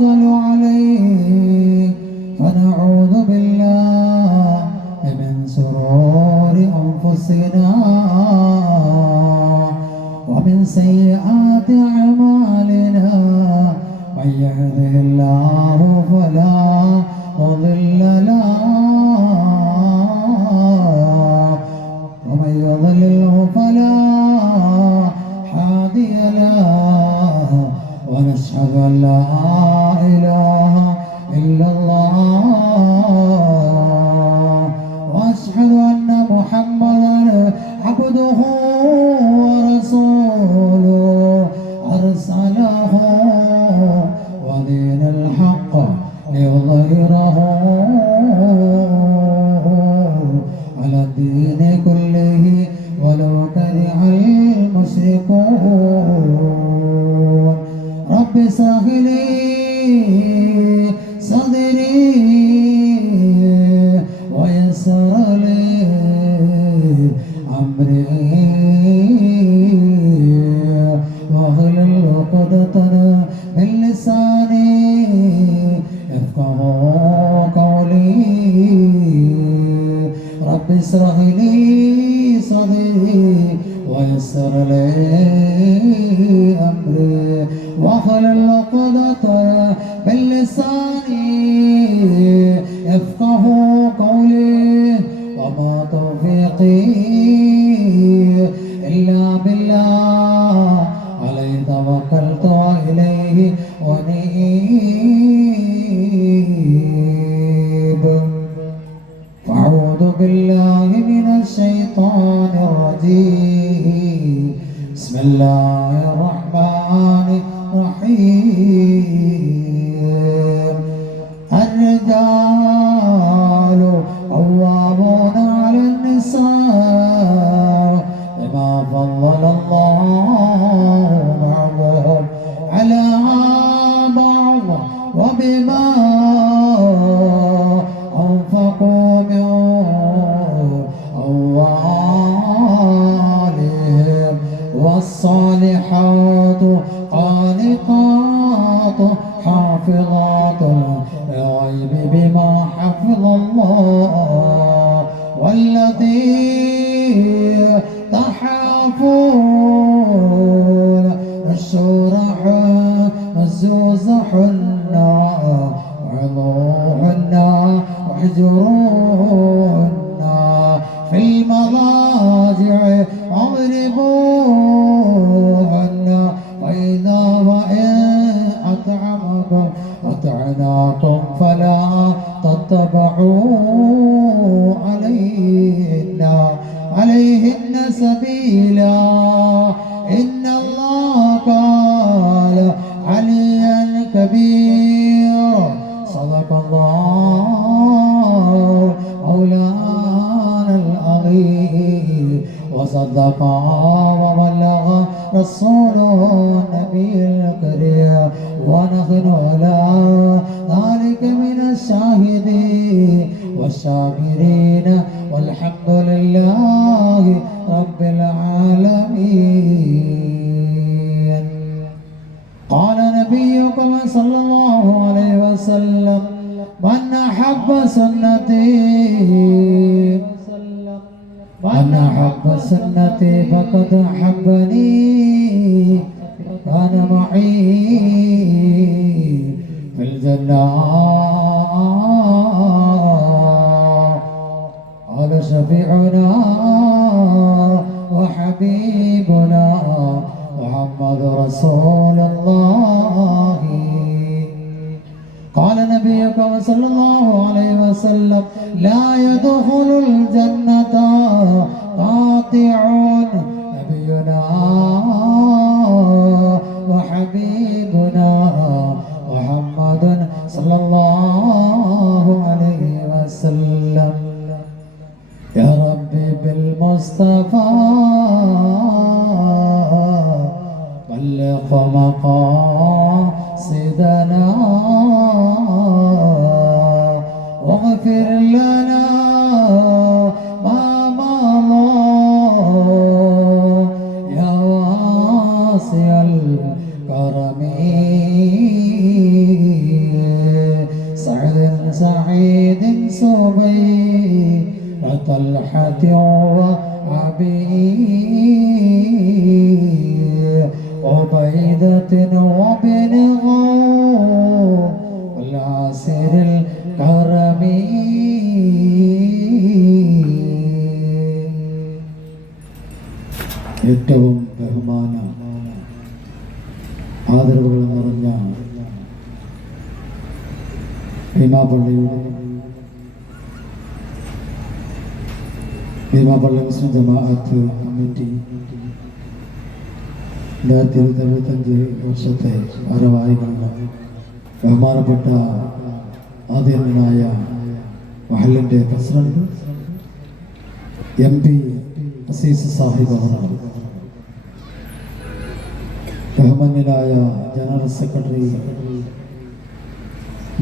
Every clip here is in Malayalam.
نتوكل عليه فنعوذ بالله من شرور أنفسنا ومن سيئات أعمالنا من يهده الله فلا مضل له ومن يضلله فلا هادي له ونشهد أن لا إله إلا الله وأشهد أن محمدا عبده ورسوله أرسله ودين الحق ليظهره على الدين كله ولو كره المشركون رب اشرح لي صدري ويسر لي أمري واحلل عقدة من لساني يفقهوا قولي رب اشرح لي صدري ويسر لي أمري واحلل عقدة من لساني يفقهوا قولي وما توفيقي إلا بالله عليه توكلت وإليه أنيب فأعوذ بالله من الشيطان الرجيم بسم الله الرحمن الرحيم الرجال قوامون على النساء بما فضل الله بعضهم على بعض وبما أنفقوا من أموالهم والصالحات قانتات حافظات للغيب بما حفظ الله والتي تخافون نشوزهن وعظوهن واهجروهن في المضاجع واضربوهن فإذا وإن أطعناكم فلا تتبعوا عليهن سبيلا إن الله قال عليا كبيرا صدق الله مولانا العظيم وصدق وبلغ رسوله النبي الكريم ونحن على ذلك من الشاهدين والشاكرين والحمد لله رب العالمين قال نبيكم صلى الله عليه وسلم من أحب سنتي فقد أحبني كان معي في الجنة قال شفيعنا وحبيبنا محمد رسول الله قال نبيكم صلى الله عليه وسلم لا يدخل الجنة قاطع نبينا وحبيبنا محمد صلى الله عليه وسلم يا ربي بالمصطفى بلغ مقاصدنا واغفر لنا ما مضى يا واسع الكرم طلحة وعبيد عبيدة وابن غوث والعاصر الكرمي. ഏറ്റവും ബഹുമാന ആദരവുകൾ നിറഞ്ഞ ഭീമാപള്ളി മുസ്ലിം ജമാഅത്ത് കമ്മിറ്റി 2025 വർഷത്തെ ഭാരവാഹികളുടെ ബഹുമാനപ്പെട്ട ആദരണീയനായ മഹല്ലിൻ്റെ പ്രസിഡന്റ് MP അസീസ് സാഹിബ് അവർ, ബഹുമാന്യനായ ജനറൽ സെക്രട്ടറി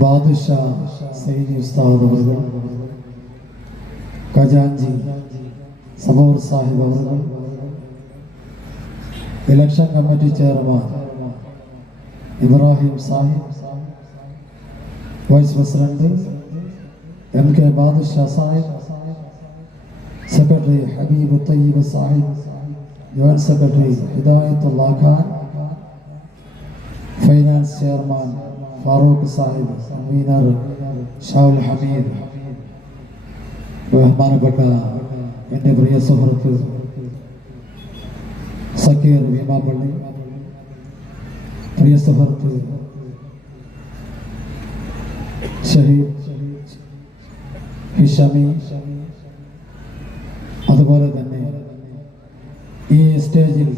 ബാദുഷാ സൈദി ഉസ്താദ് അവർ, ഖജാൻജി സബൂർ സാഹിബ് അവർ, election committee chairman Ibrahim Sahib, vice president MK Badusha Sahib, secretary Habeeb Thayyib Sahib, joint secretary Hidayathulla Khan, finance chairman Farooq Sahib, convener Shahul Hameed, ബഹുമാനപ്പെട്ട എൻ്റെ പ്രിയ സുഹൃത്ത് സക്കീർ ഭീമാപള്ളി, പ്രിയ സുഹൃത്ത് ഷഹീദ് ഹിഷമി, അതുപോലെ തന്നെ ഈ സ്റ്റേജിൽ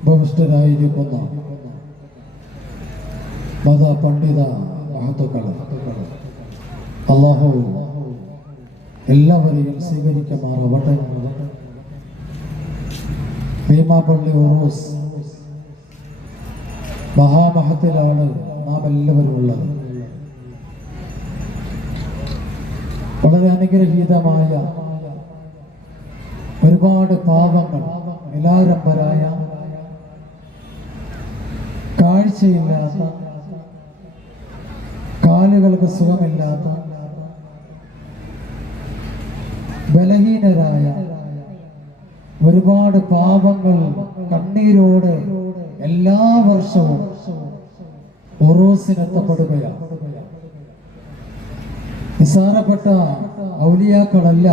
ഉപവിഷ്ടരായിരിക്കുന്ന മത പണ്ഡിത മഹത്തുക്കൾ, അല്ലാഹു എല്ലാവരെയും സ്വീകരിക്കുമാറാവട്ടെ. ഭീമാപള്ളി ഉറൂസ് മഹാമഹത്തിലാണ് നാം എല്ലാവരും ഉള്ളത്. വളരെ അനുഗ്രഹീതമായ ഒരുപാട് പാവങ്ങൾ, നിലാരംബരായ, കാഴ്ചയില്ലാത്ത, കാലുകൾക്ക് സുഖമില്ലാത്ത, ബലഹീനരായ ഒരുപാട് പാവങ്ങൾ കണ്ണീരോടെ എല്ലാ വർഷവും ഉറൂസിനെത്തപ്പെടുകയാണ്. നിസ്സാരപ്പെട്ട ഔലിയാക്കളല്ല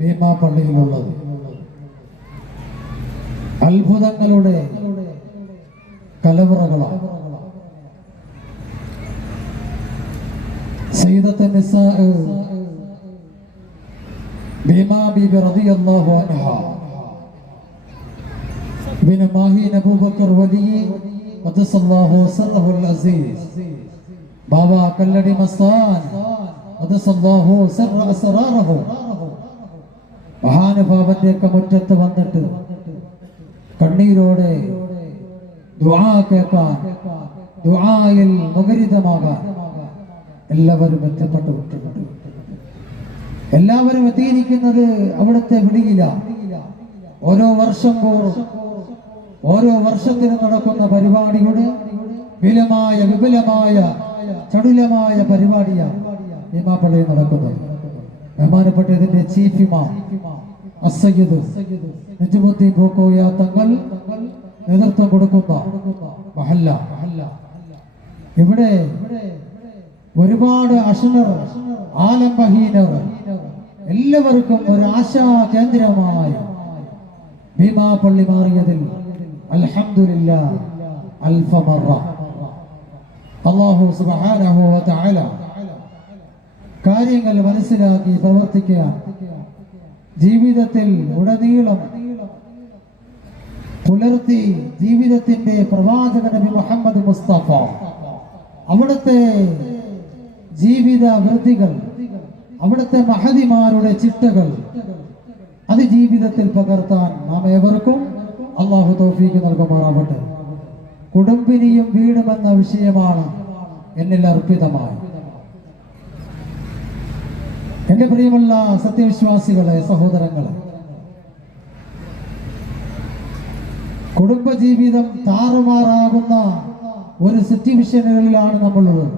ഭീമാപള്ളിയിലുള്ളത്. അത്ഭുതങ്ങളുടെ കലവറകളാണ്. സയ്യിദത്തുൻ നിസാ ഭീമാ ബീബി റളിയല്ലാഹു അൻഹാ ബിൻ മാഹീൻ അബൂബക്കർ വലി ഖദ്ദസല്ലാഹു സിർറഹുൽ അസീസ്, ബാബ കല്ലടി മസ്താൻ ഖദ്ദസല്ലാഹു സിർറ അസ്റാറഹു, മഹാനുഭാവന്റെ മുറ്റത്ത് വന്നിട്ട് കണ്ണീരോടെ ദുആ കേൾക്കാൻ, ദുആയിൽ മുഖരിതമാകാൻ എല്ലാവരും എത്തിപ്പെട്ടുവിട്ടിട്ടുണ്ട്. എല്ലാവരും എത്തിയിരിക്കുന്നത് അവിടുത്തെ വിളിയില. ഓരോ വർഷം ഓരോ വർഷത്തിനും നടക്കുന്ന പരിപാടിയുടെ വിപുലമായ ചടുലമായ പരിപാടിയാണ് ഭീമാപള്ളിയിൽ നടക്കുന്നത്. ബഹുമാനപ്പെട്ട ഇതിന്റെ ചീഫ് ഇമാം അസ്സയ്യിദ് നജ്മുദ്ദീൻ ബൂക്കോയ തങ്ങൾ നേതൃത്വം കൊടുക്കുന്ന മഹല്ല, ഇവിടെ ഒരുപാട് അശ്നർ, ആലംബഹീനർ, എല്ലാവർക്കും ഒരു ആശാ കേന്ദ്രമായി ഭീമാപള്ളി മാറിയതിൽ അൽഹംദുലില്ലാഹ് അൽഫ മറ. അല്ലാഹു സുബ്ഹാനഹു വ തആല കാര്യങ്ങൾ മനസ്സിലാക്കി പ്രവർത്തിക്കുക, ജീവിതത്തിൽ ഉടനീളം പുലർത്തി ജീവിതത്തിന്റെ പ്രവാചക നബി മുഹമ്മദ് മുസ്തഫ അവിടുത്തെ ജീവിത വൃത്തികൾ, അവിടുത്തെ മഹദിമാരുടെ ചിട്ടകൾ അത് ജീവിതത്തിൽ പകർത്താൻ നാം ഏവർക്കും അല്ലാഹു തൗഫീഖ് നൽകുമാറാവട്ടെ. കുടുംബിനിയും വീടുമെന്ന വിഷയമാണ് എന്നിൽ അർപ്പിതമായി. എന്റെ പ്രിയമുള്ള സത്യവിശ്വാസികളെ, സഹോദരങ്ങളെ, കുടുംബജീവിതം താറുമാറാകുന്ന ഒരു സിറ്റുവേഷനുകളിലാണ് നമ്മളുള്ളത്.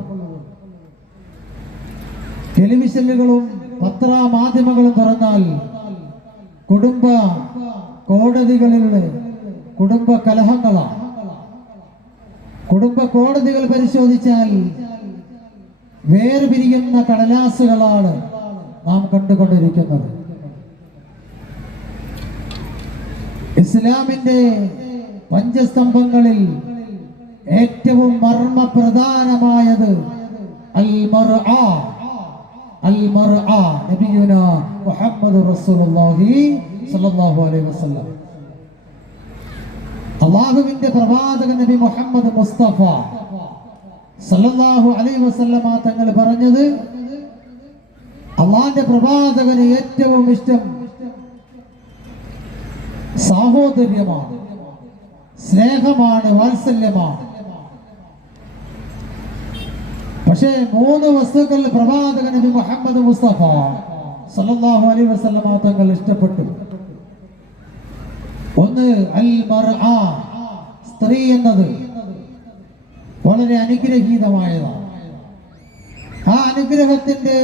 ടെലിവിഷനുകളും പത്രമാധ്യമങ്ങളും തുറന്നാൽ കുടുംബ കോടതികളിലെ കുടുംബ കലഹങ്ങളാണ്. കുടുംബ കോടതികൾ പരിശോധിച്ചാൽ വേർപിരിയുന്ന കടലാസുകളാണ് നാം കണ്ടുകൊണ്ടിരിക്കുന്നത്. ഇസ്ലാമിന്റെ പഞ്ചസ്തംഭങ്ങളിൽ ഏറ്റവും മർമ്മപ്രധാനമായത് നബിയുന മുഹമ്മദ് റസൂലുള്ളാഹി സ്വല്ലല്ലാഹു അലൈഹി വസല്ലം. അല്ലാഹുവിന്റെ പ്രവാചകൻ നബി മുഹമ്മദ് മുസ്തഫ സല്ലല്ലാഹു അലൈഹി വസല്ലമ തങ്ങൾ പറഞ്ഞത്, അല്ലാഹുവിന്റെ പ്രവാചകന് ഏറ്റവും ഇഷ്ടം സാഹോദര്യമാണ്, സ്നേഹമാണ്, വാത്സല്യമാണ്. പക്ഷേ 3 വസ്തുക്കൾ പ്രവാചകൻ നബി മുഹമ്മദ് മുസ്തഫ സല്ലല്ലാഹു അലൈഹി വസല്ലമ തങ്ങൾ ഇഷ്ടപ്പെട്ടു. ഒന്ന് അൽ മർഅ, സ്ത്രീ എന്നത് വളരെ അനുഗ്രഹീതമായതാണ്. ആ അനുഗ്രഹത്തിന്റെ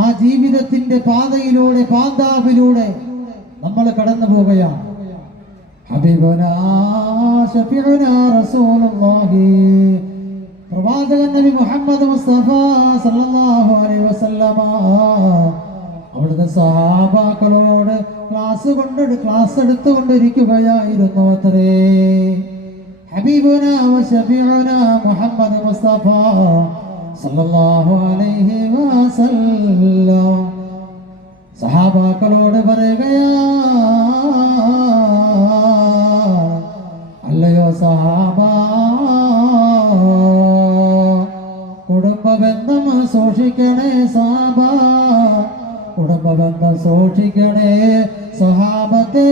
ആ ജീവിതത്തിന്റെ പാതയിലൂടെ പാന്താവിലൂടെ നമ്മൾ കടന്നു പോവുകയാണ്. ഹബീബുനാ ശഫീഉനാ റസൂലുള്ളാഹി, പ്രവാചകൻ നബി മുഹമ്മദ് മുസ്തഫ സല്ലല്ലാഹു അലൈഹി വസല്ലമ അവിടുത്തെ സഹാബാക്കളോട് ക്ലാസ് എടുത്തുകൊണ്ടിരിക്കുകയായിരുന്നു അത്രേ. ഹബീബുനാ ശഫീഉനാ മുഹമ്മദ് മുസ്തഫ സല്ലല്ലാഹു അലൈഹി വസല്ലം സഹാബാക്കളോട് പറയുകയാ, അല്ലയോ സഹാബാ, കുടുംബബന്ധം സൂക്ഷിക്കണേ സഹാബാ, കുടുംബബന്ധം സൂക്ഷിക്കണേ സഹാബത്തേ.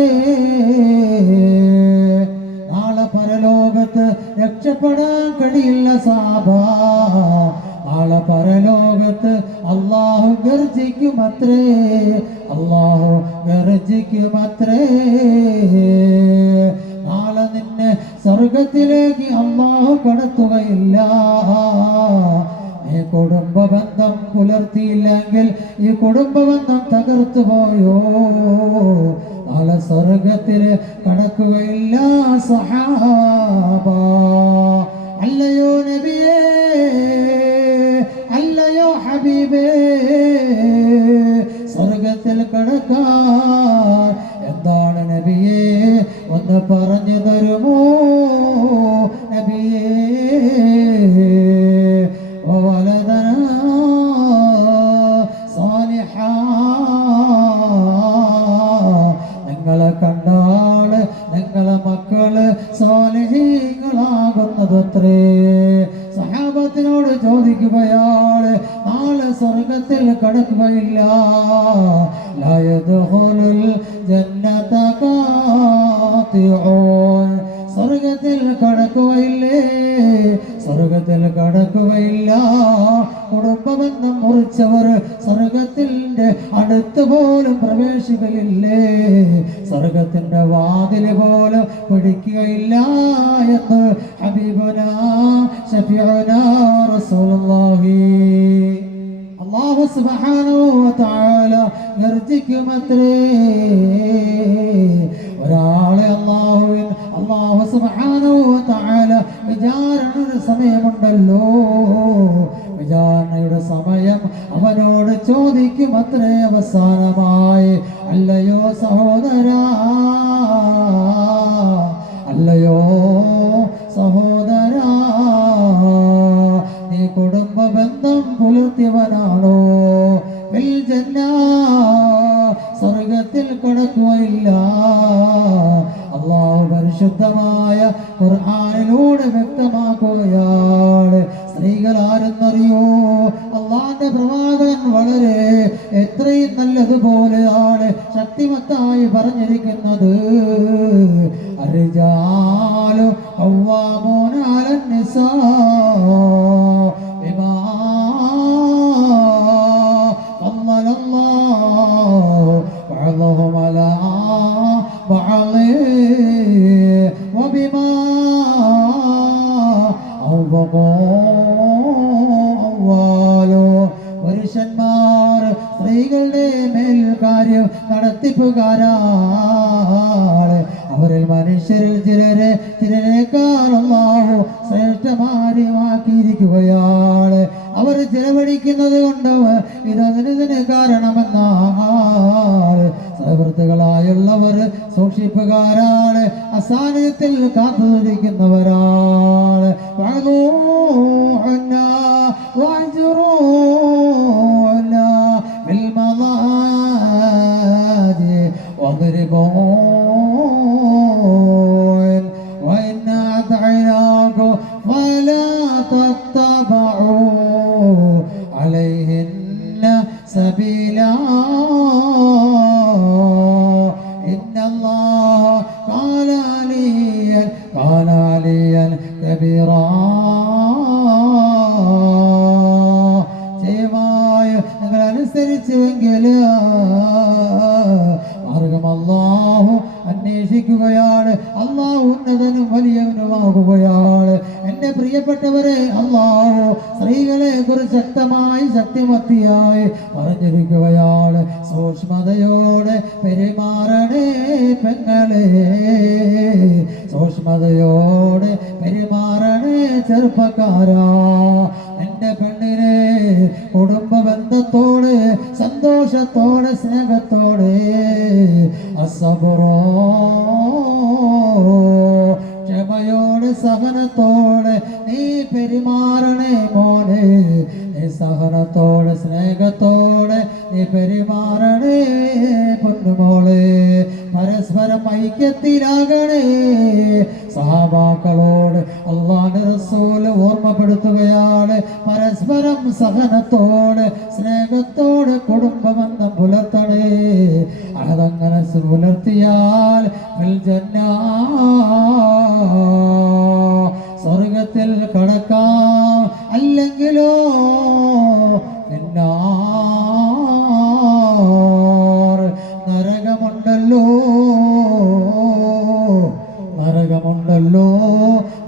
നാളെ പരലോകത്ത് രക്ഷപ്പെടാൻ കഴിയില്ല സഹാബാ, നാളെ പരലോകത്ത് അല്ലാഹു ഗർജിക്കുമത്രേ, അല്ലാഹു ഗർജിക്കുമത്രേ. നാളെ നിന്നെ സ്വർഗത്തിലേക്ക് അല്ലാഹു കടത്തുകയില്ല. നീ കുടുംബബന്ധം പുലർത്തിയില്ലെങ്കിൽ, ഈ കുടുംബബന്ധം തകർത്തു പോയോ, നാളെ സ്വർഗത്തിൽ കടക്കുകയില്ല സഹാബ. അല്ലയോ നബിയേ, അല്ലയോ ഹബീബേ, സ്വർഗത്തിൽ കടക്കാൻ എന്താണ് നബിയേ, ഒന്ന് പറഞ്ഞു തരുമോ നബിയേ? വലദനാ സാലിഹാ, നിങ്ങളെ കണ്ടാൽ നിങ്ങളെ മക്കള് സാലിഹീങ്ങളാകുന്നതത്രേ. സഹാബത്തിനോട് ചോദിക്കുകയാണ്, നാളെ സ്വർഗത്തിൽ കടക്കുകയില്ല. ലാ യദ്ഖുലുൽ ജന്നത ഖാതിഊൻ, സ്വർഗത്തിൽ കടക്കുകയില്ലേ, സ്വർഗത്തിൽ കടക്കുകയില്ല. കുടുംബബന്ധം മുറിച്ചവർ സ്വർഗത്തിന്റെ അടുത്ത് പോലും പ്രവേശിക്കുകയില്ലേ, സ്വർഗത്തിന്റെ വാതില് പോലും പിടിക്കുകയില്ല എന്ന് ഹബീബുനാ ശഫീഉനാ റസൂലുള്ളാഹി. അല്ലാഹു സുബ്ഹാനഹു വ തആല ഗർജിക്കുമത്രേ. ഒരാളെ അല്ലാഹു സുബ്ഹാനഹു വ തആല വിചാരണയുടെ സമയമുണ്ടല്ലോ, വിചാരണയുടെ സമയം അവനോട് ചോദിക്കുമത്രേ അവസാനമായി, അല്ലയോ സഹോദരാ, അല്ലയോ സഹോദരാ, നീ കുടുംബബന്ധം പുലർത്തിയവനാണോ? ഫിൽ ജന്ന, സ്വർഗത്തിൽ കടക്കുകയില്ല. അല്ലാഹു പരിശുദ്ധമായ ഖുർആനിലൂടെ വ്യക്തമാക്കുകയാണ്. സ്ത്രീകൾ ആരെന്നറിയോ? അല്ലാഹുവിന്റെ പ്രവാചകൻ വളരെ എത്രയും നല്ലതുപോലെയാണ് ശക്തിമത്തായി പറഞ്ഞിരിക്കുന്നത്. അർജാലു ഖവ്വാമൂന അലൻ നിസാ ബിമാ ഫളലല്ലാഹു ബഅദഹും അലാ ബഅദി വബിമാ അവഖൂ അവ്വാലു. പുരുഷന്മാർ സന്ധിപ്പുകാരാണ്. അവരിൽ മനുഷ്യരിൽ ചിലരെക്കാൾ അല്ലാഹു ശ്രേഷ്ഠമാരിയാക്കിയിരിക്കുകയാണ്. അവർ ചെലവഴിക്കുന്നത് കൊണ്ട് ഇതിന് കാരണമെന്നാണ്. സഹൃത്തുക്കളായുള്ളവർ സൂക്ഷിപ്പുകാരാണ്, അസാന്നിധ്യത്തിൽ കാത്തുനിൽക്കുന്നവരാണ്. سبيلا إن الله قال عليا كبيرا നിങ്ങൾ അനുസരിച്ചുവെങ്കിൽ മാർഗം അല്ലാഹു അന്വേഷിക്കുകയാണ്. അല്ലാഹു ഉന്നതനും വലിയവനുമാകുകയാണ്. എന്റെ പ്രിയപ്പെട്ടവരെ, അല്ലാഹു സ്ത്രീകളെ കുറിച്ച് ശക്തമായി ശക്തിമത്തിയായി പറഞ്ഞിരിക്കുകയാണ്. സൂക്ഷ്മതയോടെ പെരുമാറണേ പെങ്ങളെ, സൂക്ഷ്മതയോടെ പെരുമാറണേ ചെറുപ്പക്കാരാ. എന്റെ പെണ്ണിനെ കുടുംബ ബന്ധത്തോടെ സന്തോഷത്തോടെ സ്നേഹത്തോടെ അസബറോ ക്ഷമയോടെ സഹനത്തോടെ നീ പെരുമാറണേ മോനെ. നീ സഹനത്തോടെ സ്നേഹത്തോടെ നീ പെരുമാറണേ പൊന്നുമോളെ. പരസ്പരം ഐക്യത്തിലാകണേ. സഹാബാക്കളോട് അല്ലാഹുവിന്റെ റസൂൽ ഓർമ്മപ്പെടുത്തുകയാണ്, പരസ്പരം സഹനത്തോടെ സ്നേഹത്തോടെ കുടുംബബന്ധം പുലർത്തണേ. അതങ്ങനെ പുലർത്തിയാൽ ഫിൽ ജന്നാ സ്വർഗത്തിൽ കടക്കാം. അല്ലെങ്കിലോ നരകമുണ്ടല്ലോ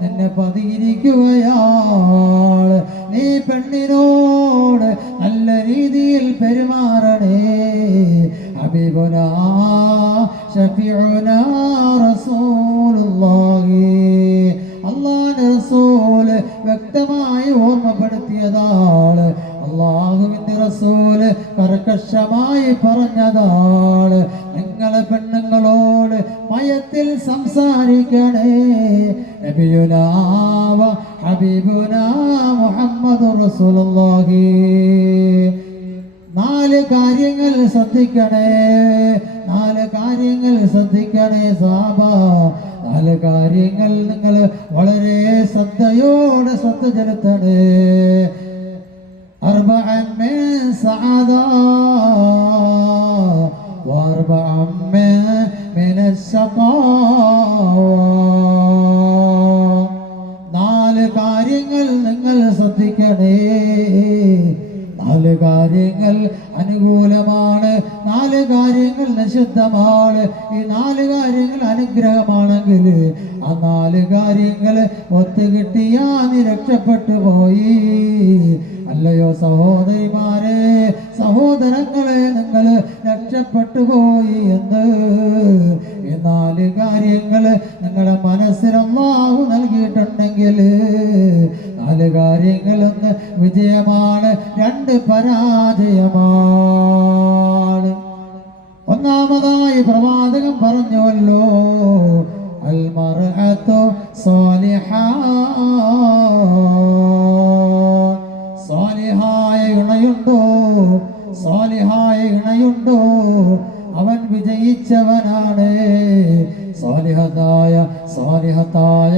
നിന്നെ പതിയിരിക്കുകയാണ്. നീ പെണ്ണിനോട് നല്ല രീതിയിൽ പെരുമാറണേ. ഹബീബുനാ ഷഫീഉനാ റസൂലുള്ളാഹി, അല്ലാഹുവിന്റെ റസൂല് വ്യക്തമായി ഓർമ്മപ്പെടുത്തിയതാണ്. അല്ലാഹുവിന്റെ റസൂല് കർക്കശമായി പറഞ്ഞതാണ്, നിങ്ങളെ പെണ്ണുങ്ങളോട് മയത്തിൽ സംസാരിക്കണേ. നബിയുനാ വ ഹബീബുനാ മുഹമ്മദുർ റസൂലുള്ളാഹി. 4 കാര്യങ്ങൾ ശ്രദ്ധിക്കണേ, 4 കാര്യങ്ങൾ ശ്രദ്ധിക്കണേ സാബ. 4 കാര്യങ്ങൾ നിങ്ങൾ വളരെ ശ്രദ്ധയോടെ ശ്രദ്ധ ചെലുത്തണേ. അർബഅൻ മിൻ സഅദാ വഅർബഅൻ മിൻ അശ്ശഖാവാ. 4 കാര്യങ്ങൾ നിങ്ങൾ ശ്രദ്ധിക്കണേ. 4 കാര്യങ്ങൾ അനുകൂലമാണ്, 4 കാര്യങ്ങൾ നിഷിദ്ധമാണ്. ഈ 4 കാര്യങ്ങൾ അനുഗ്രഹമാണെങ്കിൽ ആ 4 കാര്യങ്ങൾ ഒത്തുകിട്ടിയാ നീ രക്ഷപ്പെട്ടു പോയി. അല്ലയോ സഹോദരിമാരെ, സഹോദരങ്ങളെ, നിങ്ങൾ രക്ഷപ്പെട്ടു പോയി എന്ന്. ഈ 4 കാര്യങ്ങൾ നിങ്ങളുടെ മനസ്സിൽ അല്ലാഹു നൽകിയിട്ടുണ്ടെങ്കിൽ 4 കാര്യങ്ങളൊന്ന് വിജയമാണ്, 2 പരാജയമാണ്. ഒന്നാമതായി പ്രവാചകൻ പറഞ്ഞുവല്ലോ, അൽ മർഅതു സാലിഹാ, സാലിഹായ ഇണയുണ്ടോ, സാലിഹായ ഇണയുണ്ടോ അവൻ വിജയിച്ചവനാണ്. സാലിഹത്തായ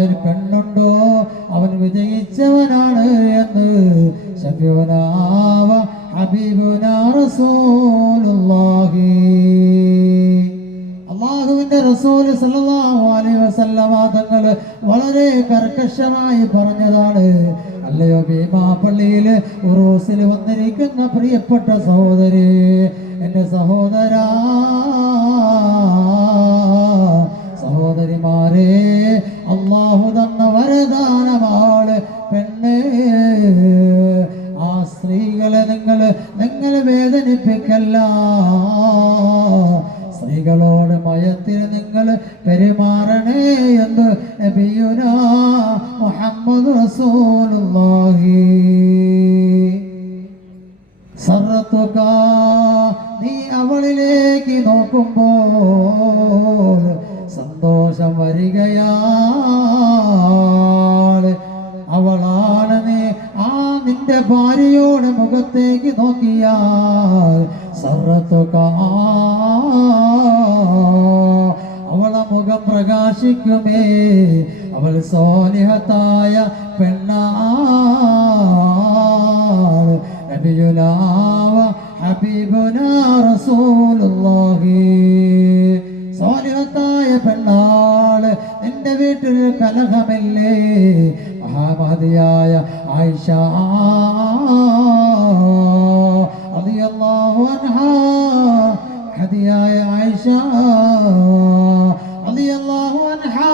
ഒരു പെണ്ണുണ്ടോ അവൻ വിജയിച്ചവനാണ് എന്ന് ശഫീഉനാ വ ഹബീബുനാ റസൂലുള്ളാഹി. അല്ലാഹുവിന്റെ റസൂൽ സല്ലല്ലാഹു അലൈഹി വസല്ലമ തങ്ങൾ വളരെ കർക്കശമായി പറഞ്ഞതാണ്. അല്ലയോ ഭീമാപള്ളിയിൽ ഉറൂസിൽ വന്നിരിക്കുന്ന പ്രിയപ്പെട്ട സഹോദരി, എന്റെ സഹോദരിമാരെ, അല്ലാഹു തന്ന വരദാനമാണ് പെണ്ണ്. ആ സ്ത്രീകളെ നിങ്ങൾ വേദനിപ്പിക്കല്ല. സ്ത്രീ റസൂലുള്ളാഹി സർറത്തുക നീ അവളിലേക്ക് നോക്കുമ്പോൾ സന്തോഷം വരികയാണ്. അവളാണ് നീ നിന്റെ ഭാര്യയോടെ മുഖത്തേക്ക് നോക്കിയാൽ സർറത്തുക അവളെ മുഖം പ്രകാശിക്കുമേ. അവൾ സ്വാലിഹത്തായ പെണ്ണാണ്. നബിയുനാ വ ഹബീബുനാ റസൂലുള്ളാഹി സ്വാലിഹത്തായ പെണ്ണാള്. നിന്റെ വീട്ടിൽ കലഹമില്ലേ? മഹാമതിയായ ആയിഷ റളിയല്ലാഹു അൻഹാ ഹദിയായ ആയിഷ റളിയല്ലാഹു അൻഹാ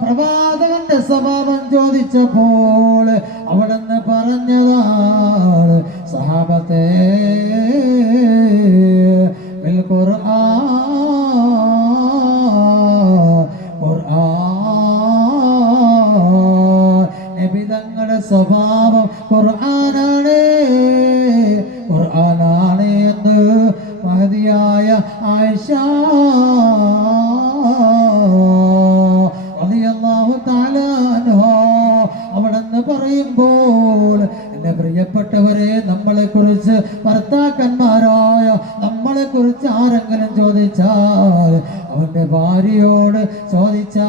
പ്രവാചകന്റെ സ്വഭാവം ചോദിച്ചപ്പോൾ അവിടുന്ന് പറഞ്ഞതാണ് സഹാബത്തെ ബിൽ ഖുർആൻ നബി തങ്ങളുടെ സ്വഭാവം ഖുർആനാണ് എന്ന് മഹദിയായ ആയിഷ റളിയല്ലാഹു തആല അൻഹാ അവിടെന്ന് പറയുമ്പോൾ എന്റെ പ്രിയപ്പെട്ടവരെ, നമ്മളെ കുറിച്ച് ഭർത്താക്കന്മാരായ നമ്മളെ കുറിച്ച് ആരെങ്കിലും ചോദിച്ചാൽ, അവന്റെ ഭാര്യയോട് ചോദിച്ചാൽ,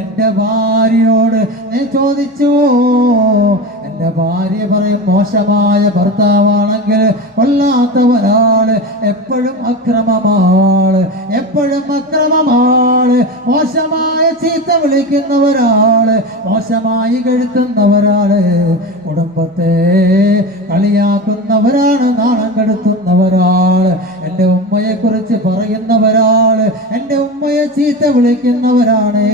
എന്റെ ഭാര്യയോട് നീ ചോദിച്ചു, എന്റെ ഭാര്യ പറയും മോശമായ ഭർത്താവാണെങ്കിൽ കൊല്ലാത്തവരാള്, എപ്പോഴും അക്രമമാണ്, മോശമായ ചീത്ത വിളിക്കുന്നവരാള്, മോശമായി കെടുത്തുന്നവരാള്, കുടുംബത്തെ കളിയാക്കുന്നവരാണ്, നാണം കെടുത്തുന്നവരാള്, എന്റെ ഉമ്മയെ കുറിച്ച് പറയുന്നവരാള്, എന്റെ ഉമ്മയെ ചീത്ത വിളിക്കുന്നവരാണ്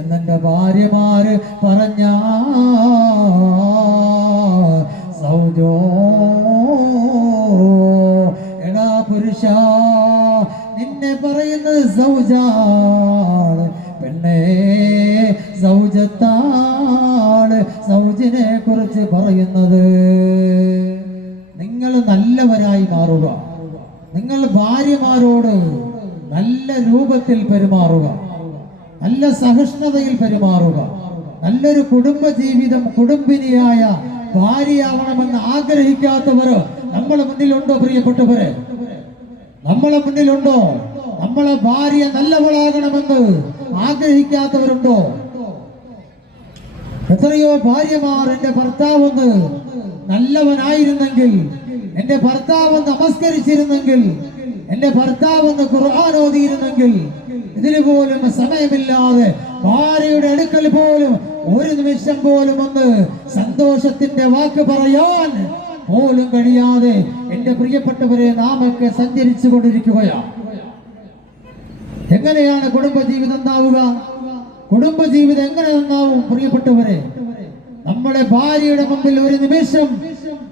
എന്നെന്റെ ഭാര്യമാര് പറഞ്ഞ സൗജോ എടാ പുരുഷ, നിന്നെ പറയുന്നത് സൗജാണ്, പെണ്ണേ സൗജത്താണ്, സൗജിനെ കുറിച്ച് പറയുന്നത്. നിങ്ങൾ നല്ലവരായി മാറുക, നിങ്ങൾ ഭാര്യമാരോട് നല്ല രൂപത്തിൽ പെരുമാറുക, നല്ല സഹിഷ്ണുതയിൽ പെരുമാറുക, നല്ലൊരു കുടുംബ ജീവിതം കുടുംബിനിയായ ഭാര്യയാവണമെന്ന് ആഗ്രഹിക്കാത്തവര് നമ്മളെ മുന്നിലുണ്ടോ? പ്രിയപ്പെട്ടവരെ, നമ്മളെ മുന്നിലുണ്ടോ? നമ്മളെ ഭാര്യ നല്ലവളാകണമെന്ന് ആഗ്രഹിക്കാത്തവരുണ്ടോ? എത്രയോ ഭാര്യമാർ എന്റെ ഭർത്താവെന്ന് നല്ലവനായിരുന്നെങ്കിൽ, എന്റെ ഭർത്താവ് നമസ്കരിച്ചിരുന്നെങ്കിൽ, എന്റെ ഭർത്താവ് ഖുർആൻ ഓതിയിരുന്നെങ്കിൽ, ഇതിന് പോലും സമയമില്ലാതെ ഭാര്യയുടെ അടുക്കൽ പോലും ഒരു നിമിഷം പോലും ഒന്ന് സന്തോഷത്തിന്റെ വാക്ക് പറയാൻ പോലും കഴിയാതെ എന്റെ പ്രിയപ്പെട്ടവരെ നാമൊക്കെ സഞ്ചരിച്ചു കൊണ്ടിരിക്കുകയാണ്. എങ്ങനെയാണ് കുടുംബജീവിതം നന്നാവുക? കുടുംബജീവിതം എങ്ങനെ നന്നാവും? പ്രിയപ്പെട്ടവരെ, നമ്മുടെ ഭാര്യയുടെ മുമ്പിൽ ഒരു നിമിഷം,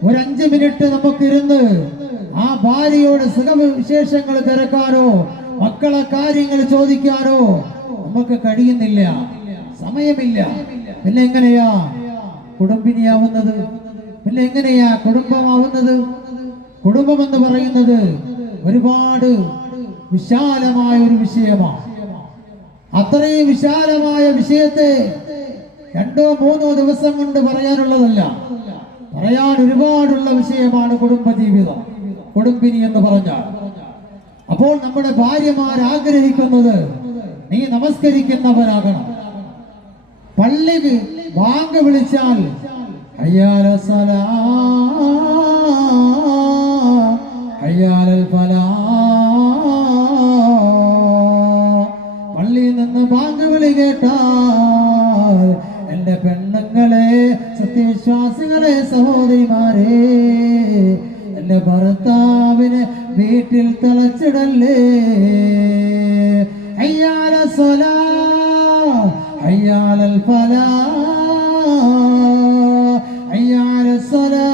ഒരു 5 മിനിറ്റ് നമുക്കിരുന്ന് ആ ഭാര്യയോട് സുഖവിശേഷങ്ങൾ തിരക്കാനോ മക്കളെ കാര്യങ്ങൾ ചോദിക്കാനോ നമുക്ക് കഴിയുന്നില്ല, സമയമില്ല. പിന്നെ എങ്ങനെയാ കുടുംബിനിയാവുന്നത്? പിന്നെ എങ്ങനെയാ കുടുംബമാവുന്നത്? കുടുംബം എന്ന് പറയുന്നത് ഒരുപാട് വിശാലമായ ഒരു വിഷയമാണ്. അത്രയും വിശാലമായ വിഷയത്തെ 2-3 ദിവസം കൊണ്ട് പറയാനുള്ളതല്ല, പറയാൻ ഒരുപാടുള്ള വിഷയമാണ് കുടുംബജീവിതം, കുടുംബിനി എന്ന് പറഞ്ഞാൽ. അപ്പോൾ നമ്മുടെ ഭാര്യമാർ ആഗ്രഹിക്കുന്നത് നീ നമസ്കരിക്കുന്നവരാകണം. പള്ളിക്ക് ബാങ്ക് വിളിച്ചാൽ ഹയ്യാല സലാ ഹയ്യാലൽ ഫലാ, പള്ളിയിൽ നിന്ന് ബാങ്ക് വിളി കേട്ടാൽ എന്റെ പെണ്ണുങ്ങളെ, സത്യവിശ്വാസികളെ, സഹോദരിമാരെ, എന്റെ ഭർത്താവിനെ വീട്ടിൽ തളച്ചിടല്ലേ. ഹയ്യാല സലാ ഹയ്യാലൽ ഫലാ ഹയ്യാല സലാ,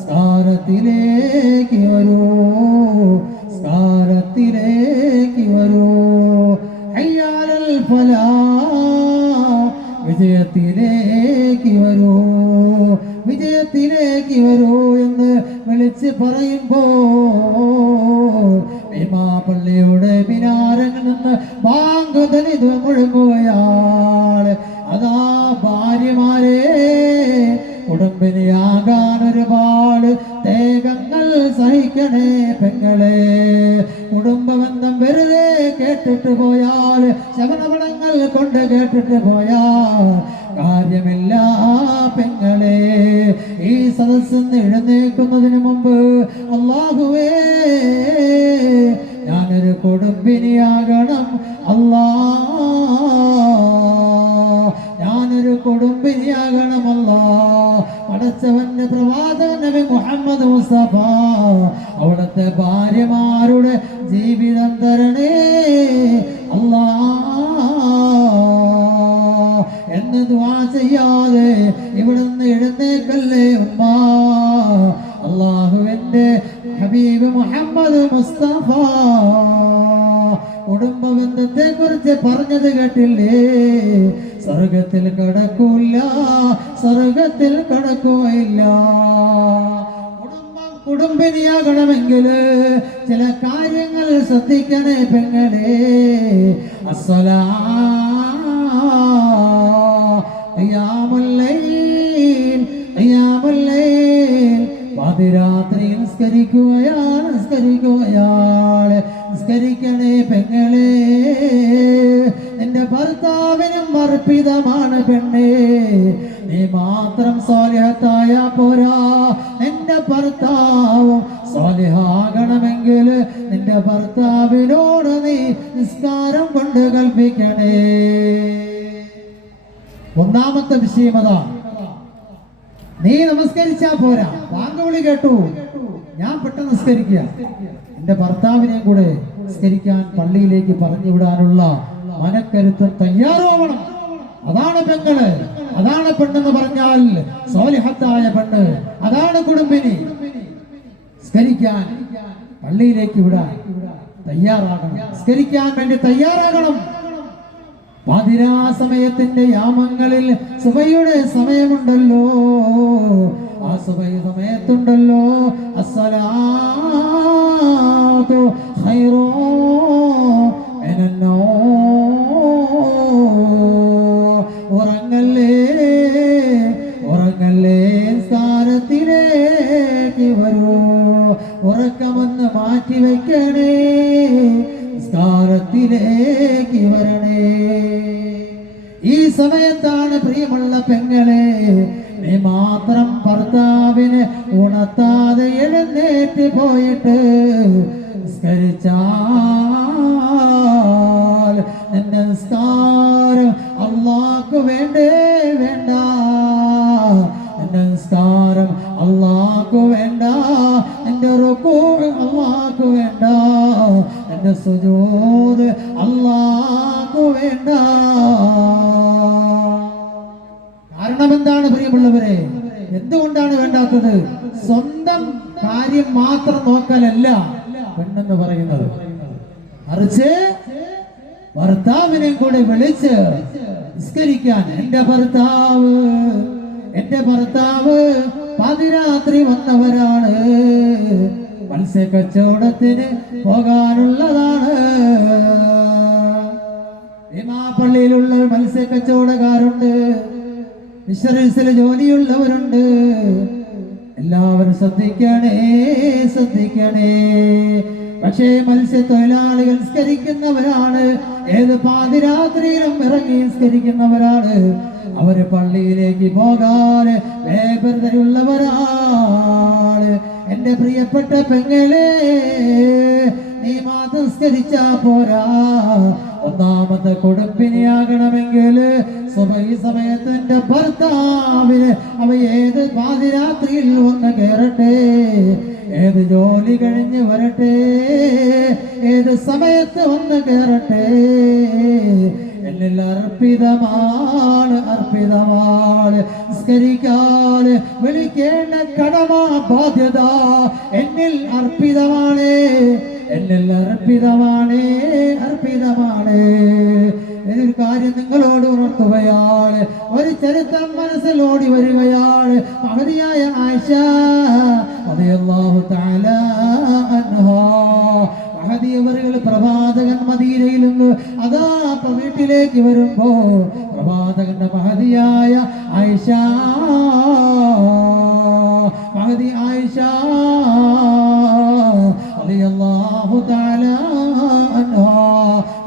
സ്കാരത്തിലേക്ക് വരൂ, സ്കാരത്തിലേക്ക് വരൂ, ഹയ്യാലൽ ഫലാ വിജയത്തിലേക്ക് വരൂ, വിജയത്തിലേക്ക് വരൂ എന്ന് വിളിച്ച് പറയുമ്പോ പള്ളിയുടെ മിനാരങ്ങളിൽ നിന്ന് ബാങ്കുതലിത് മുഴങ്ങുകയാണ്. അതാ ഭാര്യമാരെ, കുടുംബിനിയാകാൻ ഒരുപാട് ത്യാഗങ്ങൾ സഹിക്കണേ പെങ്ങളെ. കുടുംബബന്ധം വെറുതെ കേട്ടിട്ട് പോയാൽ, ശവനപടങ്ങൾ കൊണ്ട് കേട്ടിട്ട് പോയാൽ കാര്യമില്ല പെങ്ങളെ. ഈ സദസ്സിന്ന് എഴുന്നേൽക്കുന്നതിന് മുമ്പ് അല്ലാഹുവേ, ഞാനൊരു കുടുംബിനിയാകണം അല്ലാ, ഞാനൊരു കുടുംബിനിയാകണമല്ല. പടച്ചവന്റെ പ്രവാചകൻ നബി മുഹമ്മദ് മുസ്തഫ അവിടുത്തെ ഭാര്യമാരുടെ ജീവിതം തരണേ അല്ലാ എന്ന് ദുആ ചെയ്യാതെ ഇവിടുന്ന് എഴുന്നേക്കല്ലേ ഉമ്മ. അല്ലാഹുവിന്റെ ഹബീബ് മുഹമ്മദ് മുസ്തഫ കുടുംബബന്ധത്തെ കുറിച്ച് പറഞ്ഞത് കേട്ടില്ലേ? സ്വർഗത്തിൽ കടക്കൂല, സ്വർഗത്തിൽ കടക്കുകയില്ല. കുടുംബിനിയാകണമെങ്കിൽ ചില കാര്യങ്ങൾ ശ്രദ്ധിക്കണേ പെങ്ങളെ. പാതിരാത്രി നിസ്കരിക്കുകയാണ്, നിസ്കരിക്കണേ പെങ്ങളെ. നിന്റെ ഭർത്താവിനും അർപ്പിതമാണ് പെണ്ണേ. നീ മാത്രം സ്വാലിഹത്തായ പോരാ, നിന്റെ ഭർത്താവും സ്വാലിഹാകണമെങ്കിൽ നിന്റെ ഭർത്താവിനോട് നീ നിസ്കാരം കൊണ്ട് കൽപ്പിക്കണേ. ഒന്നാമത്തെ വിഷയം അതാ. നീ നമസ്കരിച്ചാ പോരാ, വാങ്കുവിളി കേട്ടു, ഞാൻ പെട്ടെന്ന് നിസ്കരിക്കുക. എന്റെ ഭർത്താവിനെയും കൂടെ നിസ്കരിക്കാൻ പള്ളിയിലേക്ക് പറഞ്ഞു വിടാനുള്ള മനക്കരുത്തും തയ്യാറാവണം. അതാണ് പെങ്ങള്, അതാണ് പെണ്ണെന്ന് പറഞ്ഞാൽ സ്വാലിഹത്തായ പെണ്ണ്, അതാണ് കുടുംബിനി. നിസ്കരിക്കാൻ പള്ളിയിലേക്ക് വിടാൻ തയ്യാറാകണം, നിസ്കരിക്കാൻ വേണ്ടി തയ്യാറാകണം. പാതിരാ സമയത്തിന്റെ യാമങ്ങളിൽ സുബഹിയുടെ സമയമുണ്ടല്ലോ, ആ സുബഹി സമയത്തുണ്ടല്ലോ അസ്സലാത്തു ഖൈറു ഉറങ്ങല്ലേ, ഉറങ്ങല്ലേ, സ്ഥാനത്തിലേക്ക് വരൂ, ഉറക്കമെന്ന് മാറ്റിവെക്കണേ, സ്ഥാനത്തിലേക്ക് വരണേ. ഈ സമയത്താണ് പ്രിയമുള്ള പെങ്ങളെ നീ മാത്രം ഭർത്താവിനെ ഉണർത്താതെ എഴുന്നേറ്റ് പോയിട്ട് നിസ്കരിച്ചാൽ നിന്റെ നിസ്കാരം അല്ലാഹ്ക്ക് വേണ്ടേ വേണ്ട, നിന്റെ നിസ്കാരം അല്ലാഹ്ക്ക് വേണ്ട, നിന്റെ റുകൂ അല്ലാഹ്ക്ക് വേണ്ട, നിന്റെ സുജൂദ് അല്ലാഹ്ക്ക് വേണ്ട. കാരണം എന്താണ് പ്രിയമുള്ളവരെ? എന്തുകൊണ്ടാണ് വേണ്ടാത്തത്? സ്വന്തം കാര്യം മാത്രം നോക്കലല്ല പെണ്ണെന്ന് പറയുന്നത്, മറിച്ച് ഭർത്താവിനെ കൂടെ വിളിച്ച് നിസ്കരിക്കാൻ. എന്റെ ഭർത്താവ് പാതിരാത്രി വന്നവരാണ്, മത്സ്യക്കച്ചവടത്തിന് പോകാനുള്ളതാണ്. പള്ളിയിലുള്ള മത്സ്യക്കച്ചവടക്കാരുണ്ട്, ഫിഷറീസിലെ ജോലിയുള്ളവരുണ്ട്. എല്ലാവരും ശ്രദ്ധിക്കണേ. പക്ഷേ മത്സ്യത്തൊഴിലാളികൾ നിസ്കരിക്കുന്നവരാണ്, ഏത് പാതിരാത്രിയിലും ഇറങ്ങി നിസ്കരിക്കുന്നവരാണ്. അവര് പള്ളിയിലേക്ക് പോകാൻ വേഗതയുള്ളവരാണ്. എന്റെ പ്രിയപ്പെട്ട പെങ്ങളെ, നീ മാത്രം നിസ്കരിച്ചാ പോരാ. ഒന്നാമത്തെ കുടുംബിനിയാകണമെങ്കിൽ സുബഹി സമയത്ത് എന്റെ ഭർത്താവിന് അവ ഏത് പാതിരാത്രിയിൽ വന്ന് കയറട്ടെ, ഏത് ജോലി കഴിഞ്ഞ് വരട്ടെ, ഏത് സമയത്ത് വന്ന് കയറട്ടെ, എന്നിൽ അർപ്പിതമാണ്. നിസ്കരിക്കാൻ വിളിക്കേണ്ട കടമ ബാധ്യത എന്നിൽ അർപ്പിതമാണ്. ഒരു കാര്യം നിങ്ങളോട് ഉണർത്തുകയാണ്. ഒരു ചരിത്രം മനസ്സിൽ ഓടി വരികയാണ്. മഹതിയായ ആയിഷ റളിയല്ലാഹു തആല അൻഹാ മഹദിയവറുകൾ പ്രവാചകൻ മദീനയിൽ നിന്ന് അതാ വീട്ടിലേക്ക് വരുമ്പോ പ്രവാചകന്റെ മഹദിയായ ആയിഷ മഹദി ആയിഷ റളിയല്ലാഹു തആല അൻഹാ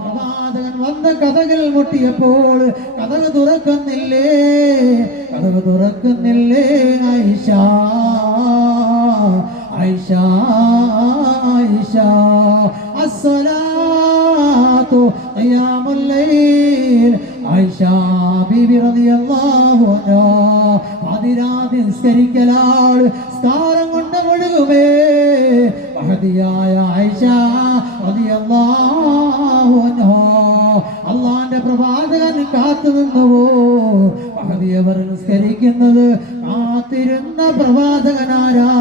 പ്രവാചകൻ വന്ന് കഥകൾ മുട്ടിയപ്പോൾ കഥകൾ തുറക്കുന്നില്ലേ ആയിഷ ആയിഷ ആയിഷ അസ്സലാത്തു ഖിയാമുൽ ലൈൽ ആയിഷ ബീബി റളിയല്ലാഹു അൻഹാ അതിരാതി നിസ്കരിക്കലാണ് സ്കാരം കൊണ്ട് മുഴുകുമേ മഹദിയായ ആയിഷ റളിയല്ലാഹു അൻഹാ അല്ലാഹുവിന്റെ പ്രവാചകൻ കാത്തു നിന്നുവോ മഹദിയവർ നിസ്കരിക്കുന്നത് കാത്തിരുന്ന പ്രവാചകനാരാ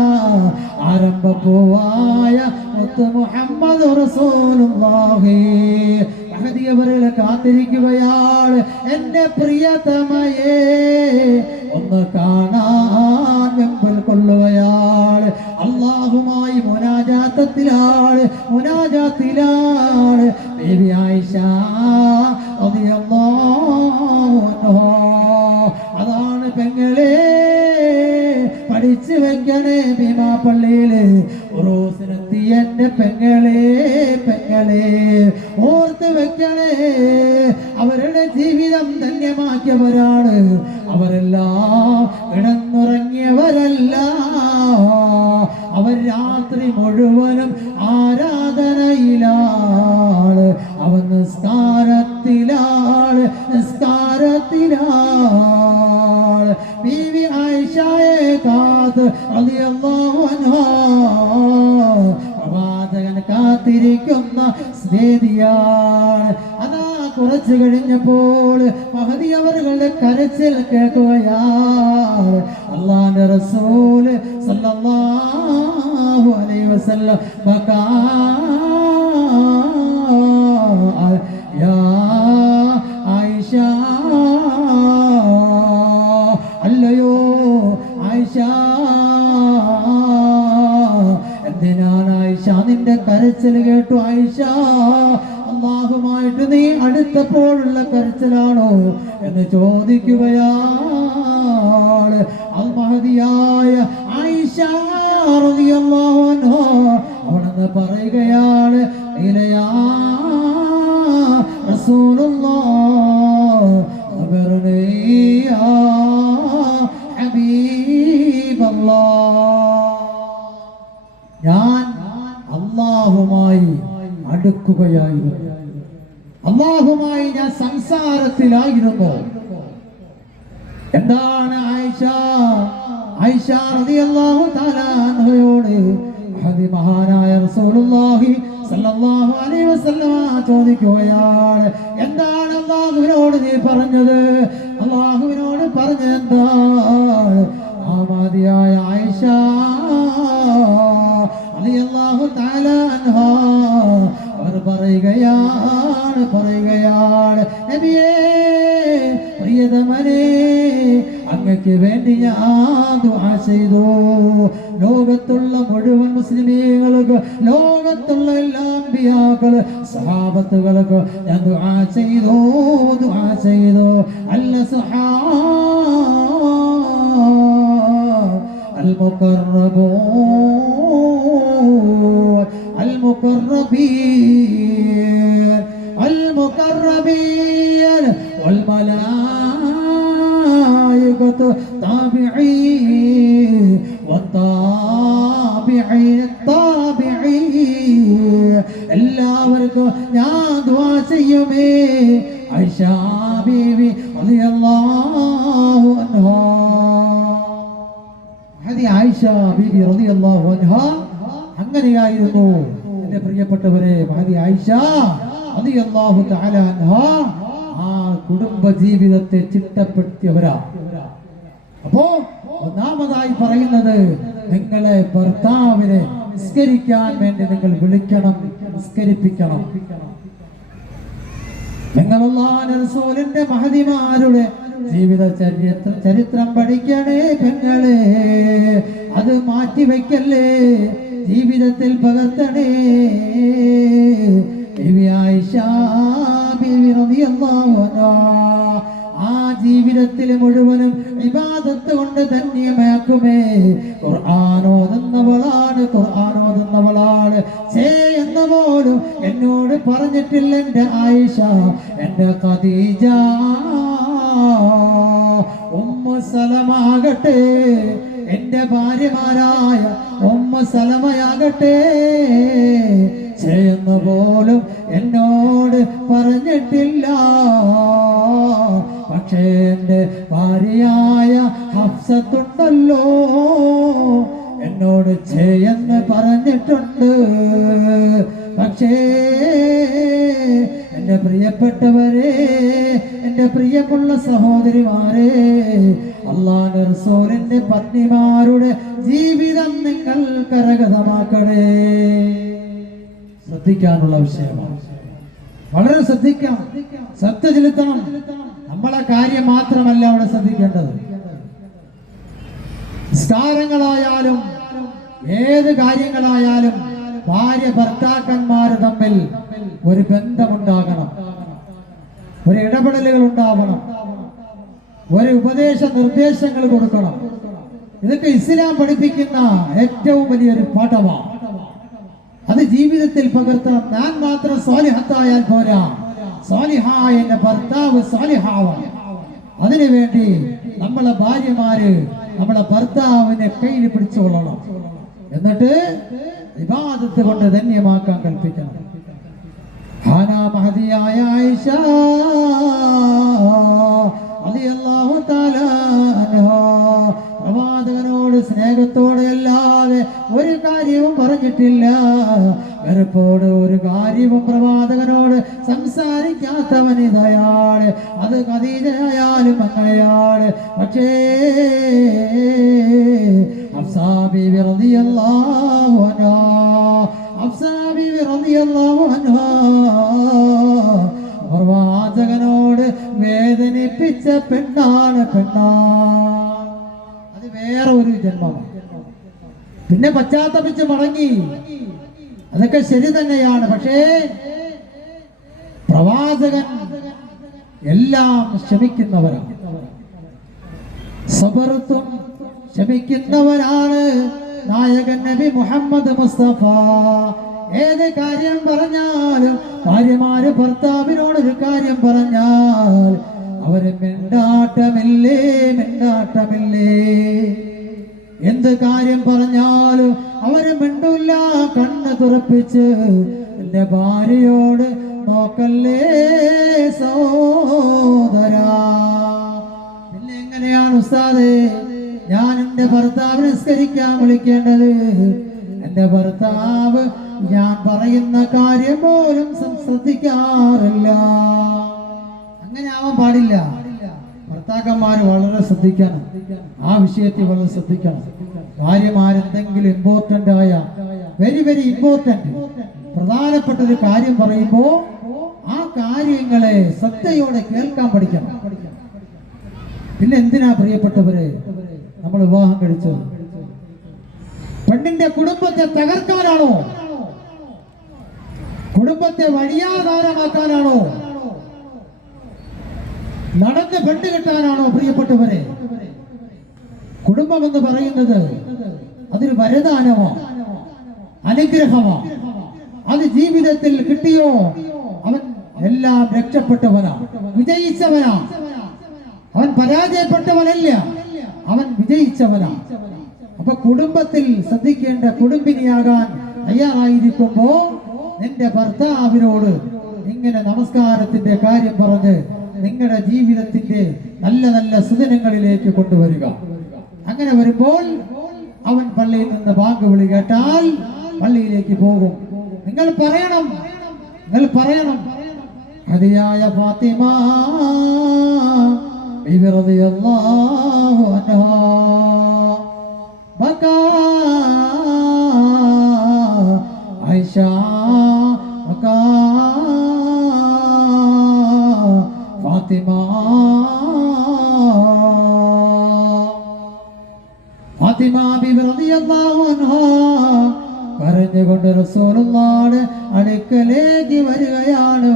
ആരംഭപ്പൂവായ മുത്ത് മുഹമ്മദ് റസൂലുള്ളാഹി മഹദിയവരെ കാത്തിരിക്കുകയാണ്. എന്റെ പ്രിയതമയെ ഒന്ന് കാണാൻ വെമ്പൽ കൊള്ളുകയാണ്. അല്ലാഹുമായി മുനാജാത്തിലാണ് ബീബി ആയിഷ റളിയല്ലാഹു അൻഹാ. അതാണ് പെങ്ങളെ പഠിച്ചു വെക്കണേ ഭീമാപ്പള്ളിയില് ഉറൂസിനെത്തി എന്റെ പെങ്ങളെ ഓർത്ത് വെക്കണേ. അവരുടെ ജീവിതം ധന്യമാക്കിയവരാണ്. അവരെല്ലാം കിടന്നുറങ്ങിയവരല്ല. അവർ രാത്രി മുഴുവനും ആരാധനയിലാണ്. അവൻ നിസ്കാരത്തിലാണ്. ബീവി ആയിഷയെ കാത്ത് റളിയല്ലാഹു അൻഹാ പ്രവാചകൻ കാത്തിരിക്കുന്ന സ്നേഹിയാണ്. അതാ കുറച്ചു കഴിഞ്ഞപ്പോൾ മഹദി അവരുടെ കരച്ചിൽ കേൾക്കുകയാണ്. അല്ലാഹുവിന്റെ റസൂൽ സല്ലല്ലാഹു അലൈഹി വസല്ലം ബകാ യാ ആയിഷ അല്ലയോ ആയിഷ എന്തിനാണ് ആയിഷ നിന്റെ കരച്ചിൽ കേട്ടു ആയിഷ അല്ലാഹുമായിട്ട് നീ അടുത്തപ്പോഴുള്ള കരച്ചിലാണോ എന്ന് ചോദിക്കുകയാണ്. അൽ മഹദിയായ ആയിഷ റളിയല്ലാഹു അൻഹാ അവിടുന്ന് പറയുകയാണ് ഇലയാ റസൂലുള്ളാഹ് അഖബർനീ യാ ഹബീബല്ലാഹ് ഞാൻ അല്ലാഹുമായി അടുക്കുകയായിരുന്നു. അല്ലാഹുമായി ഞാൻ സംസാരത്തിലായിരുന്നു. എന്താണ് ആയിഷ റളിയല്ലാഹു തആല അൻഹയോട് മഹാനായ റസൂലുള്ളാഹി സല്ലല്ലാഹു അലൈഹി വസല്ലം ചോദിക്കുകയാണ്. എന്താണ് അല്ലാഹുവിനോട് നീ പറഞ്ഞത്? അല്ലാഹുവിനോട് പറഞ്ഞത് എന്താണ്? ആമാദിയായ ആയിഷ റളിയല്ലാഹു തആല അൻഹാ അവർ പറയുകയാണ് നബിയേ പ്രിയതമനേ അങ്ങക്ക് വേണ്ടി ഞാൻ ദുആ ചെയ്തു. ലോകത്തുള്ള മുഴുവൻ മുസ്ലിമീങ്ങൾക്ക് ലോകത്തുള്ള എല്ലാ അമ്പിയാക്കള് സഹാബത്തുകൾക്ക് ഞാൻ ദുആ ചെയ്തു. അല്ല المقربين والملائكة تابعين والتابعين എല്ലാവർക്കും ഞാൻ ദുആ ചെയ്യുമേ. ആയിഷ ബീവി റളിയല്ലാഹു അൻഹാ ആയിഷ ബീബി റളിയല്ലാഹു അൻഹാ അങ്ങനെയായിരുന്നു. എന്റെ പ്രിയപ്പെട്ടവരെ മഹദി ആയിഷ റളിയല്ലാഹു തആല അൻഹാ ആ കുടുംബ ജീവിതത്തെ ചിട്ടപ്പെടുത്തിയവരാ. അപ്പോ ഒന്നാമതായി പറയുന്നത് നിങ്ങളെ ഭർത്താവിനെ നിസ്കരിക്കാൻ വേണ്ടി നിങ്ങൾ വിളിക്കണം, നിസ്കരിപ്പിക്കണം. നിങ്ങൾ അല്ലാഹുവിന്റെ റസൂലിന്റെ മഹദിമാരുടെ ജീവിത ചരിത്രം പഠിക്കണേ പെങ്ങളെ, അത് മാറ്റിവെക്കല്ലേ, ജീവിതത്തിൽ പകർത്തണേ. ബീവി ആയിഷ ബീവി റളിയല്ലാഹു അൻഹാ ആ ജീവിതത്തിൽ മുഴുവനും ഇബാദത്ത് കൊണ്ട് ധന്യമാക്കുമേ. ഖുർആൻ ഓതുന്നവളാണ് എന്ന പോലും എന്നോട് പറഞ്ഞിട്ടില്ല എൻ്റെ ആയിഷ, എൻ്റെ ഖദീജ. ഉമ്മു സലമാകട്ടെ, എൻ്റെ ഭാര്യമാരായ ഉമ്മു സലമയാകട്ടെ ചെയ്യുന്ന പോലും എന്നോട് പറഞ്ഞിട്ടില്ല. പക്ഷേ എൻ്റെ ഭാര്യയായ ഹഫ്സത്തുണ്ടല്ലോ, എന്നോട് ചെയ്യുന്ന പറഞ്ഞിട്ടുണ്ട്. പക്ഷേ എൻ്റെ പ്രിയപ്പെട്ടവരെ, എൻ്റെ പ്രിയമുള്ള സഹോദരിമാരെ, അല്ലാഹുവിന്റെ റസൂലിന്റെ പത്നിമാരുടെ ജീവിതം നിങ്ങൾ കരഗതമാക്കണേ. ശ്രദ്ധിക്കാനുള്ള വിഷയമാണ്, വളരെ ശ്രദ്ധിക്കാം, ശ്രദ്ധ ചെലുത്തണം. നമ്മളെ കാര്യം മാത്രമല്ല അവിടെ ശ്രദ്ധിക്കേണ്ടത്. നിസ്കാരങ്ങളായാലും ഏത് കാര്യങ്ങളായാലും ഭാര്യ ഭർത്താക്കന്മാർ തമ്മിൽ ഒരു ബന്ധമുണ്ടാകണം, ഒരു ഇടപെടലുകൾ ഉണ്ടാവണം, ഒരു ഉപദേശ നിർദ്ദേശങ്ങൾ കൊടുക്കണം. ഇതൊക്കെ ഇസ്ലാം പഠിപ്പിക്കുന്ന ഏറ്റവും വലിയൊരു പാഠമാണ്. അത് ജീവിതത്തിൽ പകർത്തണം. ഞാൻ മാത്രം സ്വാലിഹത്തായാൽ പോരാ, സ്വാലിഹായ എന്റെ ഭർത്താവ് സ്വാലിഹാവാണ്. അതിനുവേണ്ടി നമ്മളെ ഭാര്യമാര് നമ്മളെ ഭർത്താവിനെ കയ്യിൽ പിടിച്ചുകൊള്ളണം, എന്നിട്ട് ഇബാദത്ത് കൊണ്ട് ധന്യമാക്കാൻ കൽപ്പിക്കണം. മഹദിയായ ആയിഷ റളിയല്ലാഹു തആല അൻഹാ പ്രവാചകനോട് സ്നേഹത്തോടെ അല്ലാതെ ഒരു കാര്യവും പറഞ്ഞിട്ടില്ല. വെറുപ്പോട് ഒരു കാര്യവും പ്രവാചകനോട് സംസാരിക്കാത്തവനിതയാള്. അത് ഖദീജയായാലും അങ്ങനെയാണ്. പക്ഷേ ഹഫ്സാ ബീവി റളിയല്ലാഹു അൻഹാ, ഹഫ്സാ ബീവി റളിയല്ലാഹു അൻഹാ പ്രവാചകനോട് വേദനിപ്പിച്ച പെണ്ണാണ്. അത് വേറെ ഒരു ജന്മമാണ്. പിന്നെ പശ്ചാത്തപിച്ച് മടങ്ങി, അതൊക്കെ ശരി തന്നെയാണ്. പക്ഷേ പ്രവാചകൻ എല്ലാം ക്ഷമിക്കുന്നവരാണ്, സബർത്തും ക്ഷമിക്കുന്നവരാണ് നായകൻ നബി മുഹമ്മദ് മുസ്തഫ. ഏത് കാര്യം പറഞ്ഞാലും ഭാര്യമാര് ഭർത്താവിനോടൊരു കാര്യം പറഞ്ഞാൽ അവര് മിണ്ടാട്ടമില്ലേ. എന്ത് കാര്യം പറഞ്ഞാലും അവര് മിണ്ടൂല്ല. കണ്ണ് തുറപ്പിച്ച് എന്റെ ഭാര്യയോട് നോക്കല്ലേ സഹോദരാ. പിന്നെ എങ്ങനെയാണ് ഉസ്താദേ ഞാൻ എന്റെ ഭർത്താവിനെ നിസ്കരിക്കാൻ വിളിക്കേണ്ടത്? എന്റെ ഭർത്താവ് ഞാൻ പറയുന്ന കാര്യം പോലും ശ്രദ്ധിക്കാറില്ല. അങ്ങനെ ആവാൻ പാടില്ല. ഭർത്താക്കന്മാര് വളരെ ശ്രദ്ധിക്കണം, ആ വിഷയത്തിൽ വളരെ ശ്രദ്ധിക്കണം. ഭാര്യമാരെന്തെങ്കിലും ഇമ്പോർട്ടന്റ് ആയ വെരി ഇമ്പോർട്ടന്റ് പ്രധാനപ്പെട്ട ഒരു കാര്യം പറയുമ്പോ ആ കാര്യങ്ങളെ ശ്രദ്ധയോടെ കേൾക്കാൻ പഠിക്കണം. പിന്നെ എന്തിനാ പ്രിയപ്പെട്ടവരെ നമ്മൾ വിവാഹം കഴിച്ചത്? പെണ്ണിന്റെ കുടുംബത്തെ തകർക്കാനാണോ? കുടുംബത്തെ വഴിയാധാരമാക്കാനാണോ? നടന്ന് പെണ്ണ് കിട്ടാനാണോ? പ്രിയപ്പെട്ടവരെ, കുടുംബം എന്ന് പറയുന്നത് അതൊരു വരദാനമാണ്, അനുഗ്രഹമാണ്. അത് ജീവിതത്തിൽ കിട്ടിയോ അവൻ എല്ലാം രക്ഷപ്പെട്ടവനാണ്, വിജയിച്ചവനാണ്. അവൻ പരാജയപ്പെട്ടവനല്ല, അവൻ വിജയിച്ചവനാണ്. അപ്പൊ കുടുംബത്തിൽ ശ്രദ്ധിക്കേണ്ട കുടുംബിനിയാകാൻ തയ്യാറായിരിക്കുമ്പോ നിന്റെ ഭർത്താവിനോട് ഇങ്ങനെ നമസ്കാരത്തിന്റെ കാര്യം പറഞ്ഞ് നിങ്ങളുടെ ജീവിതത്തിന്റെ നല്ല സുദിനങ്ങളിലേക്ക് കൊണ്ടുവരിക. അങ്ങനെ വരുമ്പോൾ അവൻ പള്ളിയിൽ നിന്ന് ബാങ്ക് വിളി കേട്ടാൽ പള്ളിയിലേക്ക് പോകും. നിങ്ങൾ പറയണം ഹദിയായ ഫാത്തിമ ബിബി റളിയല്ലാഹു അൻഹാ ബകാ ആയിഷ ബകാ ഫാത്തിമ ബിബി റളിയല്ലാഹു അൻഹാ കരഞ്ഞുകൊണ്ട് റസൂലുള്ളാഹിയുടെ അടുക്കലേക്ക് വരികയാണ്.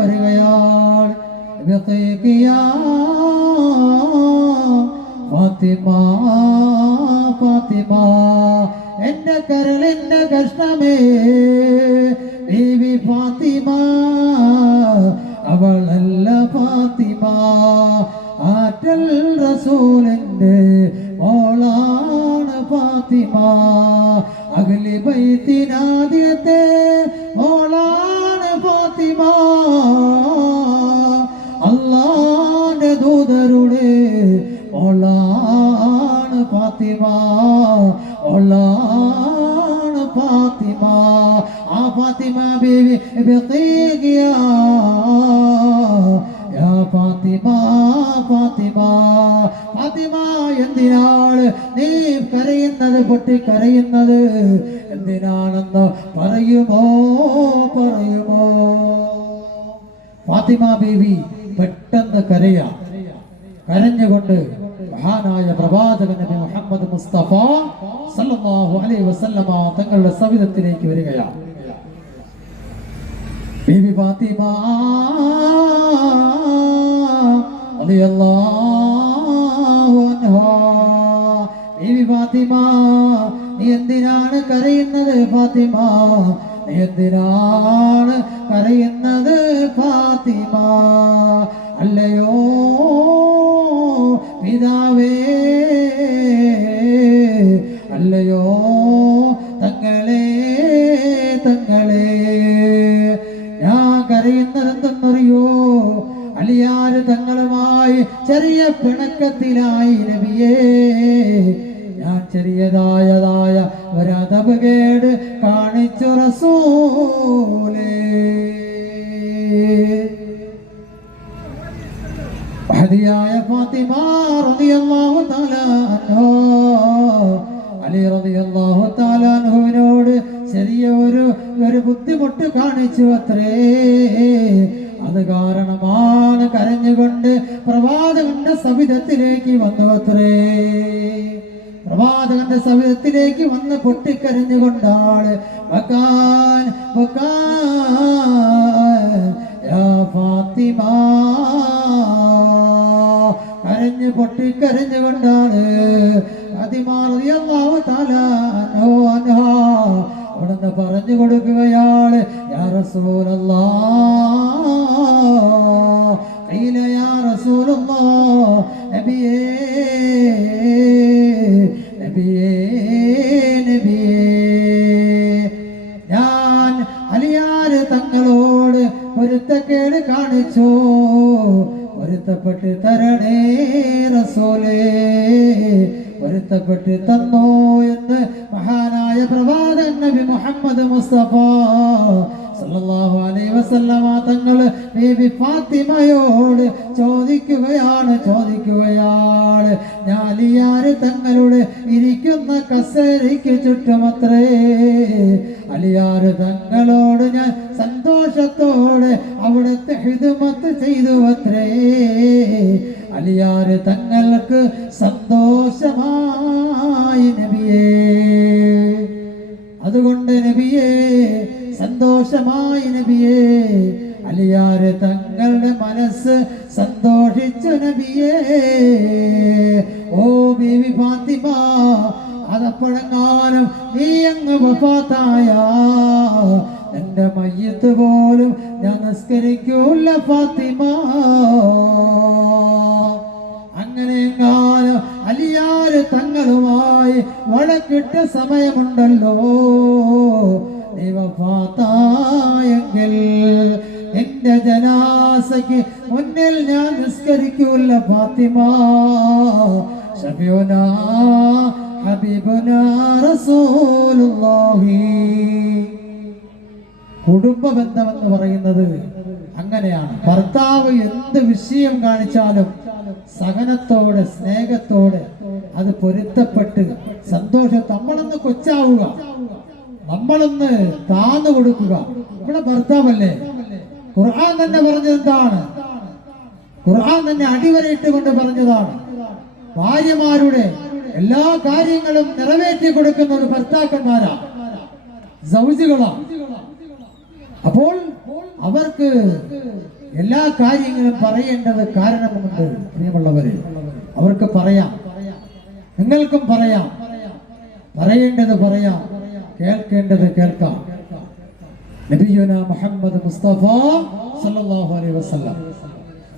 ഫാത്തിമ ഫാത്തിമ എന്റെ കരളിന്റെ കഷ്ണമേ ബീവി ഫാത്തിമ അവളല്ല ഫാത്തിമ ആറ്റൽ റസൂലിന്റെ മോളാണ് ഫാത്തിമ അഗ്ലി ബൈത്തിനാദ്യത്തെ മോളാണ് ഫാത്തിമ അല്ലാഹുവിന്റെ ദൂതരുടെ മോളാണ് ഫാത്തിമ മോളാണ് ഫാത്തിമ ആ ഫാത്തിമ ബീവി ബഖീയ യാ ഫാത്തിമ ഫാത്തിമ ഫാത്തിമ എന്തിനാണ് നീ കരയുന്നത് പൊട്ടിക്കരയുന്നത് എന്തിനാണെന്ന് പറയുമോ ഫാത്തിമ ബീവി പെട്ടെന്ന് കരഞ്ഞുകൊണ്ട് മഹാനായ പ്രവാചകൻ നബി മുഹമ്മദ് മുസ്തഫ സല്ലല്ലാഹു അലൈഹി വസല്ലമ തങ്ങളുടെ സവിധത്തിലേക്ക് വരികയാണ്. ബീവി ഫാത്തിമ റളിയല്ലാഹു അൻഹാ ബീവി ഫാത്തിമ നീ എന്തിനാണ് കരയുന്നത് ഫാത്തിമ നീ എന്തിനാണ് കരയുന്നത് ഫാത്തിമ അല്ലയോ പിതാവേ അല്ലയോ തങ്ങളെ ഞാൻ കരയുന്നത് എന്തെന്നറിയോ അലിയാര് തങ്ങളുമായി ചെറിയ പിണക്കത്തിലായി നബിയേ ഞാൻ ചെറിയതായ ഒരതപകേട് കാണിച്ചു റസൂലേ മഹദിയായ ഫാത്തിമ റളിയല്ലാഹു തആല അൻഹാ അലി റളിയല്ലാഹു തആല അൻഹുവിനോട് ചെറിയ ഒരു ബുദ്ധിമുട്ട് കാണിച്ചു അത്രേ. അത് കാരണമാണ് കരഞ്ഞുകൊണ്ട് പ്രവാചകന്റെ സവിധത്തിലേക്ക് വന്നു അത്രേ. പ്രവാചകന്റെ സവിധത്തിലേക്ക് വന്ന് പൊട്ടിക്കരഞ്ഞുകൊണ്ടാണ് ഫാത്തിമ കരഞ്ഞ് പൊട്ടിക്കരഞ്ഞുകൊണ്ടാണ് ഫാത്തിമ റളിയല്ലാഹു തആല അൻഹാ അവിടുന്ന് പറഞ്ഞു കൊടുക്കുകയാണ് യാ റസൂലല്ലാഹ് ഖീല യാ റസൂലല്ലാഹ് നബിയേ ഞാൻ അലിയാര് തങ്ങളോട് പൊരുത്തക്കേട് കാണിച്ചു പൊരുത്തപ്പെട്ട് തരണേ റസൂലേ പൊരുത്തപ്പെട്ട് തന്നോ എന്ന് മഹാനായ പ്രവാചകൻ നബി മുഹമ്മദ് മുസ്തഫ സല്ലല്ലാഹു അലൈഹി വസല്ലമ തങ്ങൾ ബീവി ഫാത്തിമയോട് ചോദിക്കുകയാണ് ഞാൻ അലിയാര് തങ്ങളുടെ ഇരിക്കുന്ന കസേരയ്ക്ക് ചുറ്റുമത്രേ അലിയാര് തങ്ങളോട് ഞാൻ സന്തോഷത്തോടെ അവിടുത്തെ ഹിദ്മത്ത് ചെയ്തു അത്രേ അലിയാര് തങ്ങൾക്ക് സന്തോഷമായി നബിയേ അതുകൊണ്ട് നബിയേ സന്തോഷമായി നബിയേ അലിയാര് തങ്ങളുടെ മനസ്സ് സന്തോഷിച്ചു നബിയേ ഓ ബീവി ഫാത്തിമ അതപ്പോഴെങ്ങാനും നീ അങ്ങ് വഫാത്തായ എന്റെ മയ്യത്ത് പോലും ഞാൻ നിസ്കരിക്കൂല ഫാത്തിമ അങ്ങനെയെങ്ങാനും അലിയാര് തങ്ങളുമായി വഴക്കിട്ട സമയമുണ്ടല്ലോ നീ വഫാത്തായെങ്കിൽ എന്റെ ജനാസയ്ക്ക് മുന്നിൽ ഞാൻ നിസ്കരിക്കൂല ഫാത്തിമ ശഫീഉനാ ഹബീബുനാ റസൂലുള്ളാഹി കുടുംബ ബന്ധമെന്ന് പറയുന്നത് അങ്ങനെയാണ്. ഭർത്താവ് എന്ത് വിഷയം കാണിച്ചാലും സഹനത്തോടെ സ്നേഹത്തോടെ അത് പൊരുത്തപ്പെട്ട് സന്തോഷം നമ്മളൊന്ന് കൊച്ചാവുക നമ്മളൊന്ന് താന്നു കൊടുക്കുക. ഇവിടെ ഭർത്താവല്ലേ ഖുർആൻ തന്നെ പറഞ്ഞത് എന്താണ് ഖുർആൻ തന്നെ അടിവരയിട്ടുകൊണ്ട് പറഞ്ഞതാണ്. ഭാര്യമാരുടെ എല്ലാ കാര്യങ്ങളും നിറവേറ്റി കൊടുക്കുന്നത് ഭർത്താക്കന്മാരാണ്, സൗജികളാണ്. അപ്പോൾ അവർക്ക് എല്ലാ കാര്യങ്ങളും പറയേണ്ടത് കാരണമുണ്ട്. പ്രിയമുള്ളവരെ, അവർക്ക് പറയാം, നിങ്ങൾക്കും പറയാം, പറയേണ്ടത് പറയാം, കേൾക്കേണ്ടത് കേൾക്കാം. നബിയുന മുഹമ്മദ് മുസ്തഫ സല്ലല്ലാഹു അലൈഹി വസല്ലം.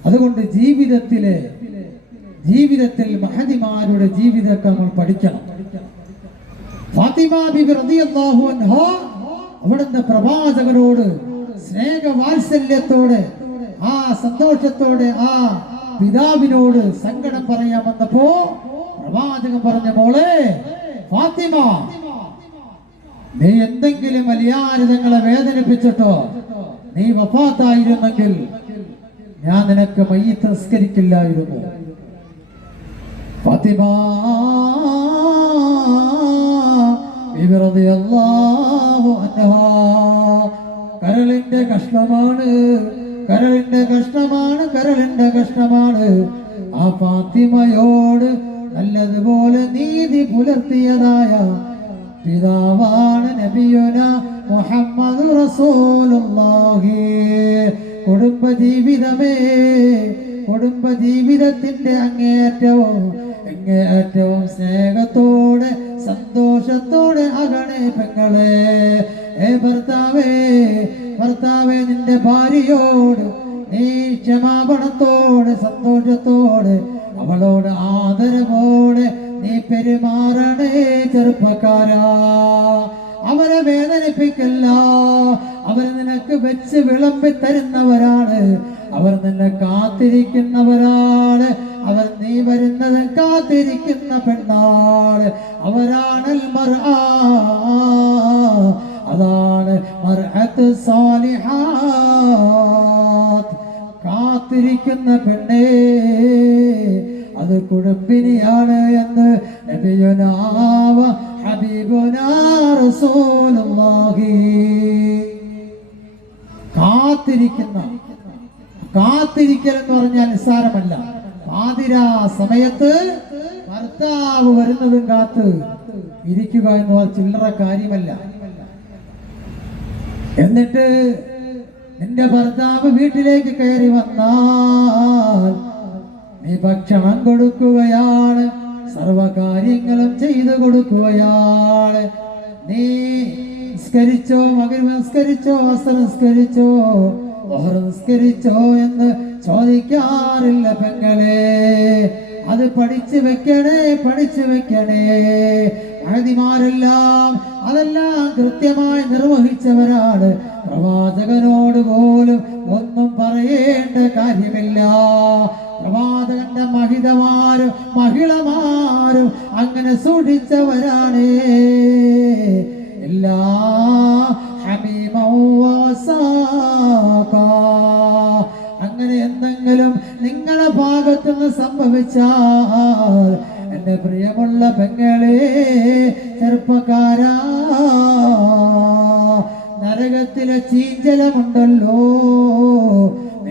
അതുകൊണ്ട് ജീവിതത്തിൽ മഹദിമാരുടെ ജീവിതമൊക്കെ നമ്മൾ പഠിക്കണം. ഫാത്തിമ ബിബി റളിയല്ലാഹു അൻഹ അവിടുന്ന് പ്രവാചകനോട് സ്നേഹവാത്സല്യത്തോടെ, ആ സന്തോഷത്തോടെ ആ പിതാവിനോട് സങ്കടം പറയാൻ വന്നപ്പോ പ്രവാചകൻ പറഞ്ഞ, മോളെ ഫാത്തിമ, നീ എന്തെങ്കിലും വലിയാരിതങ്ങളെ വേദനിപ്പിച്ചിട്ടോ നീ വഫാത്തായിരുന്നെങ്കിൽ ഞാൻ നിനക്ക് മയ്യിത്ത് നിസ്കരിക്കില്ലായിരുന്നു. ഫാത്തിമ ബിബി റളിയല്ലാഹു അൻഹ കരളിന്റെ കഷ്ണമാണ്, കരളിന്റെ കഷ്ണമാണ്, കരളിന്റെ കഷ്ണമാണ്. ആ ഫാത്തിമയോട് നല്ലതുപോലെ നീതി പുലർത്തിയതായ പിതാവാണ് നബിയുന മുഹമ്മദ് റസൂലുള്ളാഹി. കുടുംബജീവിതത്തിന്റെ അങ്ങേയറ്റവും സ്നേഹത്തോടെ സന്തോഷത്തോടെ ആകണേ പെങ്ങളെ. ഭർത്താവേ നിന്റെ ഭാര്യയോട് നീ ക്ഷമാപണത്തോടെ സന്തോഷത്തോടെ അവളോട് ആദരവോടെ നീ പെരുമാറണേ ചെറുപ്പക്കാരാ. അവരെ വേദനിപ്പിക്കല്ല. അവർ നിനക്ക് വെച്ച് വിളമ്പി തരുന്നവരാണ്, അവർ നിന്നെ കാത്തിരിക്കുന്നവരാണ്, അവർ നീ വരുന്നത് കാത്തിരിക്കുന്ന പെണ്ണാണ്. അവരാണൽ മർആ, അതാണ് മർഅത്ത് സാലിഹാത്ത്. കാത്തിരിക്കുന്ന പെണ്ണേ, അത് കുടുംബിനിയാണ് എന്ന് നബിയുനാ ഹബീബുനാ റസൂലുള്ളാഹി. കാത്തിരിക്കൽ എന്ന് പറഞ്ഞാൽ നിസ്സാരമല്ല. പാതിരാ സമയത്ത് ഭർത്താവ് വരുന്നതും കാത്ത് ഇരിക്കുക എന്ന് പറഞ്ഞാൽ ചില്ലറ കാര്യമല്ല. എന്നിട്ട് നിന്റെ ഭർത്താവ് വീട്ടിലേക്ക് കയറി വന്നാൽ നീ ഭക്ഷണം കൊടുക്കുകയാണ്, സർവകാര്യങ്ങളും ചെയ്തു കൊടുക്കുകയാണ്. നീ നിസ്കരിച്ചോ, മഗ്‌രിബ് നിസ്കരിച്ചോ, അസ്ർ നിസ്കരിച്ചോ, ളുഹർ നിസ്കരിച്ചോ എന്ന് ചോദിക്കാറില്ല പെങ്ങളെ. അത് പഠിച്ചു വെക്കണേ. മഹദിമാരെല്ലാം അതെല്ലാം കൃത്യമായി നിർവഹിച്ചവരാണ്. പ്രവാചകനോട് പോലും ഒന്നും പറയേണ്ട കാര്യമില്ല. പ്രവാചകന്റെ മഹിളമാരും അങ്ങനെ സൂക്ഷിച്ചവരാണ്. എല്ലാ അങ്ങനെ എന്തെങ്കിലും നിങ്ങളുടെ ഭാഗത്തുനിന്ന് സംഭവിച്ചാൽ എന്റെ പ്രിയമുള്ള പെങ്ങളെ, ചെറുപ്പക്കാരാ, നരകത്തിലെ ചീഞ്ചലമുണ്ടല്ലോ,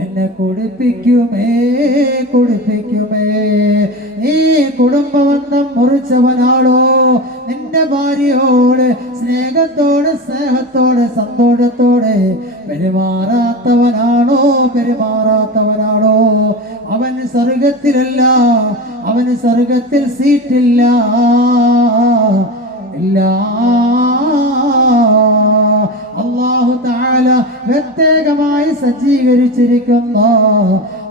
എന്നെ കുടിപ്പിക്കുമേ. നീ കുടുംബബന്ധം മുറിച്ചവനാണോ? നിന്റെ ഭാര്യയോട് സ്നേഹത്തോടെ സന്തോഷത്തോടെ പെരുമാറാത്തവനാണോ? അവന് സ്വർഗത്തിലല്ല, അവന് സ്വർഗത്തിൽ സീറ്റില്ല. അല്ലാഹു തആല പ്രത്യേകമായി സജ്ജീകരിച്ചിരിക്കുന്ന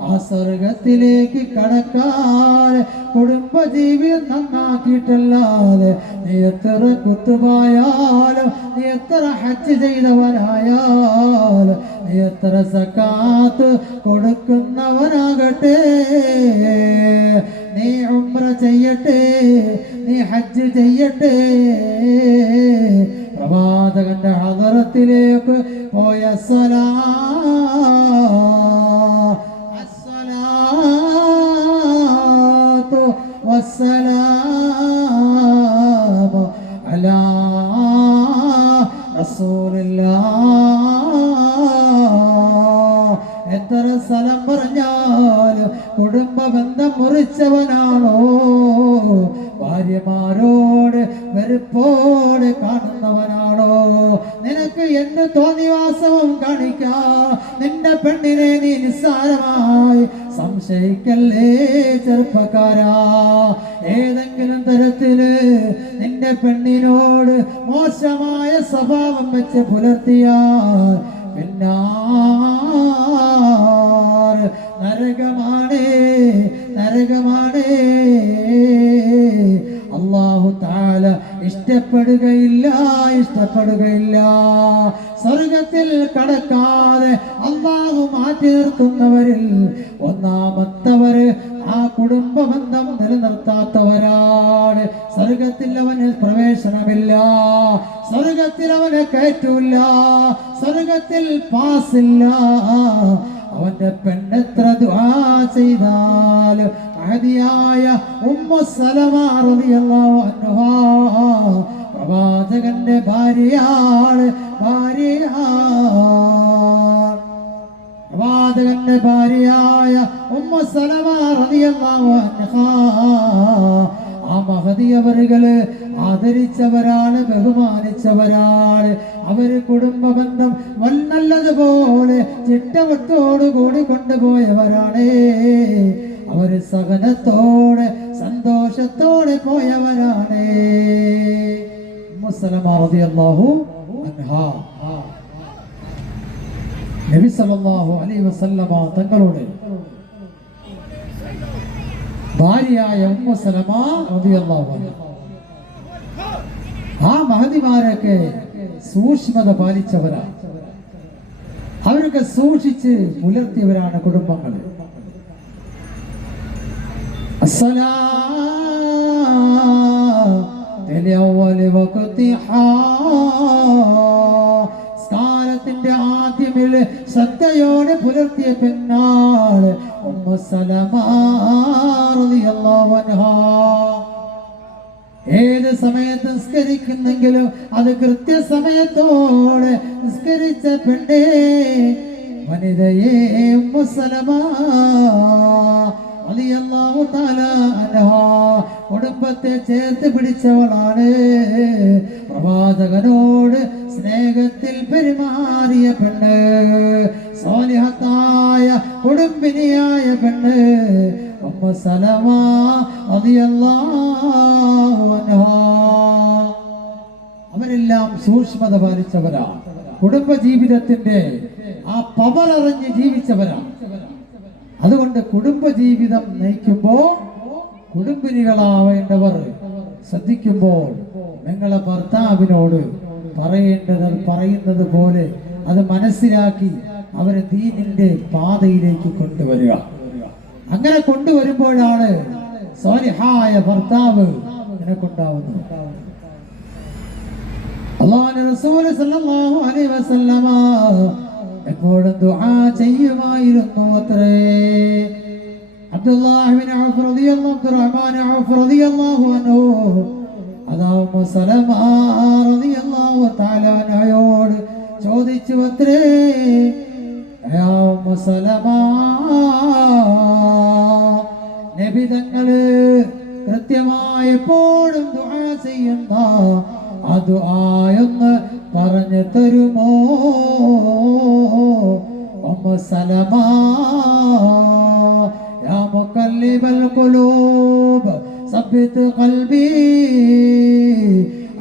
ആ സ്വർഗത്തിലേക്ക് കടക്കാൻ കുടുംബജീവിതം നന്നാക്കിയിട്ടല്ലാതെ നീ എത്ര കുത്തുപോയാലും, നീ എത്ര ഹജ്ജ് ചെയ്തവനായാലും, നീ എത്ര സക്കാത്ത് കൊടുക്കുന്നവനാകട്ടെ, നീ ഉംറ ചെയ്യട്ടെ, നീ ഹജ്ജ് ചെയ്യട്ടെ, പ്രവാചകന്റെ ഹദറത്തിലേക്ക് പോയ അസ്സലാത്തു വസ്സലാമു അലാ റസൂലില്ലാഹ്. എത്ര സ്ഥലം പറഞ്ഞാലും വെച്ചവനാണോ ഭാര്യമാരോട് വെറുപ്പോട് കാണുന്നവനാണോ നിനക്ക് എന്ത് തോന്നിവാസവും കാണിക്കാം നിന്റെ പെണ്ണിനെ നീ നിസ്സാരമായി സംശയിക്കല്ലേ ചെറുപ്പക്കാരാ ഏതെങ്കിലും തരത്തില് നിന്റെ പെണ്ണിനോട് മോശമായ സ്വഭാവം വെച്ച് പുലർത്തിയാൽ പിന്നാർ നരകമാണേ നരകമാണേ അല്ലാഹു തആല ഇഷ്ടപ്പെടുകയില്ല സ്വർഗത്തിൽ കടക്കാതെ അല്ലാഹു മാറ്റി നിർത്തുന്നവരിൽ ഒന്നാമത്തവർ ആ കുടുംബ ബന്ധം നിലനിർത്താത്തവരാണ് സ്വർഗത്തിൽ അവന് പ്രവേശനമില്ല സ്വർഗത്തിൽ അവനെ കയറ്റൂല സ്വർഗത്തിൽ പാസില്ല അവന്റെ പെണ്ണെത്ര ദുആ ചെയ്താലും മഹദിയായ ഉമ്മു സലമ റളിയല്ലാഹു അൻഹാ പ്രവാചകന്റെ ഭാര്യയാണ് പ്രവാചകന്റെ ഭാര്യയായ ഉമ്മു സലമ റളിയല്ലാഹു അൻഹാ ആ മഹദി അവരുകള് ആദരിച്ചവരാണ് ബഹുമാനിച്ചവരാണ് അവര് കുടുംബ ബന്ധം നല്ലതുപോലെ ചിട്ടവട്ടോടു കൂടി കൊണ്ടുപോയവരാണ് അവര് സഹനത്തോടെ സന്തോഷത്തോടെ പോയവരാണ് ഉമ്മു സലമ റളിയല്ലാഹു അൻഹാ നബി സല്ലല്ലാഹു അലൈഹി വസല്ലമ തങ്ങളോട് ഭാര്യയായ ഉമ്മു സലമ റളിയല്ലാഹു അൻഹ ആ മഹദിമാരൊക്കെ സൂക്ഷ്മത പാലിച്ചവരാണ് അവരൊക്കെ സൂക്ഷിച്ച് പുലർത്തിയവരാണ് കുടുംബങ്ങൾ സ്ഥാനത്തിന്റെ ആദ്യമില് ശ്രദ്ധയോടെ പുലർത്തിയ പെണ്ണാള് ഉമ്മു സലമ റളിയല്ലാഹു അൻഹാ ഏത് സമയത്ത് നിസ്കരിക്കുന്നെങ്കിലും അത് കൃത്യസമയത്തോടെ നിസ്കരിച്ച പെണ്ണേ വനിതയെ ഉമ്മു സലമ റളിയല്ലാഹു തആല അൻഹാ കുടുംബത്തെ ചേർത്ത് പിടിച്ചവളാണ് പ്രവാചകനോട് സ്നേഹത്തിൽ പെരുമാറിയ പെണ്ണ് സ്വാലിഹത്തായ കുടുംബിനിയായ പെണ്ണ് ഉമ്മു സലമ റളിയല്ലാഹു അൻഹാ അവരെല്ലാം സൂക്ഷ്മത പാലിച്ചവരാണ് കുടുംബ ജീവിതത്തിന്റെ ആ പവർ അറിഞ്ഞ് ജീവിച്ചവരാണ് അതുകൊണ്ട് കുടുംബ ജീവിതം നയിക്കുമ്പോൾ കുടുംബിനികളാവേണ്ടവർ ശ്രദ്ധിക്കുമ്പോൾ നിങ്ങളെ ഭർത്താവിനോട് പറയുന്നത് പോലെ അത് മനസ്സിലാക്കി അവരെ ദീനിന്റെ പാതയിലേക്ക് കൊണ്ടുവരിക അങ്ങനെ കൊണ്ടുവരുമ്പോഴാണ് സ്വാലിഹായ ഭർത്താവ് നിനക്കുണ്ടാവുന്നത് അല്ലാഹുവിന്റെ റസൂൽ സല്ലല്ലാഹു അലൈഹി വസല്ലമ എപ്പോഴും ദുആ ചെയ്യുമായിരുന്നു അത്രേ അബ്ദുല്ലാഹ് ഇബ്നു ഔഫ് അബ്ദുറഹ്മാൻ ഔഫ് റളിയല്ലാഹു അൻഹു അതാ ഉമ്മു സലമ റളിയല്ലാഹു തആല അൻഹയോട് ചോദിച്ചു അത്രേ യാ ഉമ്മു സലമ നബി തങ്ങള് കൃത്യമായി എപ്പോഴും ദുആ ചെയ്യുന്ന ആ ദുആയൊന്ന് പറഞ്ഞു തരുമോ ഉമ്മു സലമ യാ മുഖല്ലിബൽ ഖുലൂബ് സബ്ബിത് ഖൽബി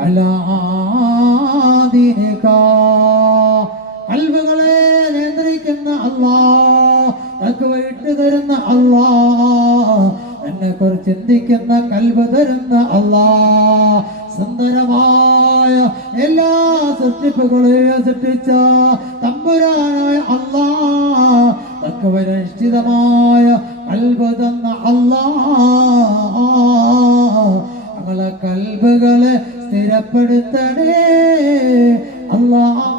അലാ ദീനിക ഖൽബുകളെ നിയന്ത്രിക്കുന്ന അല്ലാഹ് തഖ്വ ഇട്ട് തരുന്ന അല്ലാഹ് എന്നെ കുറിച്ച് ചിന്തിക്കുന്ന ഖൽബ് തരുന്ന അല്ലാഹ് സുന്ദരമായ എല്ലാ സൃഷ്ടിപ്പുകളെയും സൃഷ്ടിച്ച തമ്പുരാനായ അല്ലാഹ് തഖ്വനിഷ്ഠിതമായ ഖൽബ് തന്ന അല്ലാഹ് ഞങ്ങളെ ഖൽബുകളെ സ്ഥിരപ്പെടുത്തണേ അല്ലാഹ്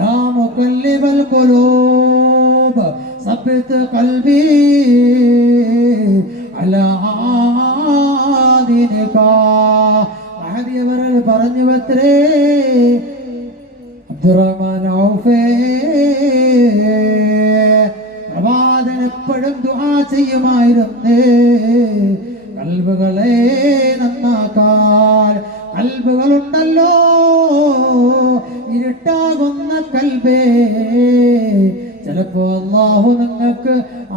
യാ മുഖല്ലിബൽ ഖുലൂബ് സബ്ബിത് ഖൽബി അലാ ദീനിക മഹദിയവർ പറഞ്ഞു അത്രേ അബ്ദുറഹ്മാൻ ഔഫ് പ്രവാചകൻ എപ്പോഴും ദുആ ചെയ്യുമായിരുന്നേ. കൽബുകളെ നന്നാക്കാൻ. കൽബുകളുണ്ടല്ലോ ഇരുട്ടാകുന്ന കൽബേ, ചിലപ്പോ അല്ലാഹു നിങ്ങൾക്ക്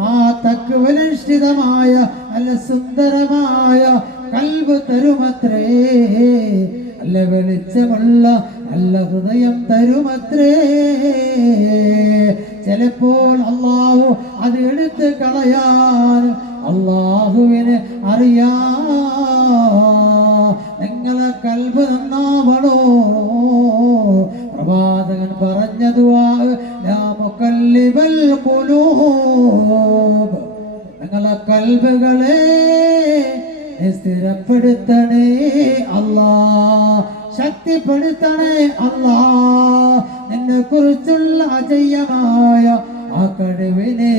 ആ തഖ്വലനിഷ്ഠിതമായ നല്ല സുന്ദരമായ കൽബ് തരുമത്രേ. നല്ല വെളിച്ചമുള്ള നല്ല ഹൃദയം തരുമത്രേ. ചിലപ്പോൾ അല്ലാഹു അത് എടുത്ത് കളയാൻ അല്ലാഹുവിന് അറിയാം. നിങ്ങളെ കൽബ് നന്നാവണോ? പ്രവാചകൻ പറഞ്ഞ ദുആ, യാ മുഖല്ലിബൽ ഖുലൂബ്, നിങ്ങളെ കൽബുകളെ സ്ഥിരപ്പെടുത്തണേ അല്ലാ, ശക്തിപ്പെടുത്തണേ അല്ലാ. നിന്നെ കുറിച്ചുള്ള അജയ്യമായ ആ കഴിവിനെ,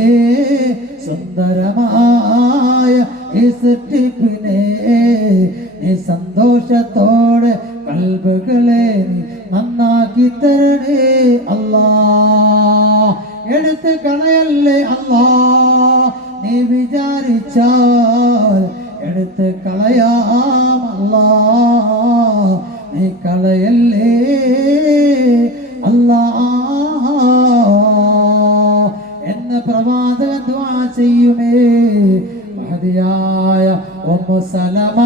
സുന്ദരമായ ഈ സൃഷ്ടിപ്പിനെ നീ സന്തോഷത്തോടെ കൽബുകളെ നീ നന്നാക്കി തരണേ അല്ലാ. എടുത്ത് കളയല്ലേ അല്ലാ. നീ വിചാരിച്ചാൽ എടുത്ത് കളയാം അല്ലാ. നീ കളയല്ലേ അല്ലാ എന്ന് പ്രവാചകൻ ദുആ ചെയ്യുമേ. മഹദിയായ ഉമ്മു സലമ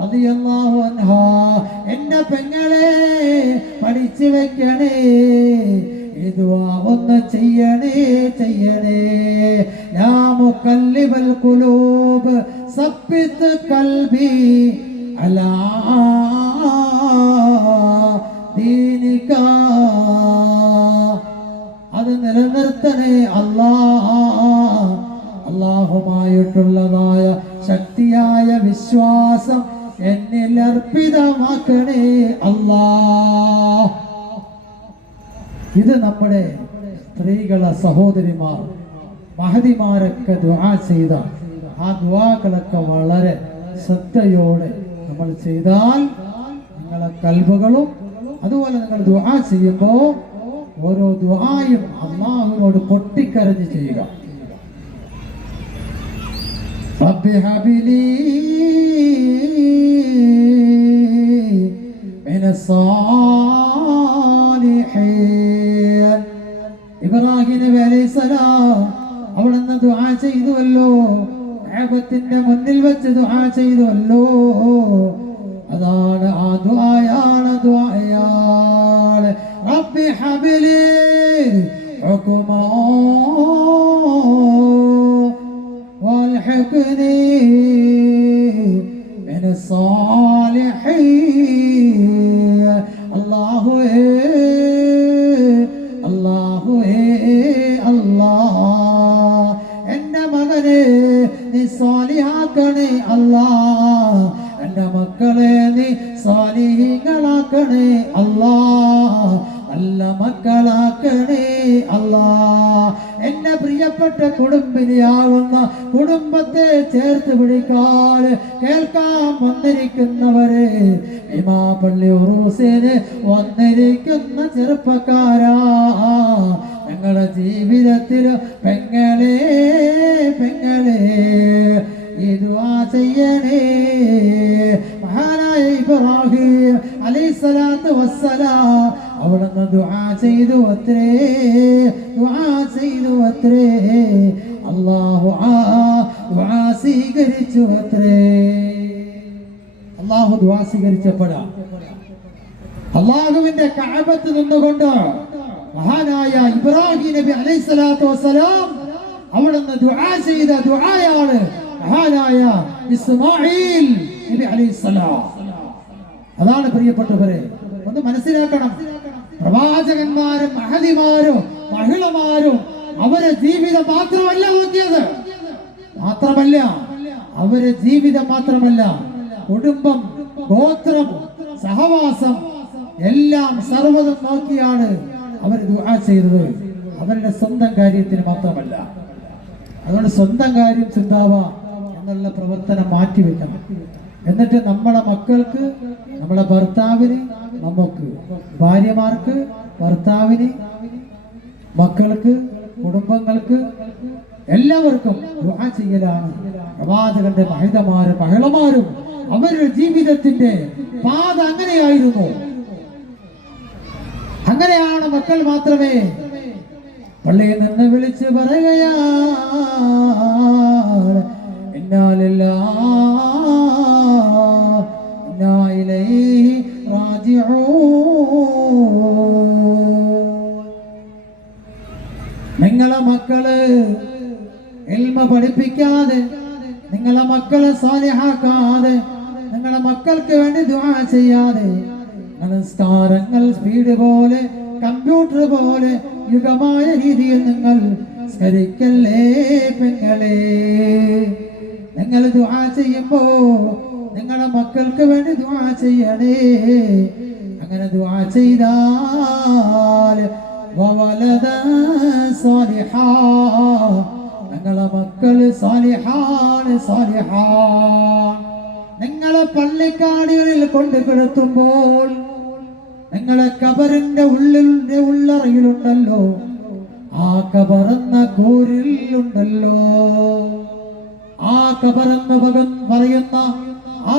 റളിയല്ലാഹു അൻഹാ, എന്റെ പെങ്ങളെ പഠിച്ചു വെക്കണേ, ഈ ദുആ ഒന്ന് ചെയ്യണേ ചെയ്യണേ. യാ മുഖല്ലിബൽ ഖുലൂബ് സബ്ബിത് ഖൽബി അലാ ദീനിക, അത് നിലനിർത്തണേ അല്ലാ. അല്ലാഹുമായിട്ടുള്ളതായ ശക്തിയായ വിശ്വാസം എന്നിൽ അർപ്പിതമാക്കണേ അല്ലാ. ഇത് നമ്മുടെ സ്ത്രീകളെ സഹോദരിമാർ മഹദിമാരൊക്കെ ദുആ ചെയ്ത ആ ദുആകളൊക്കെ വളരെ ശ്രദ്ധയോടെ നമ്മൾ ചെയ്താൽ നിങ്ങളെ കൽബുകളും അതുപോലെ നിങ്ങൾ ദുആ ചെയ്യുമ്പോൾ ഓരോ ദുആയും അല്ലാഹുവിനോട് പൊട്ടിക്കരഞ്ഞ് ചെയ്യുക. റബ്ബി ഹബിലി മിനസ്സാലിഹീൻ. ഇബ്രാഹിം നബി അലൈഹിസ്സലാം അവിടുന്ന് ദുആ ചെയ്തുവല്ലോ, കഅബത്തിന്റെ മുന്നിൽ വെച്ച് ദുആ ചെയ്തുവല്ലോ. അതാണ് ആ ദുആയാണ് ദുആയാണ് റബ്ബി ഹബിലി ഹുക്മാ വൽഹിഖ്നി മിനസ്സാലിഹീൻ. അല്ലാഹുവേ അല്ലാഹുവേ അല്ലാഹ്, എന്റെ മകനെ നീ സ്വാലിഹാക്കണേ അല്ലാ. എന്റെ മക്കളെ നീ സ്വാലിഹീങ്ങളാക്കണേ അല്ലാ, നല്ല മക്കളാക്കണേ അല്ലാ. എന്റെ പ്രിയപ്പെട്ട കുടുംബിനിയാവുന്ന കുടുംബത്തെ ചേർത്ത് പിടിക്കാൻ കേൾക്കാൻ വന്നിരിക്കുന്നവരെ, ഇമാപള്ളി ഉറൂസിന് വന്നിരിക്കുന്ന ചെറുപ്പക്കാരാ, ഞങ്ങളുടെ ജീവിതത്തിൽ പെങ്ങളെ പെങ്ങളെ ഈ ദുആ ചെയ്യണേ. മഹാനായ ഇബ്രാഹിം അലൈഹിസ്സലാത്തു വസ്സലാം അവിടുന്ന് ദുആ ചെയ്തു അത്രേ, ദുആ ചെയ്തു അത്രേ. അല്ലാഹു ദുആ സ്വീകരിച്ചു അത്രേ. അല്ലാഹു ദുആ സ്വീകരിച്ചപ്പോഴാ അല്ലാഹുവിന്റെ കഅബത്ത് നിന്നുകൊണ്ട് മഹാനായ ഇബ്രാഹിം നബി അലൈഹിസ്സലാത്തു വസ്സലാം അവിടുന്ന് ദുആ ചെയ്ത ദുആയാണ് മഹാനായ ഇസ്മാഈൽ നബി അലൈഹിസ്സലാം. അതാണ് പ്രിയപ്പെട്ടവരെ, ഒന്ന് മനസ്സിലാക്കണം. പ്രവാചകന്മാരും മഹദിമാരും മഹിളമാരും അവരെ ജീവിതം മാത്രമല്ല നോക്കിയത്, മാത്രമല്ല അവരെ ജീവിതം മാത്രമല്ല കുടുംബം, ഗോത്രം, സഹവാസം എല്ലാം സർവ്വതും നോക്കിയാണ് അവർ ദുആ ചെയ്തത്. അവരുടെ സ്വന്തം കാര്യത്തിന് മാത്രമല്ല. അതുകൊണ്ട് സ്വന്തം കാര്യം ചിന്താവാ എന്നുള്ള പ്രവർത്തനം മാറ്റിവെക്കണം. എന്നിട്ട് നമ്മളെ മക്കൾക്ക്, നമ്മളെ ഭർത്താവിന്, നമുക്ക് ഭാര്യമാർക്ക്, ഭർത്താവിന്, മക്കൾക്ക് കുടുംബങ്ങൾക്ക് എല്ലാവർക്കും ദുആ ചെയ്യലാണ് പ്രവാചകന്റെ മഹിതമാരും മഹിളമാരും അവരുടെ ജീവിതത്തിന്റെ പാത അങ്ങനെയായിരുന്നു. അങ്ങനെയാണ് മക്കൾ മാത്രമേ പള്ളിയിൽ നിന്ന് വിളിച്ച് പറയുകയാണ് ഇന്നാ ലില്ലാഹി ഇന്നാ ഇലൈഹി റാജിഊൻ. നിങ്ങളെ മക്കള് ഇൽമ പഠിപ്പിക്കാതെ, നിങ്ങളെ മക്കളെ സാലിഹാക്കാതെ, നിങ്ങളെ മക്കൾക്ക് വേണ്ടി ദുആ ചെയ്യാതെ നമസ്കാരങ്ങൾ സ്പീഡ് പോലെ കമ്പ്യൂട്ടർ പോലെ യുഗമായ രീതിയിൽ നിങ്ങൾ സ്കരിക്കല്ലേ പെങ്ങളെ. നിങ്ങൾ ദുആ ചെയ്യുമ്പോ നിങ്ങളുടെ മക്കൾക്ക് വേണ്ടി ദുആ ചെയ്യണേ. അങ്ങനെ ദുആ ചെയ്താൽ വവലദ സാലിഹാ, നിങ്ങളെ മക്കൾ സാലിഹാണ് സാലിഹാ. നിങ്ങളെ പള്ളിക്കാടുകളിൽ കൊണ്ട് കിടത്തുമ്പോൾ നിങ്ങളെ കബറിന്റെ ഉള്ളറയിലുണ്ടല്ലോ, ആ കബറെന്ന കൂരിലുണ്ടല്ലോ, ആ കബറെന്ന് പറയുന്ന ആ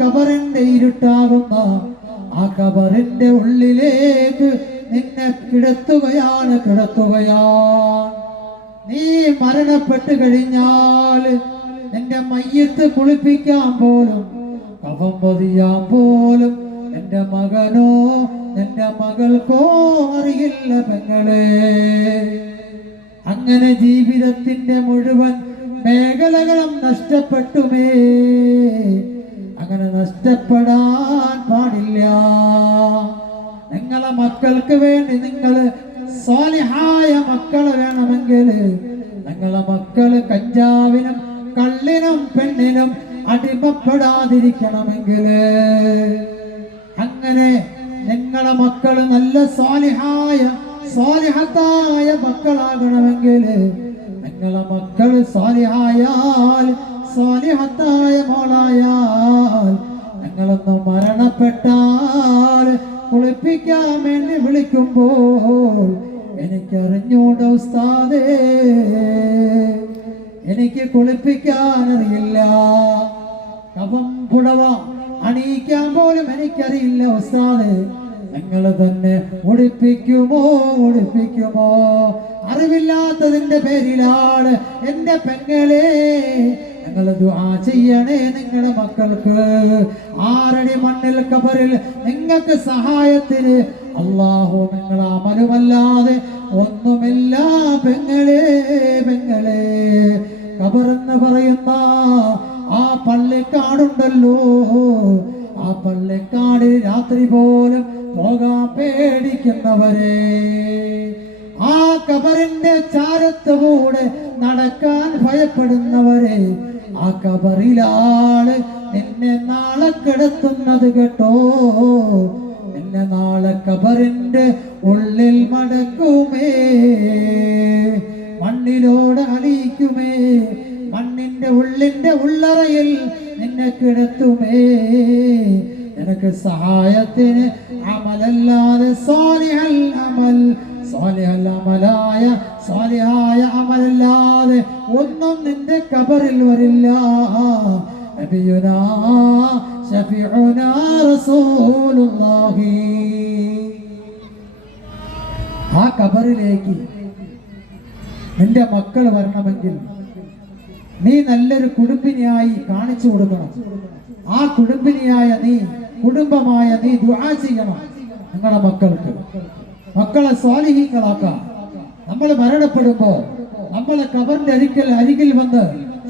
കബറിന്റെ ഇരുട്ടാകുന്ന ആ കബറിന്റെ ഉള്ളിലേക്ക് നിന്നെ കിടത്തുകയാണ്. നീ മരണപ്പെട്ട് കഴിഞ്ഞാൽ നിന്റെ മയ്യത്ത് കുളിപ്പിക്കാൻ പോലും കഫം പൊതിയാൻ പോലും എന്റെ മകനോ എന്റെ മകൾക്കോ അറിയില്ല പെങ്ങളെ. അങ്ങനെ ജീവിതത്തിന്റെ മുഴുവൻ മേഖലകളും നഷ്ടപ്പെട്ടുമേ. അങ്ങനെ നഷ്ടപ്പെടാൻ പാടില്ല. നിങ്ങളെ മക്കൾക്ക് വേണ്ടി നിങ്ങൾ സാലിഹായ മക്കളെ വേണമെങ്കിൽ നിങ്ങളെ മക്കള് കഞ്ചാവിനും കള്ളിനും പെണ്ണിനും അടിമപ്പെടാതിരിക്കണമെങ്കിൽ, അങ്ങനെ നിങ്ങളെ മക്കള് നല്ല സാലിഹത്തായ മക്കളാകണമെങ്കിൽ, നിങ്ങളെ മക്കള് സാലിഹായാൽ സാലിഹത്തായ മോളായാൽ നിങ്ങളൊന്ന് മരണപ്പെട്ടാൽ കുളിപ്പിക്കാൻ വേണ്ടി വിളിക്കുമ്പോൾ എനിക്കറിഞ്ഞൂട ഉസ്താദേ, എനിക്ക് കുളിപ്പിക്കാൻ അറിയില്ല, കഫം പുടവ അണിയിക്കാൻ പോലും എനിക്കറിയില്ല ഉസ്താദേ, നിങ്ങൾ തന്നെ ഒളിപ്പിക്കുമോ? അറിവില്ലാത്തതിന്റെ പേരിലാണ് എന്റെ പെങ്ങളെ. നിങ്ങൾ ദുആ ചെയ്യണേ നിങ്ങളുടെ മക്കൾക്ക്. 6 അടി മണ്ണിൽ കബറിൽ നിങ്ങൾക്ക് സഹായത്തിന് അല്ലാഹു നിങ്ങളെ അമലുമല്ലാതെ ഒന്നുമില്ല പെങ്ങളെ. കബറെന്ന് പറയുന്ന ആ പള്ളിക്കാടുണ്ടല്ലോ, ആ പള്ളിക്കാട് രാത്രി പോലും പോകാൻ പേടിക്കുന്നവരെ, ആ കബറിന്റെ ചാരത്തുകൂടെ നടക്കാൻ ഭയപ്പെടുന്നവരെ, ആ കബറിലാണ് നിന്നെ നാളെ കിടത്തുന്നത് കേട്ടോ. നിന്നെ നാളെ കബറിന്റെ ഉള്ളിൽ മടക്കുമേ, മണ്ണിലോട് അണിയിക്കുമേ, മണ്ണിന്റെ ഉള്ളറയിൽ നിന്നെ കിടത്തുമേ. നിനക്ക് സഹായത്തിന് അമലല്ലാതെ സാലിഹായ അമലല്ലാതെ ഒന്നും നിന്റെ കബറിൽ വരില്ല. നബിയുനാ ശഫീഉനാ റസൂലുള്ളാഹി. ആ കബറിലേക്ക് നിന്റെ മക്കൾ വരണമെങ്കിൽ നീ നല്ലൊരു കുടുംബിനിയായി കാണിച്ചു കൊടുക്കണം. ആ കുടുംബിനിയായ നീ, കുടുംബമായ നീ ദുആ ചെയ്യണം നിങ്ങളുടെ മക്കൾക്ക്. മക്കളെ സ്വാലിഹീങ്ങളാക്കാം. നമ്മൾ മരണപ്പെടുമ്പോ നമ്മളെ കബറിന്റെ അരികിൽ വന്ന്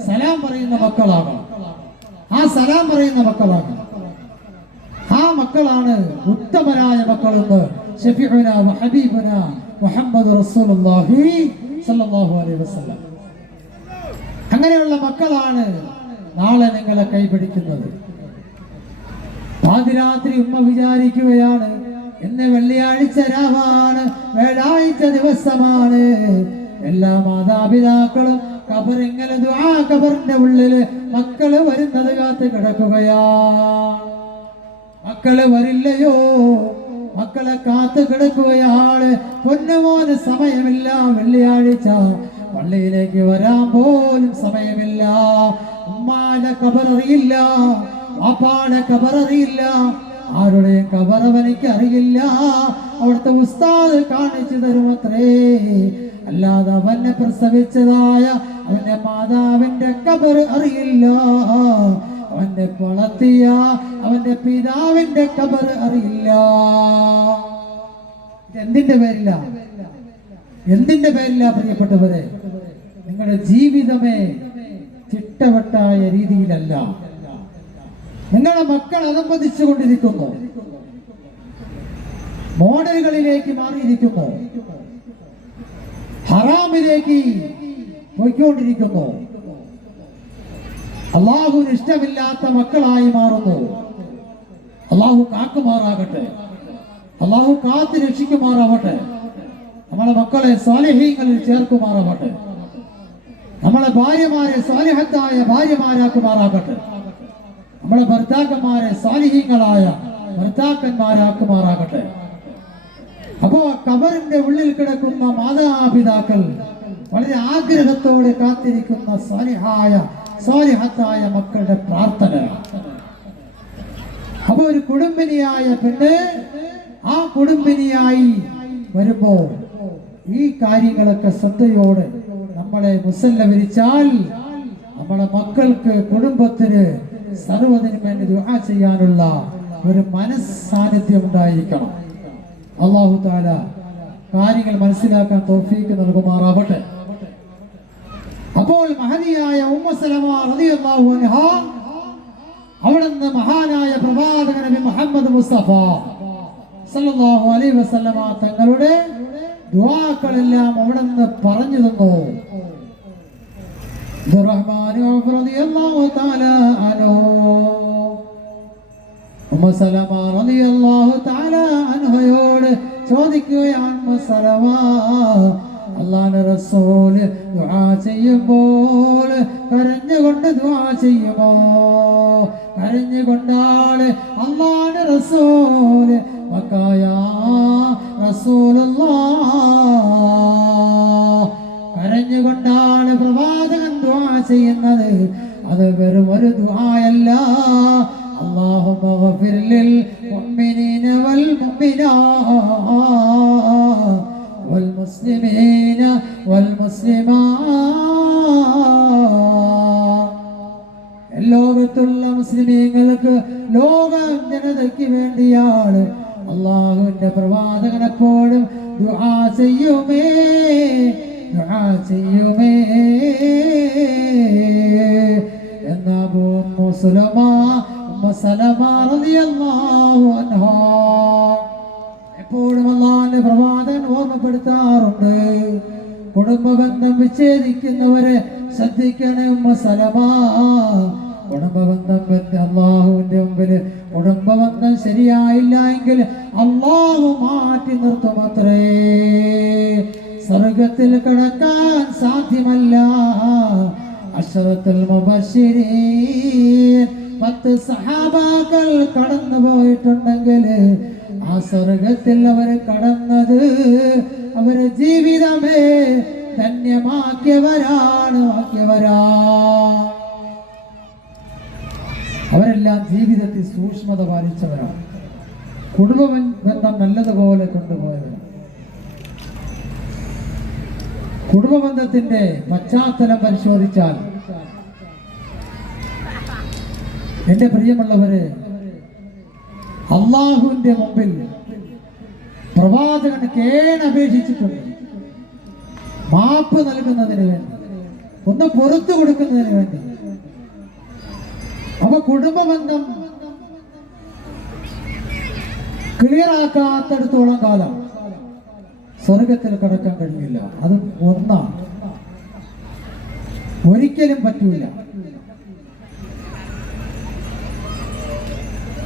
സലാം പറയുന്ന മക്കളാകണം. ആ സലാം പറയുന്ന മക്കളാകണം. ആ മക്കളാണ് ഉത്തമരായ മക്കളെന്ന് ശഫീഉനാ വഹബീബുനാ മുഹമ്മദ് റസൂലുള്ളാഹി സ്വല്ലല്ലാഹു അലൈഹി വസല്ലം. അങ്ങനെയുള്ള മക്കളാണ് നാളെ നിങ്ങളെ കൈപിടിക്കുന്നത്. പാതിരാത്രി ഉമ്മ വിചാരിക്കുകയാണ്, ഇന്ന് വെള്ളിയാഴ്ച രാവാണ്, വ്യാഴാഴ്ച ദിവസമാണ്. എല്ലാ മാതാപിതാക്കളും കബറിങ്ങനെ ദുആ കബറിന്റെ ഉള്ളില് മക്കള് വരുന്നത് കാത്ത് കിടക്കുകയാണ്. മക്കള് വരില്ലയോ? മക്കളെ കാത്തു കിടക്കുകയാണ്. പൊന്നുമോന് സമയമില്ല, വെള്ളിയാഴ്ച പള്ളിയിലേക്ക് വരാൻ പോലും സമയമില്ല. ഉമ്മാന്റെ ഖബററിയില്ല, വാപ്പാടെ ഖബററിയില്ല, ആരുടെയും ഖബറവനിക്ക് അറിയില്ല. അവിടുത്തെ ഉസ്താദ് കാണിച്ചു തരുമത്രേ. അല്ലാതെ അവനെ പ്രസവിച്ചതായ അവന്റെ മാതാവിന്റെ ഖബർ അറിയില്ല. അവന്റെ വളർത്തിയ അവന്റെ പിതാവിന്റെ ഖബർ അറിയില്ല. എന്തിന്റെ പേരില്ല? എന്തിന്റെ പേരില്ല പ്രിയപ്പെട്ടവരെ? നിങ്ങളുടെ ജീവിതമേ ചിട്ടവട്ടായ രീതിയിലല്ല. നിങ്ങളുടെ മക്കൾ അതമ്പതിച്ചു കൊണ്ടിരിക്കുന്നു, മോഡലുകളിലേക്ക് മാറിയിരിക്കുന്നു, ഹറാമിലേക്ക് പോയിക്കൊണ്ടിരിക്കുന്നു, അള്ളാഹുവിന് ഇഷ്ടമില്ലാത്ത മക്കളായി മാറുന്നു. അള്ളാഹു കാക്കുമാറാകട്ടെ, അള്ളാഹു കാത്ത് രക്ഷിക്കുമാറാവട്ടെ. നമ്മളെ മക്കളെ സ്വാലിഹീങ്ങളിൽ ചേർക്കുമാറാവട്ടെ. നമ്മളെ ഭാര്യമാരെ സ്വാലിഹത്തായ ഭാര്യമാരാക്കുമാറാകട്ടെ. നമ്മളെ ഭർത്താക്കന്മാരെ സ്വാലിഹീങ്ങളായ ഭർത്താക്കന്മാരാക്കുമാറാകട്ടെ. അപ്പോ ഖബറിന്റെ ഉള്ളിൽ കിടക്കുന്ന മാതാപിതാക്കൾ വളരെ ആഗ്രഹത്തോടെ കാത്തിരിക്കുന്ന സ്വാലിഹത്തായ മക്കളുടെ പ്രാർത്ഥന. അപ്പൊ ഒരു കുടുംബിനിയായ പെണ്ണ് ആ കുടുംബിനിയായി വരുമ്പോ ഈ കാര്യങ്ങളൊക്കെ ശ്രദ്ധയോടെ നമ്മളെ മുസല്ല വിരിച്ചാൽ നമ്മളെ മക്കൾക്ക്, കുടുംബത്തിന്, സർവ്വതിനു വേണ്ടി ദുആ ചെയ്യാനുള്ള ഒരു മനസ്സാന്നിധ്യം ഉണ്ടായിരിക്കണം. അല്ലാഹു തആല കാര്യങ്ങൾ മനസ്സിലാക്കാൻ തൗഫീഖ് നൽകുമാറാവട്ടെ. അപ്പോൾ മഹദിയായ ഉമ്മു സലമ റളിയല്ലാഹു അൻഹ അവിടുന്ന് മഹാനായ പ്രവാചകൻ നബി മുഹമ്മദ് മുസ്തഫ സല്ലല്ലാഹു അലൈഹി വസല്ലമ തങ്ങളുടെ ദുആകളെല്ലാം അവിടുന്ന് പറഞ്ഞു തന്നു. റളിയല്ലാഹു തആല അൻഹു ഉമ്മു സലമ റളിയല്ലാഹു തആല അൻഹയോട് ചോദിക്കുകയാണ്, ഉമ്മു സലമ, അല്ലാഹുവിന്റെ റസൂല് ദുആ ചെയ്യുമ്പോൾ കരഞ്ഞുകൊണ്ട് ദുആ ചെയ്യുമോ? കരഞ്ഞുകൊണ്ടാണ് അല്ലാഹുവിന്റെ റസൂല് വഖായാ റസൂലുള്ളാഹ്, കരഞ്ഞുകൊണ്ടാണ് പ്രവാചകൻ ദുആ ചെയ്യുന്നത്. അത് വെറും ഒരു ദുആയല്ല. اللهم اغفر للمؤمنين والمؤمنات والمسلمين والمسلمات. ലോകത്തുള്ള മുസ്ലിമീങ്ങൾക്ക്, ലോക ജനതയ്ക്ക് വേണ്ടിയാണ് അള്ളാഹുവിന്റെ പ്രവാചകൻ എപ്പോഴും ദുആ ചെയ്യുമേ, ദുആ ചെയ്യുമേ എന്ന ഉമ്മു സലമ റളിയല്ലാഹു അൻഹ എപ്പോഴും അല്ലാഹുവിന്റെ പ്രവാചകൻ ഓർമ്മപ്പെടുത്താറുണ്ട്. കുടുംബബന്ധം വിച്ഛേദിക്കുന്നവരെ ശ്രദ്ധിക്കണേ ഉമ്മു സലമ. കുടുംബബന്ധം അല്ലാഹുവിന്റെ മുമ്പിൽ കുടുംബബന്ധം ശരിയായില്ല എങ്കിൽ അല്ലാഹു മാറ്റി നിർത്തുമത്രേ. സ്വർഗ്ഗത്തിൽ കടക്കാൻ സാധ്യമല്ല. അശ്റത്തുൽ മുബശ്ശിരീൻ 10 സഹാബാക്കൾ കടന്നു പോയിട്ടുണ്ടെങ്കിൽ ആ സ്വർഗത്തിൽ അവർ കടന്നത് അവരെ ജീവിതമേ ധന്യമാക്കിയവരാണ്. അവരെല്ലാം ജീവിതത്തിൽ സൂക്ഷ്മത പാലിച്ചവരാണ്. കുടുംബ ബന്ധം നല്ലതുപോലെ കൊണ്ടുപോയവരാണ്. കുടുംബബന്ധത്തിന്റെ പശ്ചാത്തലം പരിശോധിച്ചാൽ, എന്റെ പ്രിയമുള്ളവരെ, അള്ളാഹുവിന്റെ മുമ്പിൽ പ്രവാചകൻ കേണപേക്ഷിച്ചിട്ടുണ്ട്. മാപ്പ് നൽകുന്നതിന് വേണ്ടി, ഒന്ന് പുറത്തു കൊടുക്കുന്നതിന് വേണ്ടി. അപ്പൊ കുടുംബബന്ധം ക്ലിയറാക്കാത്തടത്തോളം കാലം സ്വർഗത്തിൽ കടക്കാൻ കഴിയില്ല. അത് ഒന്നാണ്, ഒരിക്കലും പറ്റൂല.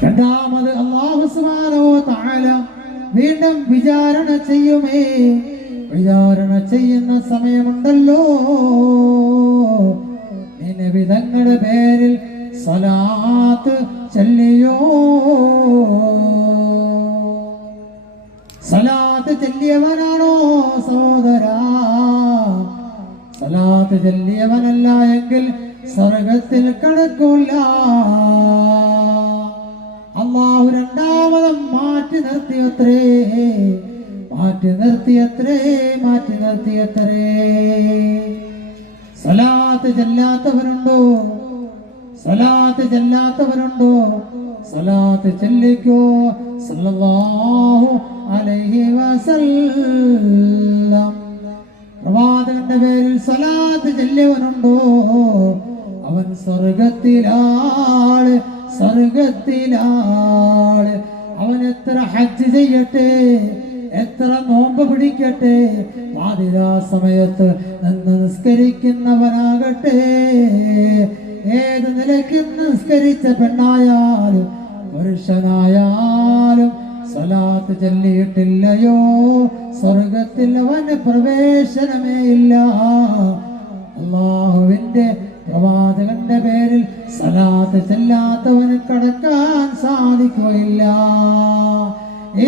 രണ്ടാമത് അല്ലാഹു സുബ്ഹാനഹു വ തആല വീണ്ടും വിചാരണ ചെയ്യുമേ. വിചാരണ ചെയ്യുന്ന സമയമുണ്ടല്ലോ, നബി തങ്ങളുടെ പേരിൽ സ്വലാത്ത് ചൊല്ലിയോ? ചെല്ലിയവനല്ല എങ്കിൽ സ്വർഗത്തിൽ കടക്കൂല. അല്ലാഹു രണ്ടാമതും മാറ്റി നിർത്തിയത്രേ. സലാത്ത് ചെല്ലാത്തവരുണ്ടോ? സലാത്ത് ചെല്ലിക്കോ. സല്ലല്ലാഹു അലൈഹി വസല്ലം. പ്രവാചകന്റെ പേരിൽ സലാത്ത് ചെല്ലിയവനുണ്ടോ? അവൻ സ്വർഗത്തിലാണ്. അവൻ എത്ര ഹജ്ജ് ചെയ്യട്ടെ, എത്ര നോമ്പ് പിടിക്കട്ടെ, പാതിരാ സമയത്ത് നിന്ന് നിസ്കരിക്കുന്നവനാകട്ടെ, ഏത് നിലയ്ക്ക് നിസ്കരിച്ച പെണ്ണായാലും പുരുഷനായാലും സലാത്ത് ചൊല്ലിയിട്ടില്ലയോ സ്വർഗത്തിൽ അവന് പ്രവേശനമേ ഇല്ല. അല്ലാഹുവിന്റെ പ്രവാചകന്റെ പേരിൽ സലാത്ത് ചെല്ലാത്തവന് കടക്കാൻ സാധിക്കുകയില്ല.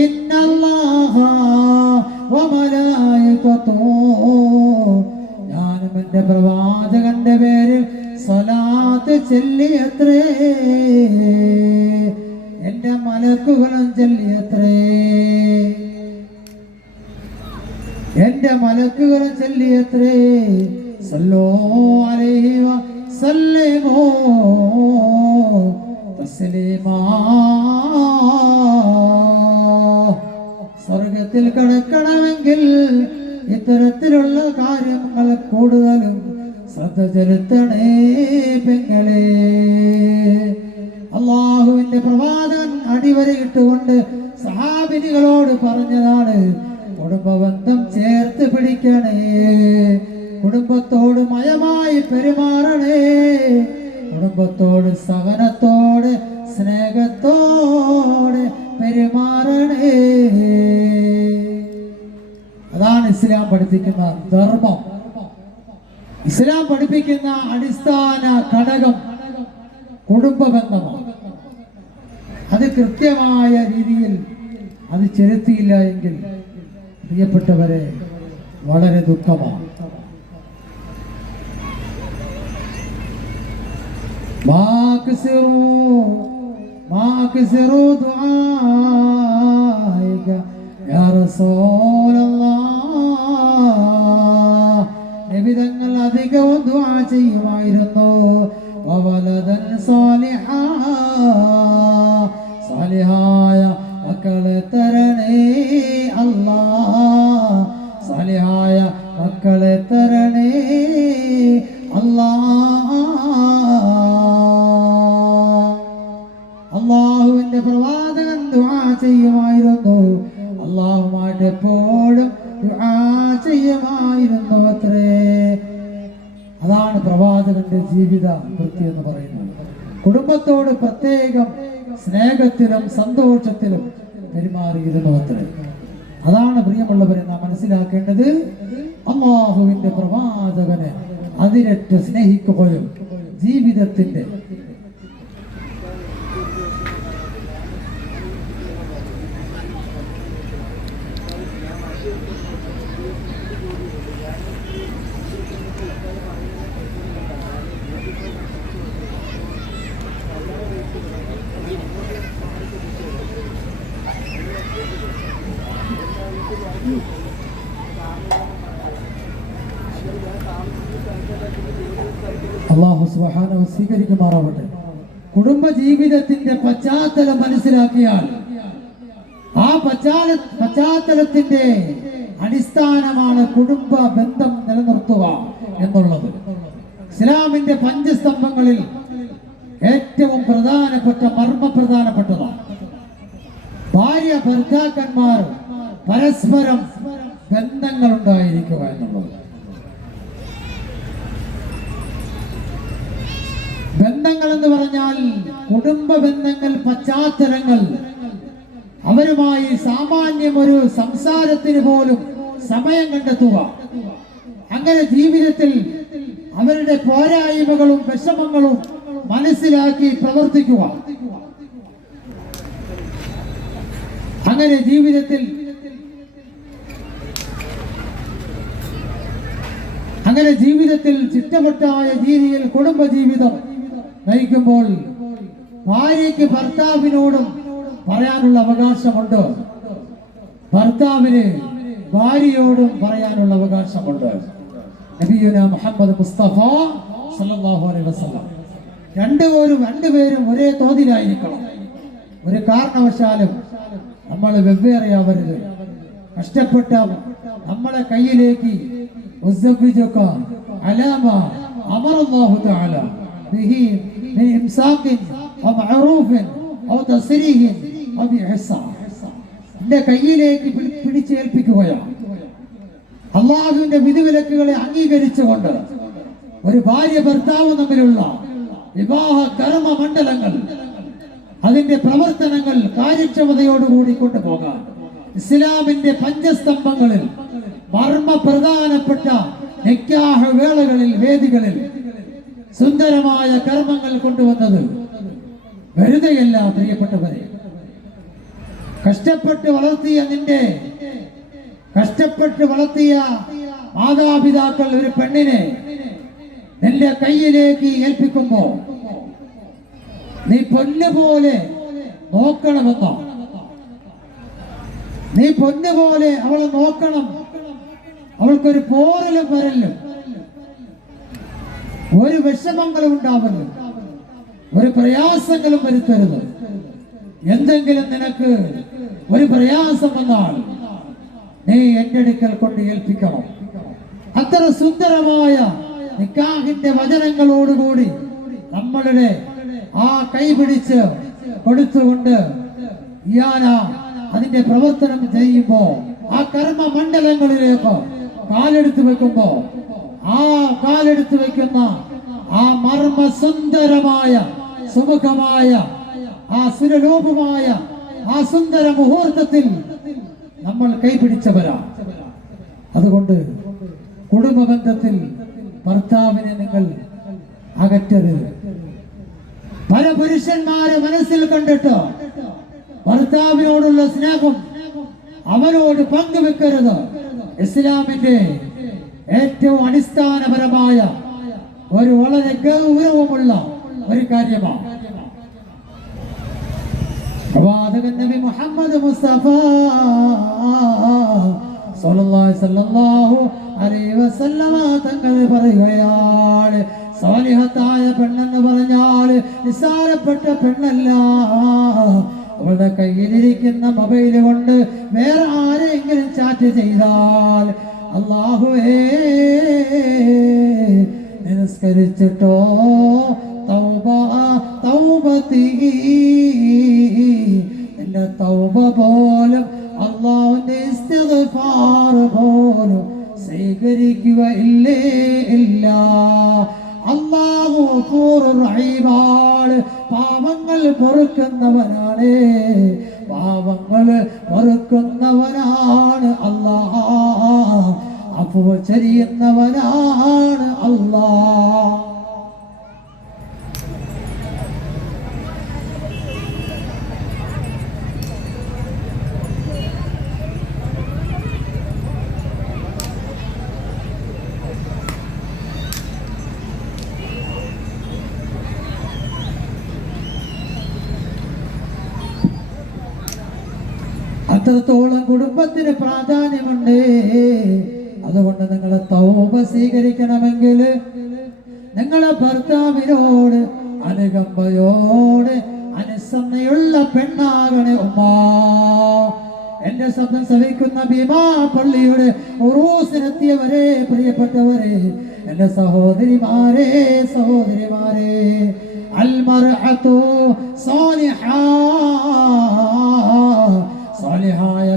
ഇന്നല്ലാഹ വമലായികതുഹു, ഞാനും എന്റെ പ്രവാചകന്റെ പേരിൽ സലാത്ത് ചൊല്ലിയത്രേ, എന്റെ മലക്കുകളും ചൊല്ലിയത്രേ, സല്ലൂ അലൈഹി വസല്ലിമൂ തസ്ലീമാ. സ്വർഗത്തിൽ കടക്കണമെങ്കിൽ ഇത്തരത്തിലുള്ള കാര്യങ്ങൾ കൂടുതലും ശ്രദ്ധ ചെലുത്തണേ പെങ്ങളെ. അള്ളാഹുവിന്റെ പ്രവാചകൻ അടിവരയിട്ടുകൊണ്ട് സഹാബിനികളോട് പറഞ്ഞതാണ്, കുടുംബബന്ധം ചേർത്ത് പിടിക്കണേ, കുടുംബത്തോട് മയമായി പെരുമാറണേ, കുടുംബത്തോട് സഹനത്തോടെ സ്നേഹത്തോടെ പെരുമാറണേ. അതാണ് ഇസ്ലാം പഠിപ്പിക്കുന്ന ധർമ്മം. ഇസ്ലാം പഠിപ്പിക്കുന്ന അടിസ്ഥാന ഘടകം കുടുംബബന്ധമാണ്. അത് കൃത്യമായ രീതിയിൽ അത് ചെലുത്തിയില്ല എങ്കിൽ പ്രിയപ്പെട്ടവരെ വളരെ ദുഃഖമാണ്. നബിതങ്ങൾ അധികവും ദുആ ചെയ്യുമായിരുന്നു. സാലിഹായ മക്കളെ തരണേ അല്ലാഹ്, സാലിഹായ മക്കളെ തരണേ അല്ലാഹ്. അല്ലാഹുവിന്റെ പ്രവാചകൻ ദുആ ചെയ്യുമായിരുന്നു. അല്ലാഹുമായിട്ട് എപ്പോഴും ദുആ ചെയ്യുമായിരുന്നു അത്രേ. അതാണ് പ്രവാചകന്റെ ജീവിത വൃത്തി എന്ന് പറയുന്നത്. കുടുംബത്തോട് പ്രത്യേകം സ്നേഹത്തിലും സന്തോഷത്തിലും പെരുമാറിയിരുന്നു അത്രേ. അതാണ് പ്രിയമുള്ളവരെ നാം മനസ്സിലാക്കേണ്ടത്. അല്ലാഹുവിന്റെ പ്രവാചകനെ അതിരറ്റ് സ്നേഹിക്കുകയും ജീവിതത്തിന്റെ അല്ലാഹു സുബ്ഹാനഹു സ്വീകരിക്കുമാറാവട്ടെ. കുടുംബ ജീവിതത്തിന്റെ പശ്ചാത്തലം മനസ്സിലാക്കിയാൽ ആ പശ്ചാത്തലത്തിന്റെ അടിസ്ഥാനമാണ് കുടുംബ ബന്ധം നിലനിർത്തുക എന്നുള്ളത്. ഇസ്ലാമിന്റെ പഞ്ചസ്തംഭങ്ങളിൽ ഏറ്റവും പ്രധാനപ്പെട്ട മർമ്മപ്രധാനപ്പെട്ടതാണ്. ഭാര്യ ഭർത്താക്കന്മാർ പരസ്പരം ബന്ധങ്ങൾ ഉണ്ടായിരിക്കുക എന്നുള്ളത്. ബന്ധങ്ങൾ എന്ന് പറഞ്ഞാൽ കുടുംബ ബന്ധങ്ങൾ, പശ്ചാത്തലങ്ങൾ, അവരുമായി സാമാന്യം ഒരു സംസാരത്തിന് പോലും സമയം കണ്ടെത്തുക, അങ്ങനെ ജീവിതത്തിൽ അവരുടെ പോരായ്മകളും വിഷമങ്ങളും മനസ്സിലാക്കി പ്രവർത്തിക്കുക, അങ്ങനെ ജീവിതത്തിൽ അങ്ങനെ ജീവിതത്തിൽ ചിട്ടവട്ടായ രീതിയിൽ കുടുംബജീവിതം നയിക്കുമ്പോൾ ഭാര്യയ്ക്ക് ഭർത്താവിനോടും പറയാനുള്ള അവകാശമുണ്ട്, ഭർത്താവിന് ഭാര്യയോടും പറയാനുള്ള അവകാശമുണ്ട്. നബിയുന മുഹമ്മദ് മുസ്തഫ സല്ലല്ലാഹു അലൈഹി വസല്ലം രണ്ടുപേരും ഒരേ തോതിലായിരിക്കണം. ഒരു കാരണവശാലും നമ്മൾ വെവ്വേറെയാവരുത്. കഷ്ടപ്പെട്ട നമ്മളെ കയ്യിലേക്ക് അലാമ അമറല്ലാഹു തആല ബിഹി മിൻ ഇംസാഖിൻ ഔ മഅറൂഫിൻ ഔ തസ്രീഹിൻ ഔ ബിഇഹ്സാൻ, എന്റെ കയ്യിലേക്ക് പിടിച്ചേൽപ്പിക്കുകയാണ്. അള്ളാഹുവിന്റെ വിധിവിലക്കുകളെ അംഗീകരിച്ചുകൊണ്ട് ഒരു ഭാര്യ ഭർത്താവ് തമ്മിലുള്ള വിവാഹ കർമ്മ മണ്ഡലങ്ങൾ, അതിന്റെ പ്രവർത്തനങ്ങൾ കാര്യക്ഷമതയോടുകൂടി കൊണ്ടുപോകാൻ ഇസ്ലാമിന്റെ പഞ്ചസ്തംഭങ്ങളിൽ മർമ്മ പ്രധാനപ്പെട്ട നിക്കാഹ് വേളകളിൽ, വേദികളിൽ സുന്ദരമായ കർമ്മങ്ങൾ കൊണ്ടുവന്നത് വെറുതെയല്ല പ്രിയപ്പെട്ടവരെ. കഷ്ടപ്പെട്ട് വളർത്തിയ മാതാപിതാക്കൾ ഒരു പെണ്ണിനെ നിന്റെ കയ്യിലേക്ക് ഏൽപ്പിക്കുമ്പോ നീ പൊന്നുപോലെ നോക്കണമെന്നോ, നീ പൊന്നുപോലെ അവളെ നോക്കണം. അവൾക്കൊരു പോറലും വരലും, ഒരു വിഷമങ്ങളും ഉണ്ടാവരുത്, ഒരു പ്രയാസങ്ങളും വരുത്തരുത്. എന്തെങ്കിലും നിനക്ക് ഒരു പ്രയാസം വന്നാൽ നീ എന്റെ അടുക്കൽ കൊണ്ട് ഏൽപ്പിക്കണം. അത്ര സുന്ദരമായ നിക്കാഹിന്റെ വചനങ്ങളോടുകൂടി നമ്മളുടെ ആ കൈപിടിച്ച് കൊടുത്തുകൊണ്ട് അതിന്റെ പ്രവർത്തനം ചെയ്യുമ്പോ, ആ കർമ്മ മണ്ഡലങ്ങളിലേക്ക് കാലെടുത്ത് വെക്കുന്ന ആ മർമ്മ സുന്ദരമായ സുമുഖമായ ആ സുരലോപമായ ആ സുന്ദര മുഹൂർത്തത്തിൽ നമ്മൾ കൈപിടിച്ചവരാ. അതുകൊണ്ട് കുടുംബ ബന്ധത്തിൽ ഭർത്താവിനെ നിങ്ങൾ അകറ്റരുത്. പല പുരുഷന്മാരെ മനസ്സിൽ കണ്ടിട്ട് ഭർത്താവിനോടുള്ള സ്നേഹം അവനോട് പങ്കുവെക്കരുത്. ഇസ്ലാമിന്റെ ഏറ്റവും അടിസ്ഥാനപരമായ ഒരു വളരെ ഗൗരവമുള്ള ഒരു കാര്യമാണ്. പ്രവാചകൻ നബി മുഹമ്മദ് മുസ്തഫ സല്ലല്ലാഹു അലൈഹി വസല്ലമ തങ്ങൾ പറയുകയാണ്, സാലിഹത്തായ പെണ്ണെന്ന് പറഞ്ഞാൽ നിസ്സാരപ്പെട്ട പെണ്ണല്ല. അവളുടെ കയ്യിലിരിക്കുന്ന മൊബൈൽ കൊണ്ട് വേറെ ആരെങ്കിലും ചാറ്റ് ചെയ്താൽ അല്ലാഹുവേ നിസ്കരിച്ചിട്ടോ നിന്റെ തൗബ പോലും അല്ലാഹുവിന്റെ ഇസ്തിഗ്ഫാർ പോലും സ്വീകരിക്കുക ഇല്ല. അല്ലാഹു ഗഫൂറുർ റഹീമാണ്, പാപങ്ങൾ പൊറുക്കുന്നവനാണ്, അല്ലാഹ് അഫ്വ ചെയ്യുന്നവനാണ് അല്ലാഹ്. അത്രത്തോളം കുടുംബത്തിന് പ്രാധാന്യമുണ്ട്. അതുകൊണ്ട് നിങ്ങളെ തൗബ സ്വീകരിക്കണമെങ്കിൽ നിങ്ങളെ ഭർത്താവിനോട് അനുകമ്പയോട് അനുസരണയുള്ള പെണ്ണാകണേ ഉമ്മ. എന്റെ ശബ്ദം ശ്രവിക്കുന്ന ഭീമാ പള്ളിയുടെ ഉറൂസിനെത്തിയവരെ, പ്രിയപ്പെട്ടവരെ, എന്റെ സഹോദരിമാരെ, അൽമർഅതു സാലിഹാ, സാലിഹായ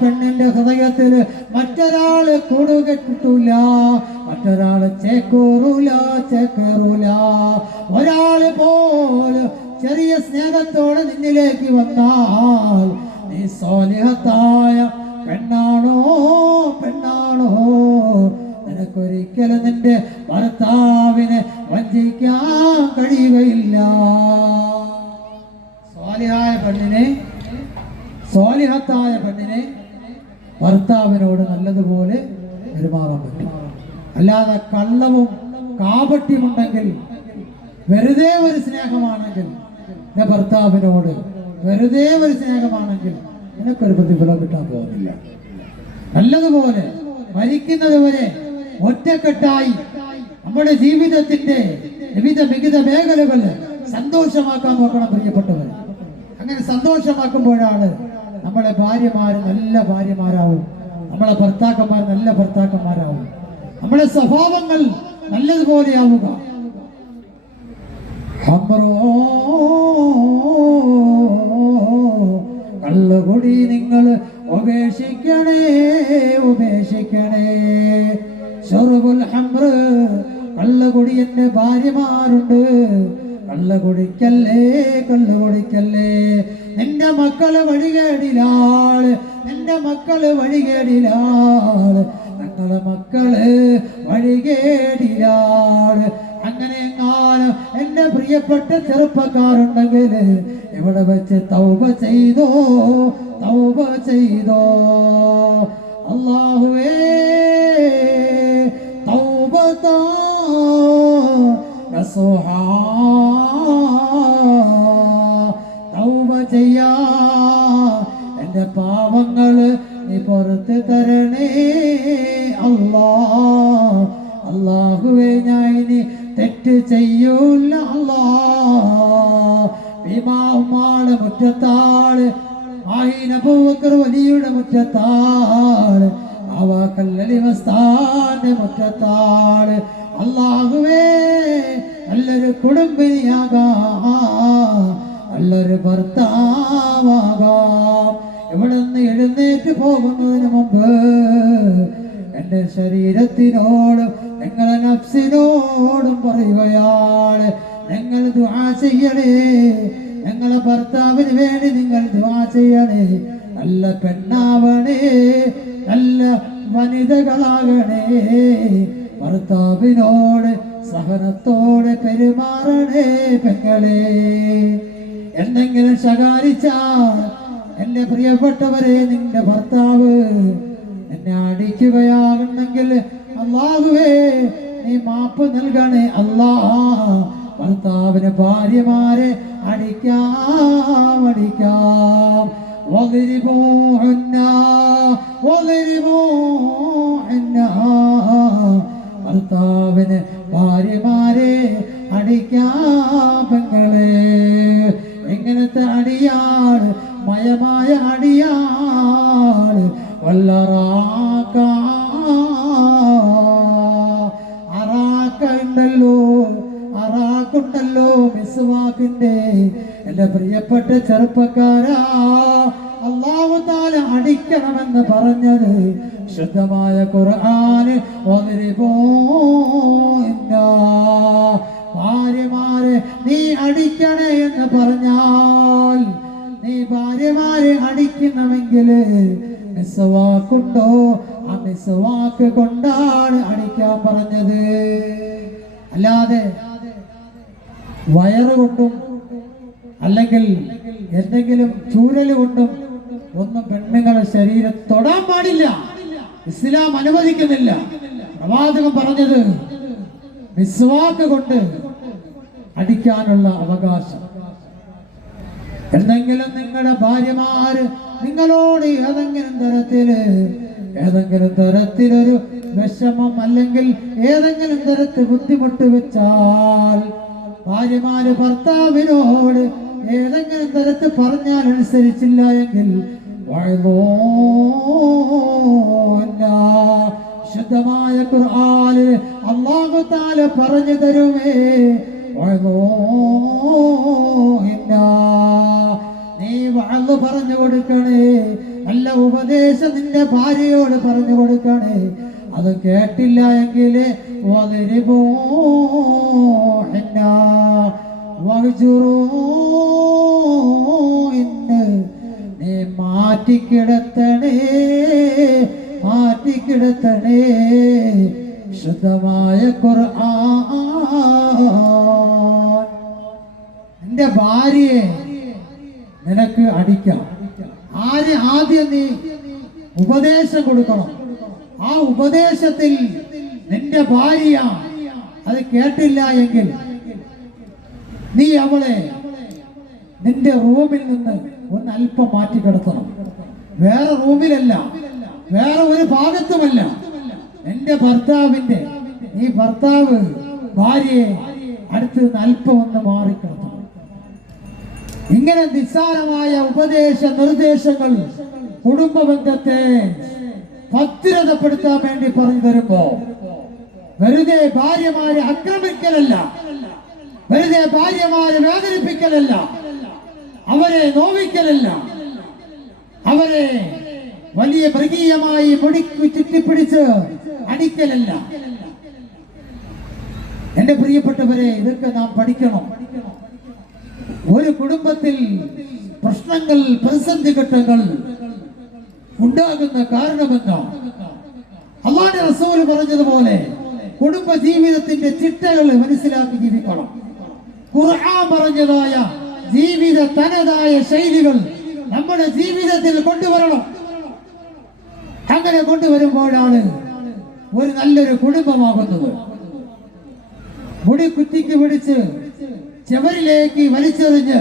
പെണ്ണിന്റെ ഹൃദയത്തിൽ മറ്റൊരാള് കൂടുകെട്ടിട്ടില്ല, മറ്റൊരാള് ചേക്കേറൂല. ഒരാള് പോലും ചെറിയ സ്നേഹത്തോടെ നിന്നിലേക്ക് വന്നാൽ നീ സാലിഹത്തായ പെണ്ണാണോ? നിനക്കൊരിക്കലും നിന്റെ ഭർത്താവിനെ വഞ്ചിക്കാൻ കഴിയുകയില്ല. സ്വാലിഹത്തായ പെണ്ണിനെ ഭർത്താവിനോട് നല്ലതുപോലെ പെരുമാറാൻ പറ്റും. അല്ലാതെ കള്ളവും കാപട്യമുണ്ടെങ്കിൽ, വെറുതെ ഒരു സ്നേഹമാണെങ്കിൽ, എൻ്റെ ഭർത്താവിനോട് വെറുതെ ഒരു സ്നേഹമാണെങ്കിൽ നിനക്കൊരു പ്രതിഫലം കിട്ടാൻ പോകുന്നില്ല. നല്ലതുപോലെ മരിക്കുന്നത് വരെ ഒറ്റക്കെട്ടായി നമ്മുടെ ജീവിതത്തിന്റെ വിവിധ മേഖലകൾ സന്തോഷമാക്കാൻ നോക്കണം പ്രിയപ്പെട്ടവർ. അങ്ങനെ സന്തോഷമാക്കുമ്പോഴാണ് നമ്മളെ ഭാര്യമാര് നല്ല ഭാര്യമാരാവും, നമ്മളെ ഭർത്താക്കന്മാർ നല്ല ഭർത്താക്കന്മാരാവും, നമ്മുടെ സ്വഭാവങ്ങൾ നല്ലതുപോലെയാവുക. കള്ളുകുടി നിങ്ങൾ ഉപേക്ഷിക്കണേ, ഉപേക്ഷിക്കണേ. ഷുർബുൽ ഹംറ്, കള്ളുകുടി എന്റെ ഭാര്യമാരുണ്ട്, കള്ളുകുടിക്കല്ലേ, കള്ളുകുടിക്കല്ലേ. നിന്റെ മക്കള് വഴികേടിലാള്, നിന്റെ മക്കള് വഴികേടിലാള്, ഞങ്ങളെ മക്കള് വഴികേടിലാള്. അങ്ങനെ എങ്ങാനും എന്റെ പ്രിയപ്പെട്ട ചെറുപ്പക്കാരുണ്ടെങ്കിൽ ഇവിടെ വെച്ച് തൗബ ചെയ്തോ, തൗബ ചെയ്തോ. അല്ലാഹുവേ തൗബതാ നസുഹാ, തൗബ ചെയ്യാ എന്റെ പാവങ്ങള് നീ പുറത്ത് തരണേ അല്ലാ. അല്ലാഹുവേ ഞാൻ ഇനി തെറ്റ് ചെയ്യൂല അല്ലാ. ഭീമാവുമാള് മുറ്റത്താള്, ആയിനബൂബക്കർ വലിയുടെ മുറ്റത്താള്, അവക്കല്ലി മസ്താന്റെ മുറ്റത്താള്. അല്ലാഹുവേ നല്ലൊരു കുടുംബിനിയാകാം, നല്ലൊരു ഭർത്താവാകാം. ഇവിടെ നിന്ന് എഴുന്നേറ്റ് പോകുന്നതിന് മുമ്പ് എന്റെ ശരീരത്തിനോടും നിങ്ങളെ നഫ്സിനോടും പറയുകയാണ്, നിങ്ങൾ ദുആ ചെയ്യണേ, നിങ്ങളെ ഭർത്താവിന് വേണ്ടി നിങ്ങൾ ദുആ ചെയ്യണേ. നല്ല പെണ്ണാവണേ, നല്ല വനിതകളാകണേ, ഭർത്താവിനോട് സഹനത്തോടെ പെരുമാറണേ പെങ്ങളെ. എന്തെങ്കിലും ശകാരിച്ചാൽ എന്റെ പ്രിയപ്പെട്ടവരെ, നിന്റെ ഭർത്താവ് എന്നെ അടിക്കുകയാകുന്നെങ്കിൽ അല്ലാഹുവേ നീ മാപ്പ് നൽകണേ അല്ലാ. ഭർത്താവിന് ഭാര്യമാരെ അടിക്കാം, അടിക്കാം. ഭർത്താവിന് ഭാര്യമാരെ അടിക്കാം പെങ്ങളെ. എങ്ങനത്തെ അടിയാണ്? മയമായ അടിയാണ്. അറാക്കുണ്ടല്ലോ, അറാക്കുണ്ടല്ലോ മിസ്വാക്കിന്റെ. എന്റെ പ്രിയപ്പെട്ട ചെറുപ്പക്കാരാ, അല്ലാഹു തആല അടിക്കണമെന്ന് പറഞ്ഞത് ശുദ്ധമായ ഖുർആന്. ഭാര്യമാരെ നീ അടിക്കണേ എന്ന് പറഞ്ഞാൽ, നീ ഭാര്യമാരെ അടിക്കണമെങ്കിൽ മിസ്വാക്കുണ്ടോ? ആ മിസ്വാക്ക് കൊണ്ടാണ് അടിക്കാൻ പറഞ്ഞത്. അല്ലാതെ വയറുകൊണ്ടും അല്ലെങ്കിൽ എന്തെങ്കിലും ചൂരല് കൊണ്ടും ഒന്നും പെണ്ണുങ്ങളെ ശരീരം തൊടാൻ പാടില്ല. ഇസ്ലാം അനുവദിക്കുന്നില്ല. പ്രവാചകൻ പറഞ്ഞത് മിസ്വാക്ക് കൊണ്ട് അടിക്കാനുള്ള അവകാശം. എന്തെങ്കിലും നിങ്ങളുടെ ഭാര്യമാര് നിങ്ങളോട് ഏതെങ്കിലും തരത്തിലൊരു വിഷമം അല്ലെങ്കിൽ ഏതെങ്കിലും തരത്തിൽ ബുദ്ധിമുട്ട് വെച്ചാൽ, ഭാര്യമാര് ഭർത്താവിനോട് ഏതെങ്കിലും തരത്തിൽ പറഞ്ഞാൽ അനുസരിച്ചില്ല എങ്കിൽ ശുദ്ധമായ ഖുർആനിൽ അല്ലാഹു തആല പറഞ്ഞു തരുമേ, നീ വഅദ് പറഞ്ഞു കൊടുക്കണേ, നല്ല ഉപദേശം നിന്റെ ഭാര്യയോട് പറഞ്ഞു കൊടുക്കണേ. അത് കേട്ടില്ല എങ്കിൽ നീ മാറ്റിക്കിടത്തണേ, മാറ്റിക്കിടത്തണേ. ശുദ്ധമായ ഖുർആൻ. നിന്റെ ഭാര്യയെ നിനക്ക് അടിക്കാം. ആദ്യം നീ ഉപദേശം കൊടുക്കണം. ആ ഉപദേശത്തിൽ നിന്റെ ഭാര്യ അത് കേട്ടില്ല എങ്കിൽ നീ അവളെ നിന്റെ റൂമിൽ നിന്ന് ഒന്ന് അല്പം മാറ്റി കിടത്തണം. വേറെ റൂമിലല്ല, വേറെ ഒരു ഭാഗത്തുമല്ല. എന്റെ ഭർത്താവിന്റെ ഈ ഭർത്താവ് ഭാര്യയെ അടുത്ത് നിന്ന് അല്പം ഒന്ന് മാറിക്കിടത്തണം. ഇങ്ങനെ നിസ്സാരമായ ഉപദേശ നിർദ്ദേശങ്ങൾ കുടുംബ ബന്ധത്തെ ഭദ്രതപ്പെടുത്താൻ വേണ്ടി പറഞ്ഞു തരുമ്പോ വെറുതെ ഭാര്യമാരെ ആക്രമിക്കലല്ല, വെറുതെ ഭാര്യമാരെ വേദനിപ്പിക്കലല്ല, അവരെ നോവിക്കലല്ല, അവരെ വലിയ മൃഗീയമായി മുടിക്ക് ചുറ്റിപ്പിടിച്ച് അടിക്കലല്ല. എന്റെ പ്രിയപ്പെട്ടവരെ, ഇതൊക്കെ നാം പഠിക്കണം. ഒരു കുടുംബത്തിൽ പ്രശ്നങ്ങൾ, പ്രതിസന്ധി ഘട്ടങ്ങൾ ഉണ്ടാകുന്ന കാരണമെന്താ? അല്ലാഹുവിന്റെ റസൂൽ പറഞ്ഞതുപോലെ കുടുംബ ജീവിതത്തിന്റെ ചിട്ടകൾ മനസ്സിലാക്കി ജീവിക്കണം. ഖുർആൻ പറഞ്ഞതായ ജീവിത തനതായ ശൈലികൾ നമ്മുടെ ജീവിതത്തിൽ കൊണ്ടുവരണം. അങ്ങനെ കൊണ്ടുവരുമ്പോഴാണ് ഒരു നല്ലൊരു കുടുംബമാകുന്നത്. മുടി കുത്തിക്ക് പിടിച്ച് ചെവരിലേക്ക് വലിച്ചെറിഞ്ഞ്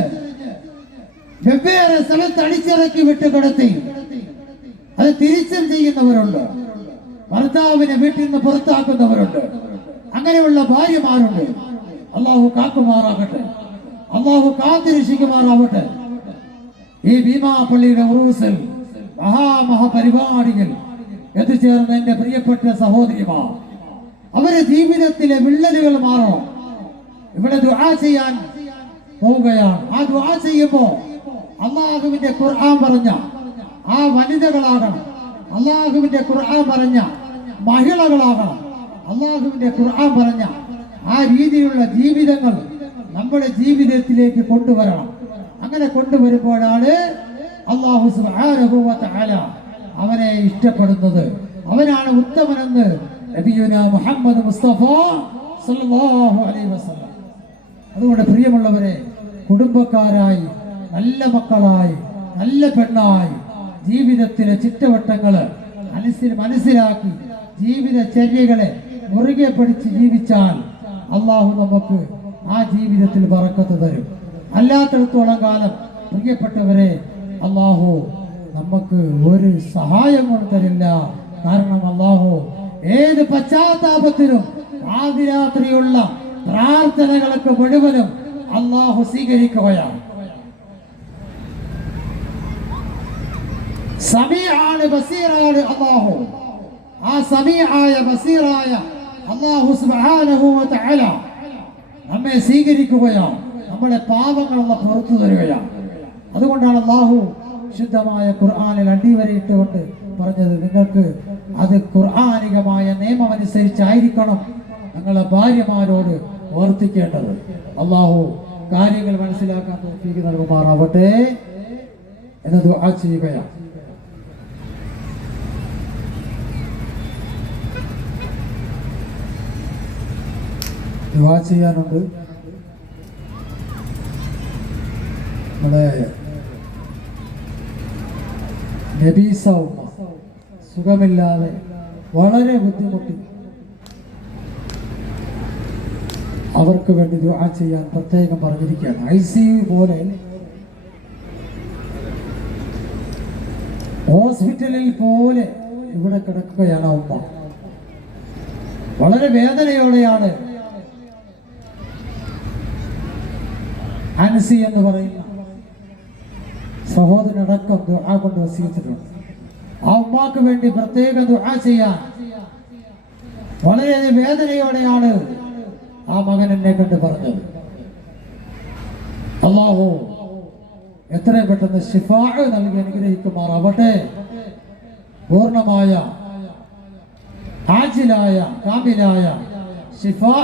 വെവ്വേറെ സ്ഥലത്ത് അടിച്ചിറക്കി വിട്ട് കിടത്തി അത് തിരിച്ചും ചെയ്യുന്നവരുണ്ട്. ഭർത്താവിനെ വീട്ടിൽ നിന്ന് പുറത്താക്കുന്നവരുണ്ട്. അങ്ങനെയുള്ള ഭാര്യമാരുണ്ട്. അള്ളാഹു കാക്കുമാറാകട്ടെ, അള്ളാഹു കാത്തിരക്ഷിക്കുമാറാവട്ടെ. ഈ ഭീമാപള്ളിയുടെ ഉറൂസിൽ മഹാപരിപാടികൾ എത്തിച്ചേർന്ന എന്റെ പ്രിയപ്പെട്ട സഹോദരിമാർ, അവരുടെ ജീവിതത്തിലെ വിള്ളലുകൾ മാറണം. ഇവിടെ ദുആ ചെയ്യാൻ പോവുകയാണ്. ആ ദുആ ചെയ്യുമ്പോ അള്ളാഹുവിന്റെ ഖുർആൻ പറഞ്ഞ ആ വനിതകളാകണം, അള്ളാഹുവിന്റെ ഖുർആൻ പറഞ്ഞ മഹിളകളാകണം, അള്ളാഹുവിന്റെ ഖുർആൻ പറഞ്ഞ ആ രീതിയിലുള്ള ജീവിതങ്ങൾ നമ്മുടെ ജീവിതത്തിലേക്ക് കൊണ്ടുവരണം. അങ്ങനെ കൊണ്ടുവരുമ്പോഴാണ് അല്ലാഹു സുബ്ഹാനഹു വ തആല അവനെ ഇഷ്ടപ്പെടുന്നത്. അവനാണ് ഉത്തമനെന്ന് നബിയുനാ മുഹമ്മദ് മുസ്തഫ സല്ലല്ലാഹു അലൈഹി വസല്ലം. അതുകൊണ്ട് പ്രിയമുള്ളവരെ, കുടുംബക്കാരായി, നല്ല മക്കളായി, നല്ല പെണ്ണായി ജീവിതത്തിലെ ചുറ്റുവട്ടങ്ങള് മനസ്സിലാക്കി ജീവിതചര്യകളെ മുറുകെ പിടിച്ച് ജീവിച്ചാൽ അള്ളാഹു നമുക്ക് ആ ജീവിതത്തിൽ ബറക്കത്ത് തരും. അല്ലാത്തിടത്തോളം കാലം പ്രിയപ്പെട്ടവരെ, അള്ളാഹു നമുക്ക് ഒരു സഹായം കൊണ്ട് തരില്ല. കാരണം അള്ളാഹു ഏത് പശ്ചാത്താപത്തിലും ആദിരാത്രിയുള്ള പ്രാർത്ഥനകളൊക്കെ മുഴുവനും അള്ളാഹു സ്വീകരിക്കുകയാണ്. സമീആണ്, ബസീറാണ് അള്ളാഹു. ആ സമീആയ ബസീറായ അള്ളാഹു സുബ്ഹാനഹു വ തആല നമ്മെ സ്വീകരിക്കുകയാണ്. നമ്മുടെ പാപങ്ങളുള്ള പുറത്തു തരികയാണ്. അതുകൊണ്ടാണ് അള്ളാഹു ശുദ്ധമായ ഖുർആനിൽ അടിവരയിട്ടുകൊണ്ട് പറഞ്ഞത്, നിങ്ങൾക്ക് അത് ഖുർആനികമായ നിയമം അനുസരിച്ചായിരിക്കണം നിങ്ങളെ ഭാര്യമാരോട് വർത്തിക്കേണ്ടത്. അള്ളാഹു കാര്യങ്ങൾ മനസ്സിലാക്കാൻ തൗഫീഖ് നൽകുമാറാവട്ടെ എന്ന് ദുആ ചെയ്യുകയാണ്. ദുആ ചെയ്യാനുണ്ട്. നമ്മുടെ നബീസ ഉമ്മ സുഖമില്ലാതെ വളരെ ബുദ്ധിമുട്ടി. അവർക്ക് വേണ്ടി ദുആ ചെയ്യാൻ പ്രത്യേകം പറഞ്ഞിരിക്കുകയാണ്. ICU പോലെ ഹോസ്പിറ്റലിൽ പോലെ ഇവിടെ കിടക്കുകയാണ് ഉമ്മ. വളരെ വേദനയോടെയാണ് അൻസി എന്ന് പറയുന്ന സഹോദരനടക്കം ദുആ കൊണ്ട് വസിയത്തിട്ടുണ്ട്. ആ ഉമ്മാക്ക് വേണ്ടി പ്രത്യേകം ദുആ ചെയ്യാൻ വളരെ വേദനയോടെയാണ് ആ മകൻ എന്നെ കണ്ട് പറഞ്ഞത്. അല്ലാഹു എത്രയും പെട്ടെന്ന് ശിഫാ നൽകി അനുഗ്രഹിക്കുമാറാവട്ടെ. പൂർണ്ണമായ ആജിലായ കാമിലായ ശിഫാ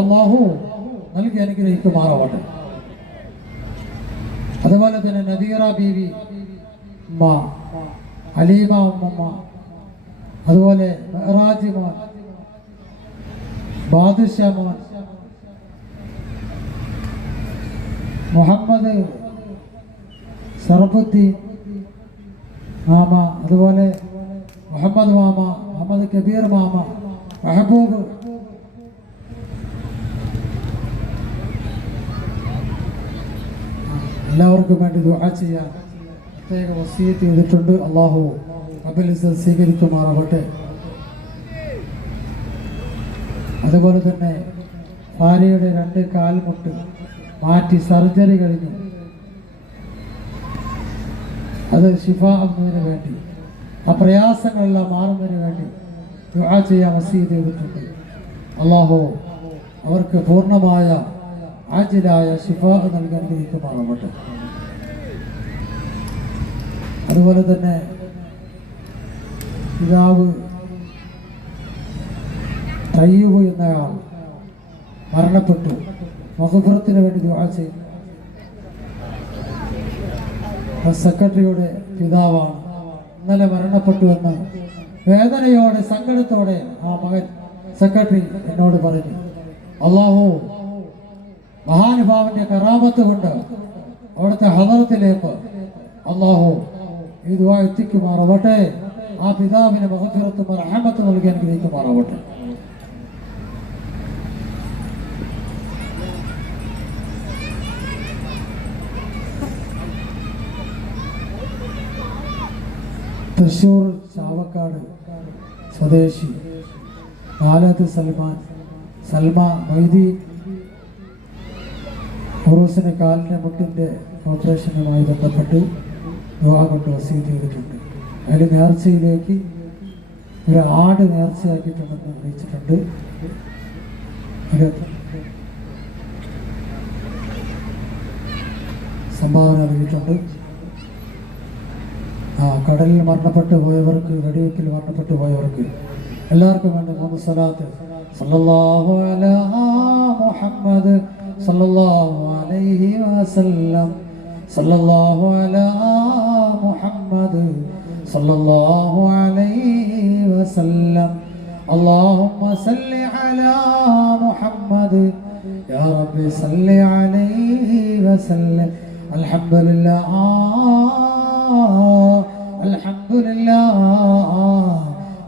അല്ലാഹു നൽകി അനുഗ്രഹിക്കുമാറാവട്ടെ. അതുപോലെ തന്നെ നദീറ ബീവി ഉമ്മ, ഹലീമ ഉമ്മ, അതുപോലെ മെഹറാജ് മോൻ, ബാദുഷ മോൻ, മുഹമ്മദ് സർബുദ്ദീൻ മാമ, അതുപോലെ മുഹമ്മദ് മാമ, മുഹമ്മദ് കബീർ മാമ, മെഹബൂബ്, എല്ലാവർക്കും വേണ്ടി ദുആ ചെയ്യാൻ പ്രത്യേക വസിയത്ത് ചെയ്തിട്ടുണ്ട്. അല്ലാഹു റബ്ബുൽ ഇസ്സത്ത് സ്വീകരിക്കുമാറാവട്ടെ. അതുപോലെ തന്നെ ഭാര്യയുടെ 2 കാൽമുട്ട് മാറ്റി സർജറി കഴിഞ്ഞു. അത് ശിഫ ആവുന്നതിന് വേണ്ടി, ആ പ്രയാസങ്ങളെല്ലാം മാറുന്നതിന് വേണ്ടി ദുആ ചെയ്യാൻ വസിയത്ത് ചെയ്തിട്ടുണ്ട്. അല്ലാഹു അവർക്ക് പൂർണ്ണമായ ആജിലായ ശിഫ നൽകാൻ ഗ്രഹിക്കുമാറാവട്ടെ. അതുപോലെ തന്നെ പിതാവ് തയ്യൂബ് എന്നയാൾ മരണപ്പെട്ടു. മഗ്ഫിറത്തിന് വേണ്ടി ദുആ ചെയ്തു. സെക്രട്ടറിയുടെ പിതാവാണ്, ഇന്നലെ മരണപ്പെട്ടുവെന്ന് വേദനയോടെ സങ്കടത്തോടെ ആ മകൻ സെക്രട്ടറി എന്നോട് പറഞ്ഞു. അല്ലാഹു മഹാനുഭാവന്റെ കറാമത്ത് കൊണ്ട് അവിടുത്തെ ഹദറത്തിലേക്ക് അല്ലാഹു ഈ ദുആ എത്തിക്കുമാറാവട്ടെ. ആ പിതാവിന് മഗ്ഫിറത്തും റഹ്മത്തും നൽകി അനുഗ്രഹിക്കുമാറാവട്ടെ. തൃശ്ശൂർ ചാവക്കാട് സ്വദേശി നാലത്ത് സൽമ മൊയ്തീൻ ഉറൂസിന് കാലിൻ്റെ മുട്ടിൻ്റെ ഓപ്പറേഷനുമായി ബന്ധപ്പെട്ട് ദുആ കൊണ്ട് വസീയത്ത് ചെയ്തിട്ടുണ്ട്. അതിൽ നേർച്ചയിലേക്ക് ഒരു ആട് നേർച്ചയാക്കിയിട്ടുണ്ടെന്ന് അറിയിച്ചിട്ടുണ്ട്. സംഭാവന നൽകിയിട്ടുണ്ട്. കടലിൽ മരണപ്പെട്ടു പോയവർക്ക്, വെടിവെപ്പിൽ മരണപ്പെട്ടു പോയവർക്ക് എല്ലാവർക്കും വേണ്ടി 3 സ്വലാത്ത്. സല്ലല്ലാഹു അലാ മുഹമ്മദ് സല്ലല്ലാഹു അലൈഹി വസല്ലം, സല്ലല്ലാഹു അലാ മുഹമ്മദ് സല്ലല്ലാഹു അലൈഹി വസല്ലം, അല്ലാഹുമ്മ സല്ലി അലാ മുഹമ്മദ് യാ റബ്ബി സല്ലി അലൈഹി വസല്ലം. അൽഹംദുലില്ലാഹ്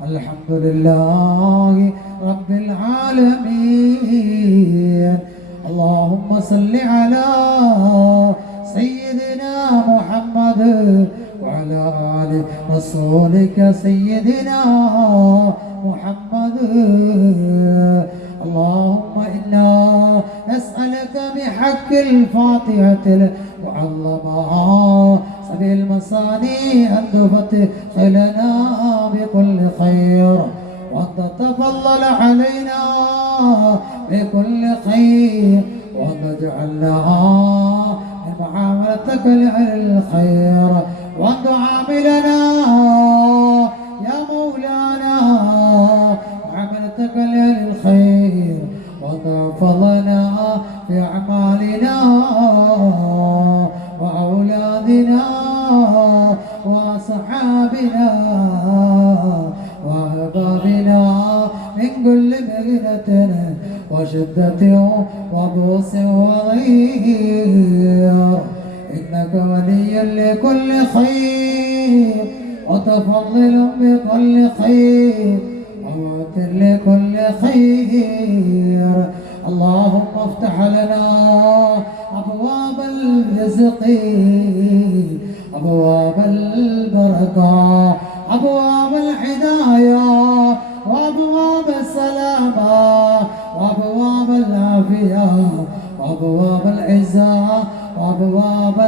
അൽഹംദുലില്ലാഹി റബ്ബിൽ ആലമീൻ. اللهم صل على سيدنا محمد وعلى آل رسولك سيدنا محمد. اللهم إنا نسألك بحق الفاتحة المعظمة سبيل المصاني أن تفتح لنا بكل خير وأن تتفضل علينا بكل خير وأن تجعلنا من معاملتك للخير وأن تعاملنا يا مولانا معاملتك للخير وأن تحفظنا في أعمالنا وأولادنا وأصحابنا وأحبابنا من كل مهنة وشدة وبؤس وضيق. إنك ولي لكل خير وتفضل بكل خير ومعطي لكل خير. اللهم افتح لنا أبواب الرزق، أبواب البركة، أبواب الهداية، وأبواب السلامة، وأبواب العافية، وأبواب العزة، وأبواب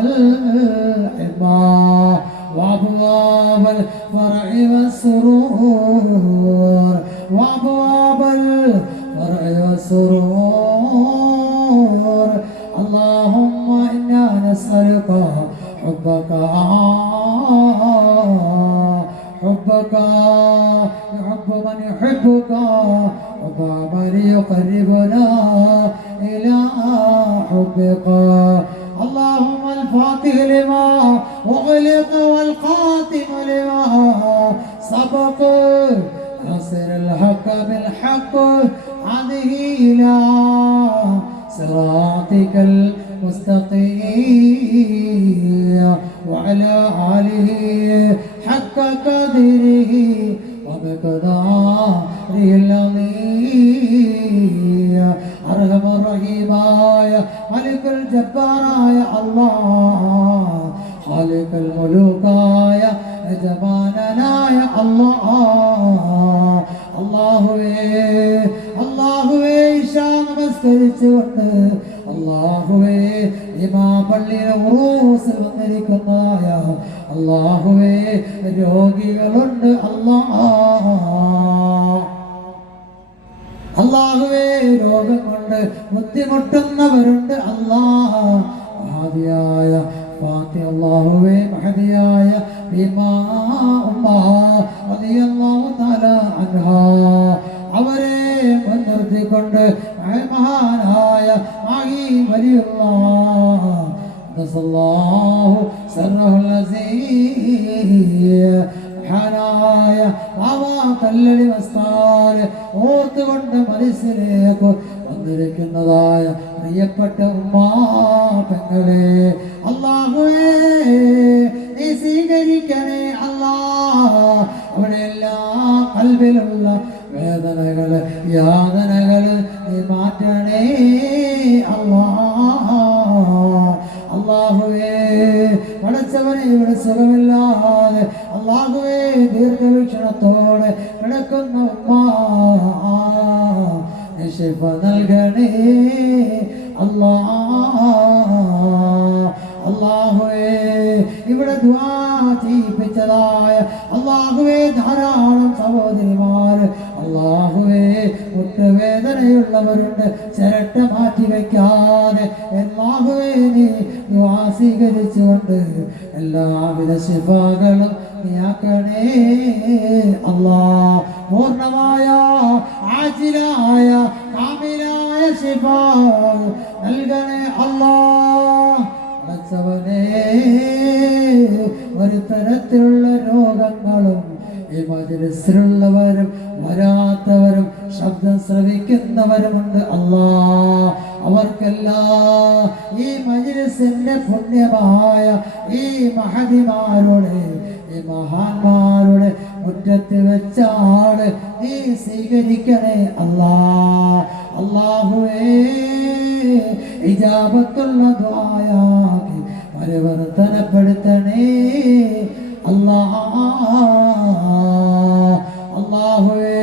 الحماية، وأبواب الفرح والسرور، وأبواب الفرح والسرور. اللهم إنا نسألك حبك حبك يحب من يحبك حب من يقربنا إلى حبك. اللهم الفاتح لما أغلق والخاتم لما سبق ناصر الحق بالحق هذه إلى صراطك المستقيم وعلى آله حق قدره ومقداره العظيم أرحم الرحيماയ ملك الجباراയ അല്ലാഹ് خالق الملوكായ യജമാനനായ അല്ലാഹ് അല്ലാഹുവേ ഇശാ നമസ്കരിച്ചുകൊണ്ട് അല്ലാഹുവേ ഇമാ പള്ളിയിലെ ഉറൂസിൽ വന്നിരിക്കുന്നതായ അല്ലാഹുവേ രോഗികളുണ്ട് അല്ലാഹുവേ രോഗം കൊണ്ട് ബുദ്ധിമുട്ടുന്നവരുണ്ട് മഹദിയായ ഫാത്തി അല്ലാഹുവേ മഹദിയായ ബിമാ ഉമ്മ റളിയല്ലാഹു തആല അൻഹാ അവരെ മുൻനിർത്തിക്കൊണ്ട് മഹാനായ മാഹി വലിയുള്ളാഹ് നസല്ലാഹു സർറഹുൽ അസീസ് മഹാനായ ബാബാ കല്ലടി മസ്താര് ഓർത്തുകൊണ്ട് മനസ്സിലേക്ക് വന്നിരിക്കുന്നതായ പ്രിയപ്പെട്ട ഉമ്മാ പെങ്ങളെ അല്ലാഹുവേ നീ സ്വീകരിക്കണേ അല്ലാഹ് അവിടെ എല്ലാ കൽബിലുള്ള വേദനകള് യാതനകള് നീ മാറ്റണേ അല്ലാഹുവേ പടച്ചവനെ ഇവിടെ സുഖമില്ലാതെ അല്ലാഹുവേ ദീർഘവീക്ഷണത്തോടെ കിടക്കുന്ന ഉമ്മ ശിഫ നൽകണേ അല്ലാഹുവേ ഇവിടെ ദുആ ചെയ്യിപ്പിച്ചതായ അല്ലാഹുവേ ധാരാളം സഹോദരിമാർ അല്ലാഹുവേ മുട്ടുവേദനയുള്ളവരുണ്ട് ചിരട്ട മാറ്റി വെക്കാതെ അല്ലാഹുവേ നീ ദുആ സ്വീകരിച്ചുകൊണ്ട് എല്ലാവിധ ശിഫകളും നീയാക്കണേ അല്ലാഹ് പൂർണ്ണമായ ആജിലായ കാമിലായ ശിഫ നൽകണേ അല്ലാഹ് പടച്ചവനേ ഒരു തരത്തിലുള്ള രോഗങ്ങളും ഈ മജ്‌ലിസിലുള്ളവരും വരാത്തവരും ശബ്ദം ശ്രവിക്കുന്നവരുമുണ്ട് അല്ലാഹ് അവർക്കെല്ലാം ഈ മജ്‌ലിസിന്റെ പുണ്യമായ ഈ മഹദിമാരുടെ ഈ മഹാന്മാരുടെ മുറ്റത്ത് വെച്ചാണ് നീ സ്വീകരിക്കണേ അല്ലാഹുവേ ഇജാബത്തുള്ള ദുആയാക്കി പരിവർത്തനപ്പെടുത്തണേ അല്ലാഹുവേ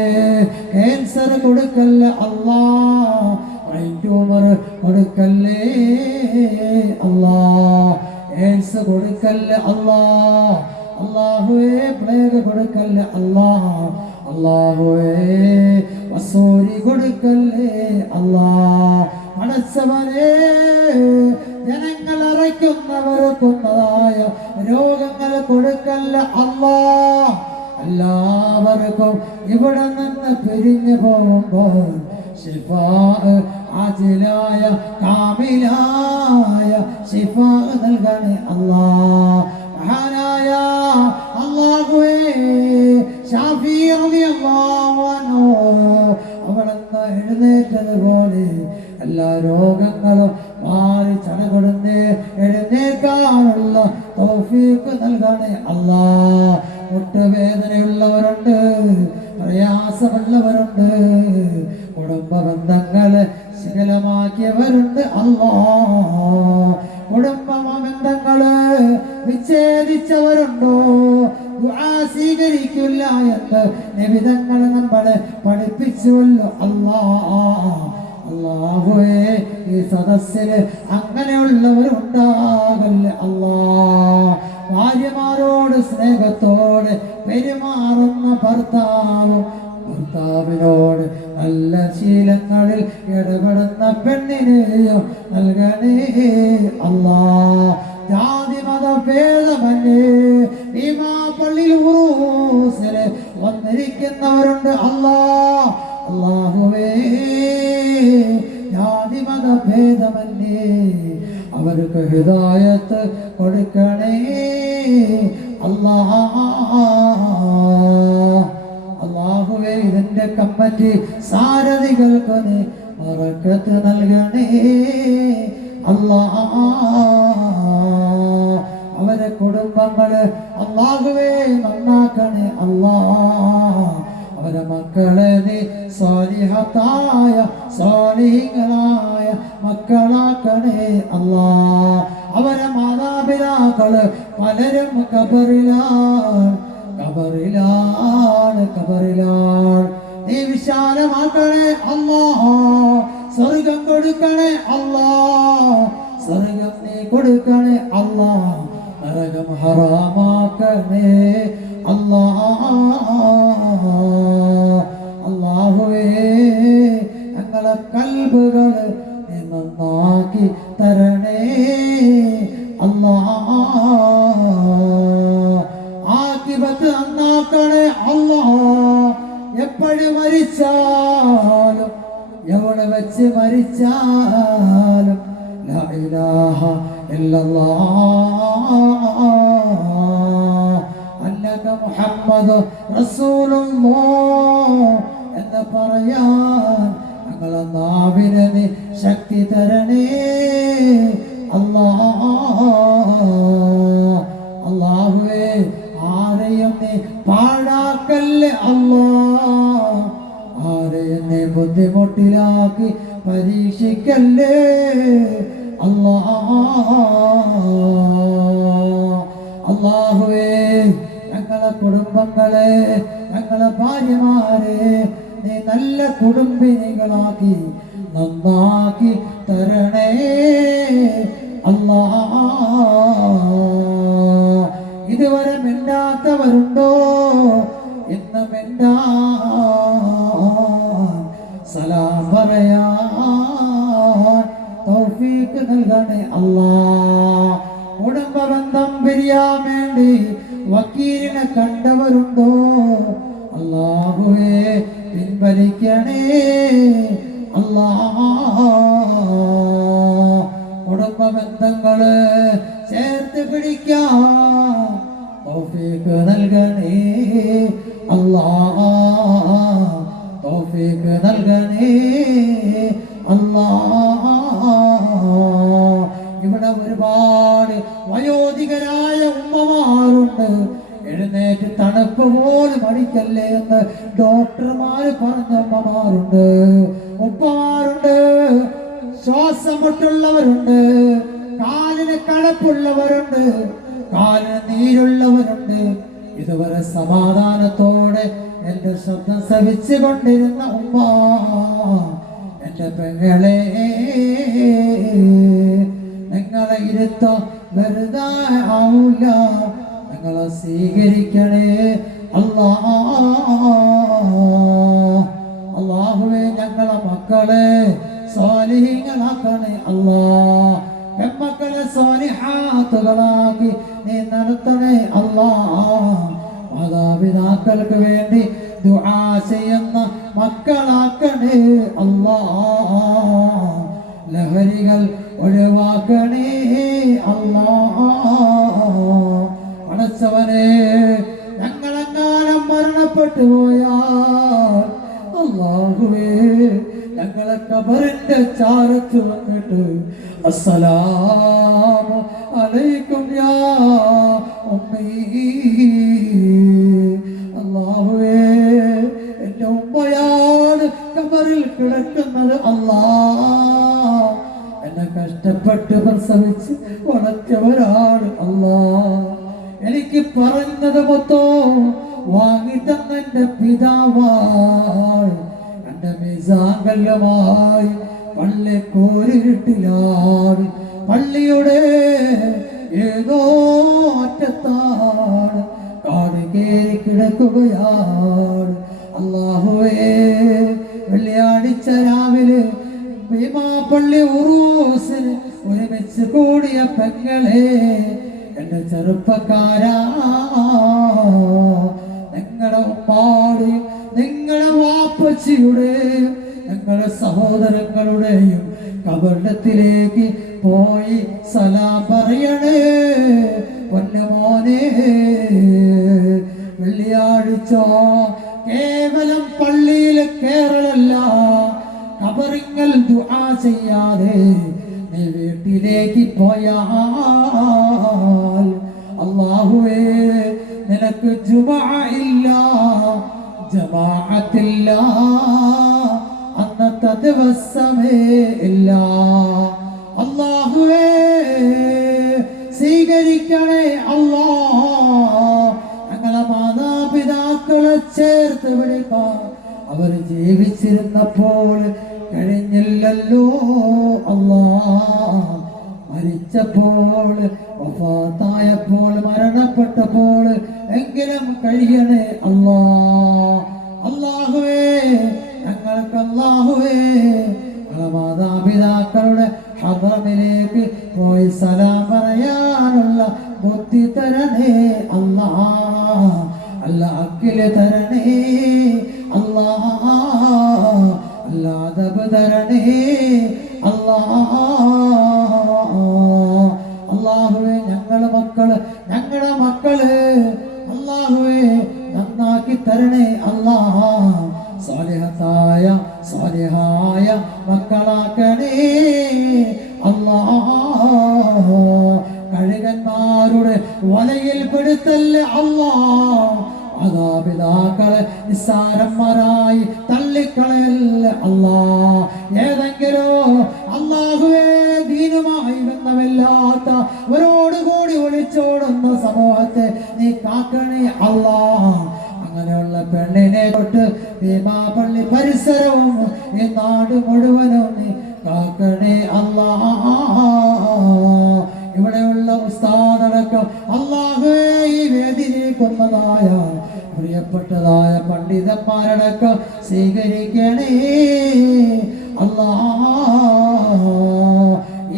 ക്യാൻസർ കൊടുക്കല്ല അല്ലാഹ് ബ്രെയിൻ ട്യൂമർ കൊടുക്കല്ലേ അല്ലാഹ് എയ്ഡ്സ് കൊടുക്കല്ല അല്ലാഹുവേ പ്ലേഗ് കൊടുക്കല്ല അല്ലാഹുവേ വസൂരി കൊടുക്കല്ലേ പടച്ചവനേ ജനങ്ങൾ അറയ്ക്കുന്നവർക്കുന്നതായ രോഗങ്ങൾ കൊടുക്കല്ല എല്ലാവർക്കും ഇവിടെ നിന്ന് പിരിഞ്ഞു പോകുമ്പോൾ ശിഫാ ആജിലായ കാമിലായ ശിഫാ നൽകണേ മഹാനായ അല്ലാഹുവേ ഷാഫി റളിയല്ലാഹു അൻഹു അവിടുന്ന് എഴുന്നേറ്റതുപോലെ എല്ലാ രോഗങ്ങളും മാറി ചടകൊടുന്ന് എഴുന്നേൽക്കാനുള്ള തൗഫീഖ് നൽകണേ മുട്ടുവേദനയുള്ളവരുണ്ട്, പ്രയാസമുള്ളവരുണ്ട്, കുടുംബ ബന്ധങ്ങള് ശിഥിലമാക്കിയവരുണ്ട്. കുടുംബ ബന്ധങ്ങള് വിച്ഛേദിച്ചവരുണ്ടോ? ദുആ സ്വീകരിക്കില്ല എന്ന് നബിതങ്ങള് നമ്മളെ പഠിപ്പിച്ചുവല്ലോ. അല്ലാഹുവേ, ഈ സദസ്സില് അങ്ങനെയുള്ളവരുണ്ടാകല്ലേ. ഭാര്യമാരോട് സ്നേഹത്തോടെ പെരുമാറുന്ന ഭർത്താവിനോട് നല്ല ശീലങ്ങളിൽ ഇടപെടുന്ന പെണ്ണിനെയും നൽകണേ. ജാതി മത ഭേദമന്യേ ഭീമാ പള്ളിയിൽ ഉറൂസില് വന്നിരിക്കുന്നവരുണ്ട്. അല്ലാഹുവേ, ജാതി മത ഭേദമന്യേ അവർക്ക് ഹിദായത്ത് കൊടുക്കണേ. അല്ലാഹുവേ, ഇതിന്റെ കമ്മിറ്റി സാരഥികൾക്ക് നീ ബറക്കത്ത് നൽകണേ. അവരെ കുടുംബങ്ങള് അല്ലാഹുവേ നന്നാക്കണേ അല്ലാ. അവരെ മക്കളെ നീ സ്വാലിഹത്തായ സ്വാലിഹീങ്ങളായ മക്കളാക്കണേ അല്ലാ. അവരെ മാതാപിതാക്കള് പലരും കബറിലാണ്. നീ വിശാലമാക്കണേ അല്ലാ. സ്വർഗം കൊടുക്കണേ അല്ലാ. സ്വർഗം നീ കൊടുക്കണേ അല്ലാ. നരകം ഹറാമാക്കണേ അല്ലാ. അല്ലാഹുവേ ഞങ്ങളെ കൽബുകള് നീ നന്നാക്കി തരണേ അല്ലാ. ആഖിബത്ത് നന്നാക്കണേ അല്ലാ. എപ്പോഴും മരിച്ചാലും എവിടെ വെച്ച് മരിച്ചാലും ലാ ഇലാഹ ഇല്ലല്ലാഹ് അന്നക മുഹമ്മദ് റസൂലുള്ളാഹ് എന്ന് പറയാൻ ഞങ്ങളെ നാവിന് നീ ശക്തി തരണേ അല്ലാഹുവേ ആരെയും നീ പാഴാക്കല്ലേ അല്ലാ. ആരെയും നീ ബുദ്ധിമുട്ടിലാക്കി പരീക്ഷിക്കല്ലേ അല്ലാ. അല്ലാഹുവേ ഞങ്ങളെ കുടുംബങ്ങളെ ഞങ്ങളെ ഭാര്യമാരെ നീ നല്ല കുടുംബിനികളാക്കി നന്നാക്കി തരണേ അല്ലാ. ഇതുവരെ മിണ്ടാത്തവരുണ്ടോ? ഇന്ന് മിണ്ടാൻ സലാം പറയാൻ തൗഫീഖ് നൽകണേ അല്ലാ. കുടുംബ ബന്ധം പിരിയാൻ വേണ്ടി വക്കീലിനെ കണ്ടവരുണ്ടോ? അല്ലാഹുവേ പിൻവലിക്കണേ അല്ലാ. കുടുംബ ബന്ധങ്ങള് ചേർത്ത് പിടിക്കാൻ തൗഫീഖ് നൽകണേ അല്ലാ. തൗഫീഖ് നൽകണേ അല്ലാ. ഇവിടെ ഒരുപാട് വയോധികരായ ഉമ്മമാരുണ്ട്. എഴുന്നേറ്റ് തണുപ്പ് പോലും അടിക്കല്ലേ എന്ന് ഡോക്ടർമാര് പറഞ്ഞ അമ്മമാരുണ്ട്, ഉപ്പമാരുണ്ട്, ശ്വാസം മുട്ടുള്ളവരുണ്ട്, കാലിന് കടപ്പുള്ളവരുണ്ട്, കാലിന് നീരുള്ളവരുണ്ട്. ഇതുവരെ സമാധാനത്തോടെ എന്റെ ശബ്ദം ശ്രവിച്ചു കൊണ്ടിരുന്ന ഉമ്മ, എന്റെ പെങ്ങളെ, നിങ്ങളെ ഇരുത്ത വെറുതെ ആവൂല. നിങ്ങളെ സ്വീകരിക്കണേ അല്ലാ. അല്ലാഹുവേ ഞങ്ങളെ മക്കളെ സ്വാലിഹീങ്ങളാക്കണേ അല്ലാ. പെൺമക്കളെ സ്വാലിഹാത്തുകളാക്കി നീ നടത്തണേ അല്ലാ. മാതാപിതാക്കൾക്ക് വേണ്ടി ദുആ ചെയ്യുന്ന മക്കളാക്കണേ അല്ലാ. ലഹരികൾ ഒഴിവാക്കണേ അല്ലാ. പടച്ചവനെ, ഞങ്ങളെങ്ങാനും മരണപ്പെട്ടു പോയാൽ അല്ലാഹുവേ ഞങ്ങളെ ഖബറിന്റെ ചാരത്ത് വന്നിട്ട് അസ്സലാമു അലൈക്കും യാ ഉമ്മീ. അല്ലാഹുവേ എന്റെ ഉമ്മയാണ് ഖബറിൽ കിടക്കുന്നത് അല്ലാ. എന്നെ കഷ്ടപ്പെട്ട് പ്രസവിച്ച് വളർത്തിയവരാണ് അല്ലാ. എനിക്ക് പറയുന്നത് മൊത്തം വാങ്ങി തന്ന എന്റെ പിതാവാണ്. എന്റെ മിസാങ്കല്യമായി പള്ളി കോരിട്ടിലാണ്. പള്ളിയുടെ ഏതോ അറ്റത്താണ് കാട് കേറി കിടക്കുകയാണ്. അല്ലാഹുവേ, വെള്ളിയാഴ്ച രാവിലെ ഭീമാപള്ളി ഉറൂസിന് ഒരുമിച്ച് കൂടിയ പെങ്ങളെ, എന്റെ ചെറുപ്പക്കാരാ, നിങ്ങളുടെ ഉമ്മാടെയും നിങ്ങളുടെ വാപ്പച്ചിയുടെയും നിങ്ങളുടെ സഹോദരങ്ങളുടെയും കബറിടത്തിലേക്ക് പോയി സലാം പറയണേ പൊന്നുമോനെ. വെള്ളിയാഴ്ച കേവലം പള്ളിയിൽ കേറലല്ല, ഖബറിങ്ങൾ ദുആ ചെയ്യാതെ നീ വീട്ടിലേക്ക് പോയാൽ അല്ലാഹുവേ നിനക്ക് ജുമഅ ഇല്ല, ജമാഅത്തില്ല, അന്നത്തെ ദിവസമേ ഇല്ല. അല്ലാഹുവേ സ്വീകരിക്കണേ അല്ലാ, ഞങ്ങളെ മാതാപിതാക്കളെ ചേർത്ത് പിടിക്കാൻ അവർ ജീവിച്ചിരുന്നപ്പോൾ കഴിഞ്ഞില്ലല്ലോ അല്ലാ. മരിച്ചപ്പോൾ വഫാത്തായപ്പോൾ മരണപ്പെട്ടപ്പോൾ എങ്കിലും കഴിയണേ അല്ലാ. അല്ലാഹുവേ ഞങ്ങൾക്ക് അല്ലാഹുവേ ഞങ്ങളെ മാതാപിതാക്കളുടെ ഹദ്റമിലേക്ക് പോയി സലാം പറയാനുള്ള ബുദ്ധി തരണേ അല്ലാ. അല്ലാഹ് തരണേ അല്ലാ, അല്ലാദബ് തരണേ അല്ലാ. അല്ലാഹുവേ ഞങ്ങളുടെ മക്കള് അല്ലാഹുവേ നന്നാക്കി തരണേ അല്ലാ. സാലിഹായ മക്കളാക്കണേ അല്ലാ. കഴുകന്മാരുടെ വലയിൽ പെടുത്തല്ലേ അല്ലാ. മാതാപിതാക്കളെ നിസ്സാരന്മാരായി തള്ളിക്കളയല്ലേ അല്ലാ. ഏതെങ്കിലോ അല്ലാഹുവേ ദീനുമായി ബന്ധമില്ലാത്തവരോട് കൂടി ഒളിച്ചോടുന്ന സമൂഹത്തെ നീ കാക്കണേ അല്ലാ. അങ്ങനെയുള്ള പെണ്ണിനെ തൊട്ട് ഭീമാപള്ളി പരിസരവും ഈ നാട് മുഴുവനും നീ കാക്കണേ അല്ലാ. ഇവിടെയുള്ള ഉസ്താദടക്കം അല്ലാഹുവേ ഈ വേദിയിലേക്കുന്നതായ പ്രിയപ്പെട്ടതായ പണ്ഡിതന്മാരടക്കം സ്വീകരിക്കണേ അല്ലാ.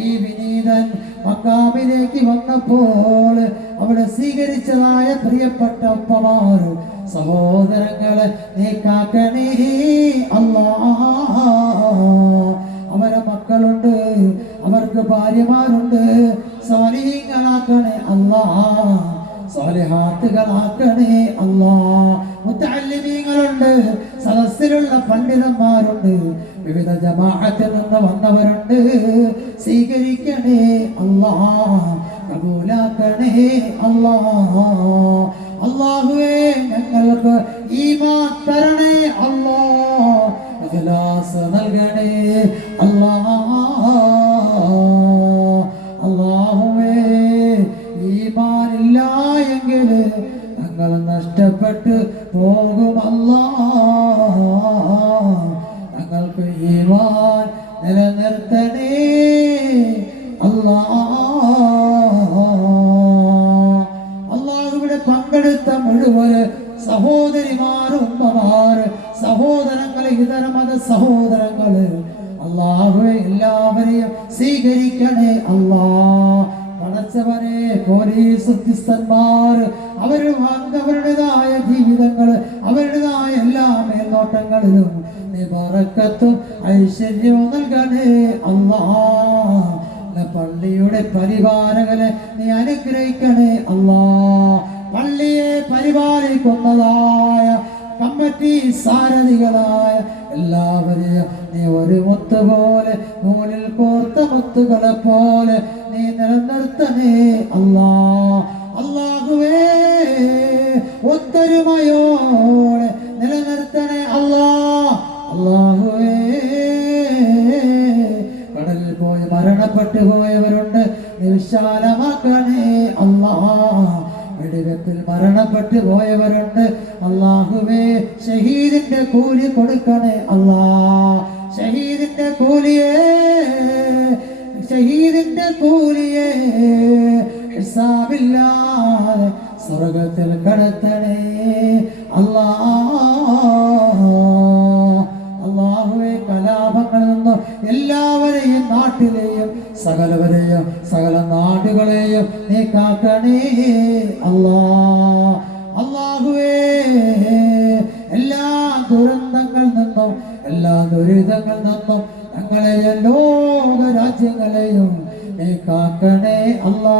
ഈ വിനീതൻ മക്കാമിലേക്ക് വന്നപ്പോൾ അവിടെ സ്വീകരിച്ചതായ പ്രിയപ്പെട്ട ഉപ്പമാരും സഹോദരങ്ങളെ നീ കാക്കണേ അല്ലാ. അവരെ മക്കളുണ്ട്, അവർക്ക് ഭാര്യമാരുണ്ട്, സ്വാലിഹീങ്ങളാക്കണേ അല്ലാ, സ്വാലിഹാത്തുകളാക്കണേ അല്ലാ. മുത്തഅല്ലിമീങ്ങളുണ്ട്, സദസ്സിലുള്ള പണ്ഡിതന്മാരുണ്ട്, വിവിധ ജമാഅത്തിൽ നിന്ന് വന്നവരുണ്ട്. സ്വീകരിക്കണേ അല്ലാ, കബൂലാക്കണേ അല്ലാ. അല്ലാഹുവേ ഞങ്ങൾക്ക് ഈമാൻ തരണേ അല്ലാ, ഇഖ്ലാസ് നൽകണേ അല്ലാ. അല്ലാഹുവേ ഈമാനില്ല എങ്കിൽ ഞങ്ങൾ നഷ്ടപ്പെട്ട് പോകുമല്ലാ. ഞങ്ങൾക്ക് ഈമാൻ നിലനിർത്തണേ അല്ലാ. അല്ലാഹുവിടെ പങ്കെടുത്ത മുഴുവൻ സഹോദരിമാർ, ഉമ്മമാർ, സഹോദരങ്ങളെ, ഇതര മത സഹോദരങ്ങള് അല്ലാഹുവേ എല്ലാവരെയും സ്വീകരിക്കണേ അല്ലാ. പടച്ചവനെ പോലീസ് ഉദ്യോഗസ്ഥന്മാർ അവരുടേതായ ജീവിതങ്ങള്, അവരുടേതായ എല്ലാ മേൽനോട്ടങ്ങളിലും നീ ബറക്കത്തും ഐശ്വര്യവും നൽകണേ അല്ലാ. പള്ളിയുടെ പരിപാലകനെ നീ അനുഗ്രഹിക്കണേ അല്ലാ. പള്ളിയെ പരിപാലിക്കുന്നതായ കമ്മിറ്റി സാരഥികളായ എല്ലാവരെയും നീ ഒരു മുത്തുപോലെ, നൂലിൽ കോർത്ത മുത്തുകളെ പോലെ നീ നിലനിർത്തണേ അല്ലാ. അല്ലാഹുവേ ഒത്തൊരുമയോടെ നിലനിർത്തണേ അല്ലാ. അല്ലാഹുവേ കടലിൽ പോയി മരണപ്പെട്ടു പോയവരുണ്ട്, നീ വിശാലമാക്കണേ അല്ലാ. വെടിവെപ്പിൽ മരണപ്പെട്ടു പോയവരുണ്ട്, അല്ലാഹുവേ ഷഹീദിന്റെ കൂലി കൊടുക്കണേ അല്ലാ. ഷഹീദിന്റെ കൂലിയെ ഹിസാബില്ലാതെ സ്വർഗത്തിൽ കടത്തണേ അല്ലാ. അല്ലാഹുവേ കലാപങ്ങളിൽ നിന്നും എല്ലാവരെയും, നാട്ടിലെയും സകലവരെയും സകല നാടുകളെയും നീ കാക്കണേ അല്ലാ. അല്ലാഹുവേ എല്ലാ ദുരന്തങ്ങളിൽ നിന്നും, എല്ലാ ദുരിതങ്ങളിൽ നിന്നും ഞങ്ങളെയും ലോക രാജ്യങ്ങളെയും നീ കാക്കണേ അല്ലാ,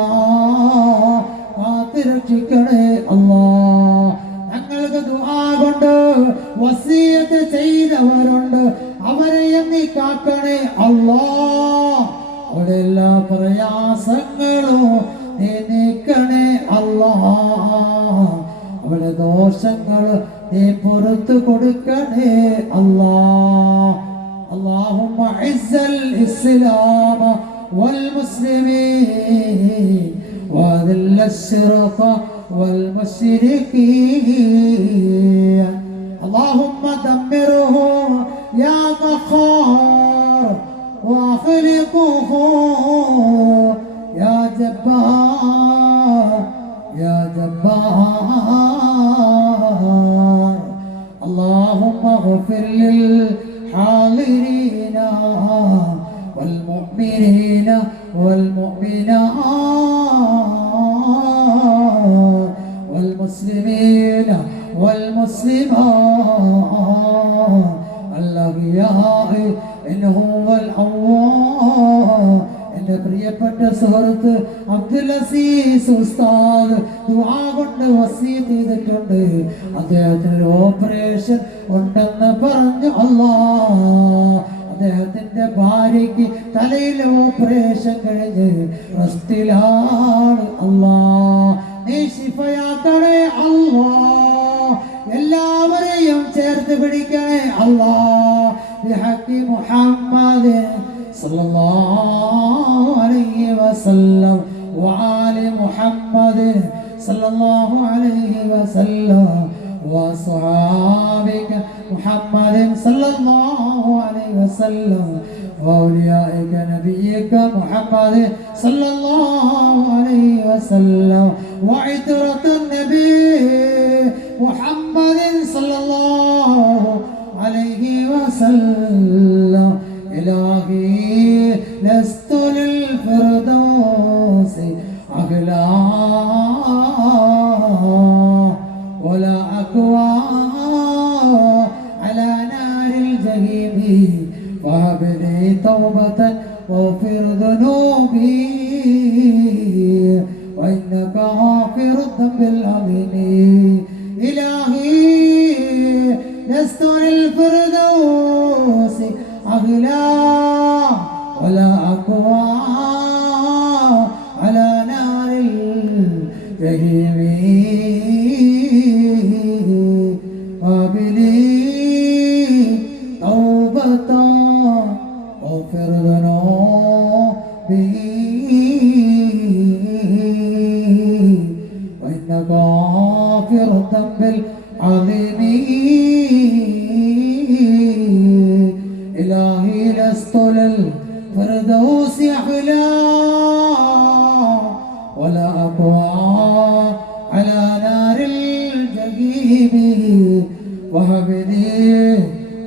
കാത്തുരക്ഷിക്കണേ അല്ലാ. ഞങ്ങൾക്ക് ദുആ കൊണ്ട് വസിയത്ത് ചെയ്തവരുണ്ട്, അവരെയും നീ കാക്കണേ അല്ലാ. അവരുടെ എല്ലാ പ്രയാസങ്ങളും നീ നീക്കണേ അല്ലാ, അവളുടെ ദോഷങ്ങൾ നീ പുറത്തു കൊടുക്കണേ അല്ലാ. اللهم اعز الاسلام والمسلمين واذل الشرك والمشركين. اللهم دمره يا قهار واخلقه يا جبار يا جبار. اللهم اغفر للحاضرين والمؤمنين والمؤمنات والمسلمين والمسلمات الأحياء منهم والأموات. എൻ്റെ പ്രിയപ്പെട്ട സുഹൃത്ത് അബ്ദുൽ അസീസ് ഉസ്താദ് ദുആ കൊണ്ട് വസിയത്ത് ചെയ്തിട്ടുണ്ട്. അദ്ദേഹത്തിന് ഒരു ഓപ്പറേഷൻ ഉണ്ടെന്ന് പറഞ്ഞു. അദ്ദേഹത്തിന്റെ ഭാര്യയ്ക്ക് തലയിലെ ഓപ്പറേഷൻ കഴിഞ്ഞ് റെസ്റ്റിലാണ്. നീ ശിഫയാക്കണേ അല്ലാ, എല്ലാവരെയും ചേർത്ത് പിടിക്കണേ അല്ലാ. ബിഹഖി മുഹമ്മദ് സല്ലല്ലാഹു അലൈഹി വസല്ലം വആലി മുഹമ്മദ് സല്ലല്ലാഹു അലൈഹി വസല്ലം വഅസ്ഹാബിക മുഹമ്മദ് സല്ലല്ലാഹു അലൈഹി വസല്ലം വഔലിയാഇക നബിയിക മുഹമ്മദ് സല്ലല്ലാഹു അലൈഹി വസല്ലം വഇത്റത്തുൻ നബി മുഹമ്മദ് സല്ലല്ലാഹു അലൈഹി വസല്ലം. إلهي لست للفردوس أغلى ولا أقوى على نار الجحيم فهب لي توبة واغفر ذنوبي وإنك غافر الذنب العظيم. إلهي لست للفردوس أغلى ولا أقوى على نار الجحيم وابلي توبة واغفر ذنوبي وإنك غافر الذنب العظيم. إلهي لست للفردوس أعلى ولا أقوى على نار الجحيم وهب لي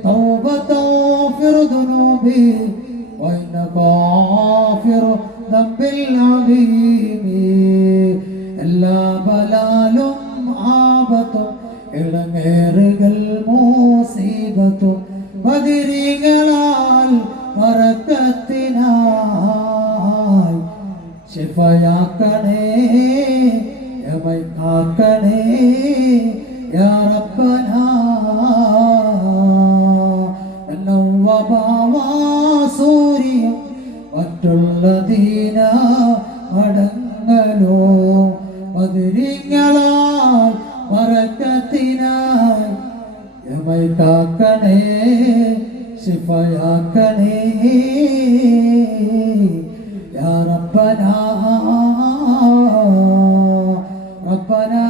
توبة واغفر ذنوبي وإنك غافر ذنب العظيم. എല്ലാ ബലാലും ആപത്തും ഇളങ്ങേറുകൾ മൂസീബത്തും ബദിരികളാൽ ബറക്കത്തിനായി ശിഫയാക്കണേ യമൈക്കാക്കണേ യാ റബ്ബനാ. സൂര്യം മറ്റുള്ള ദീന മടങ്ങലോ ബദിരികളാൽ ബറക്കത്തിനായി യമൈക്കാക്കണേ ശിഫയാക്കണേ യാ റബ്ബനാ. ربنا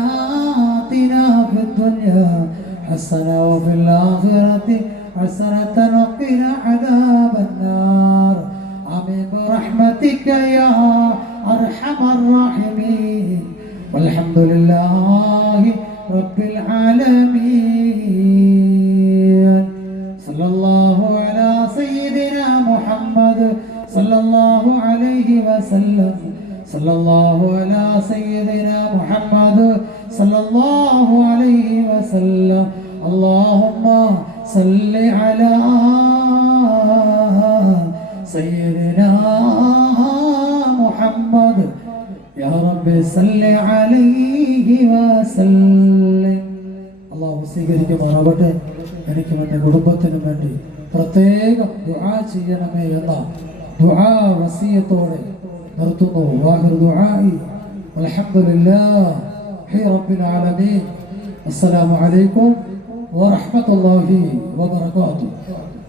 آتنا في الدنيا حسنة وفي الآخرة حسنة وقنا عذاب النار. آمين برحمتك يا أرحم الراحمين. والحمد لله رب العالمين. صلى الله على سيدنا محمد صلى الله عليه وسلم. صلى الله على سيدنا محمد صلى الله عليه وسلم. اللهم صل على سيدنا محمد يا رب صل عليه وسلم. അള്ളാഹു സ്വീകരിക്കുമാറാവട്ടെ. എനിക്കും എൻ്റെ കുടുംബത്തിനും വേണ്ടി പ്രത്യേകം ദുആ ചെയ്യണമേ എന്ന ദുആ വസിയത്തോടെ നിർത്തുന്നു. വാഹിർ ദുആഇ അൽഹംദുലില്ലാഹി റബ്ബിൽ ആലമീൻ. അസ്സലാമു അലൈക്കും വറഹ്മത്തുള്ളാഹി വബറകാതുഹു.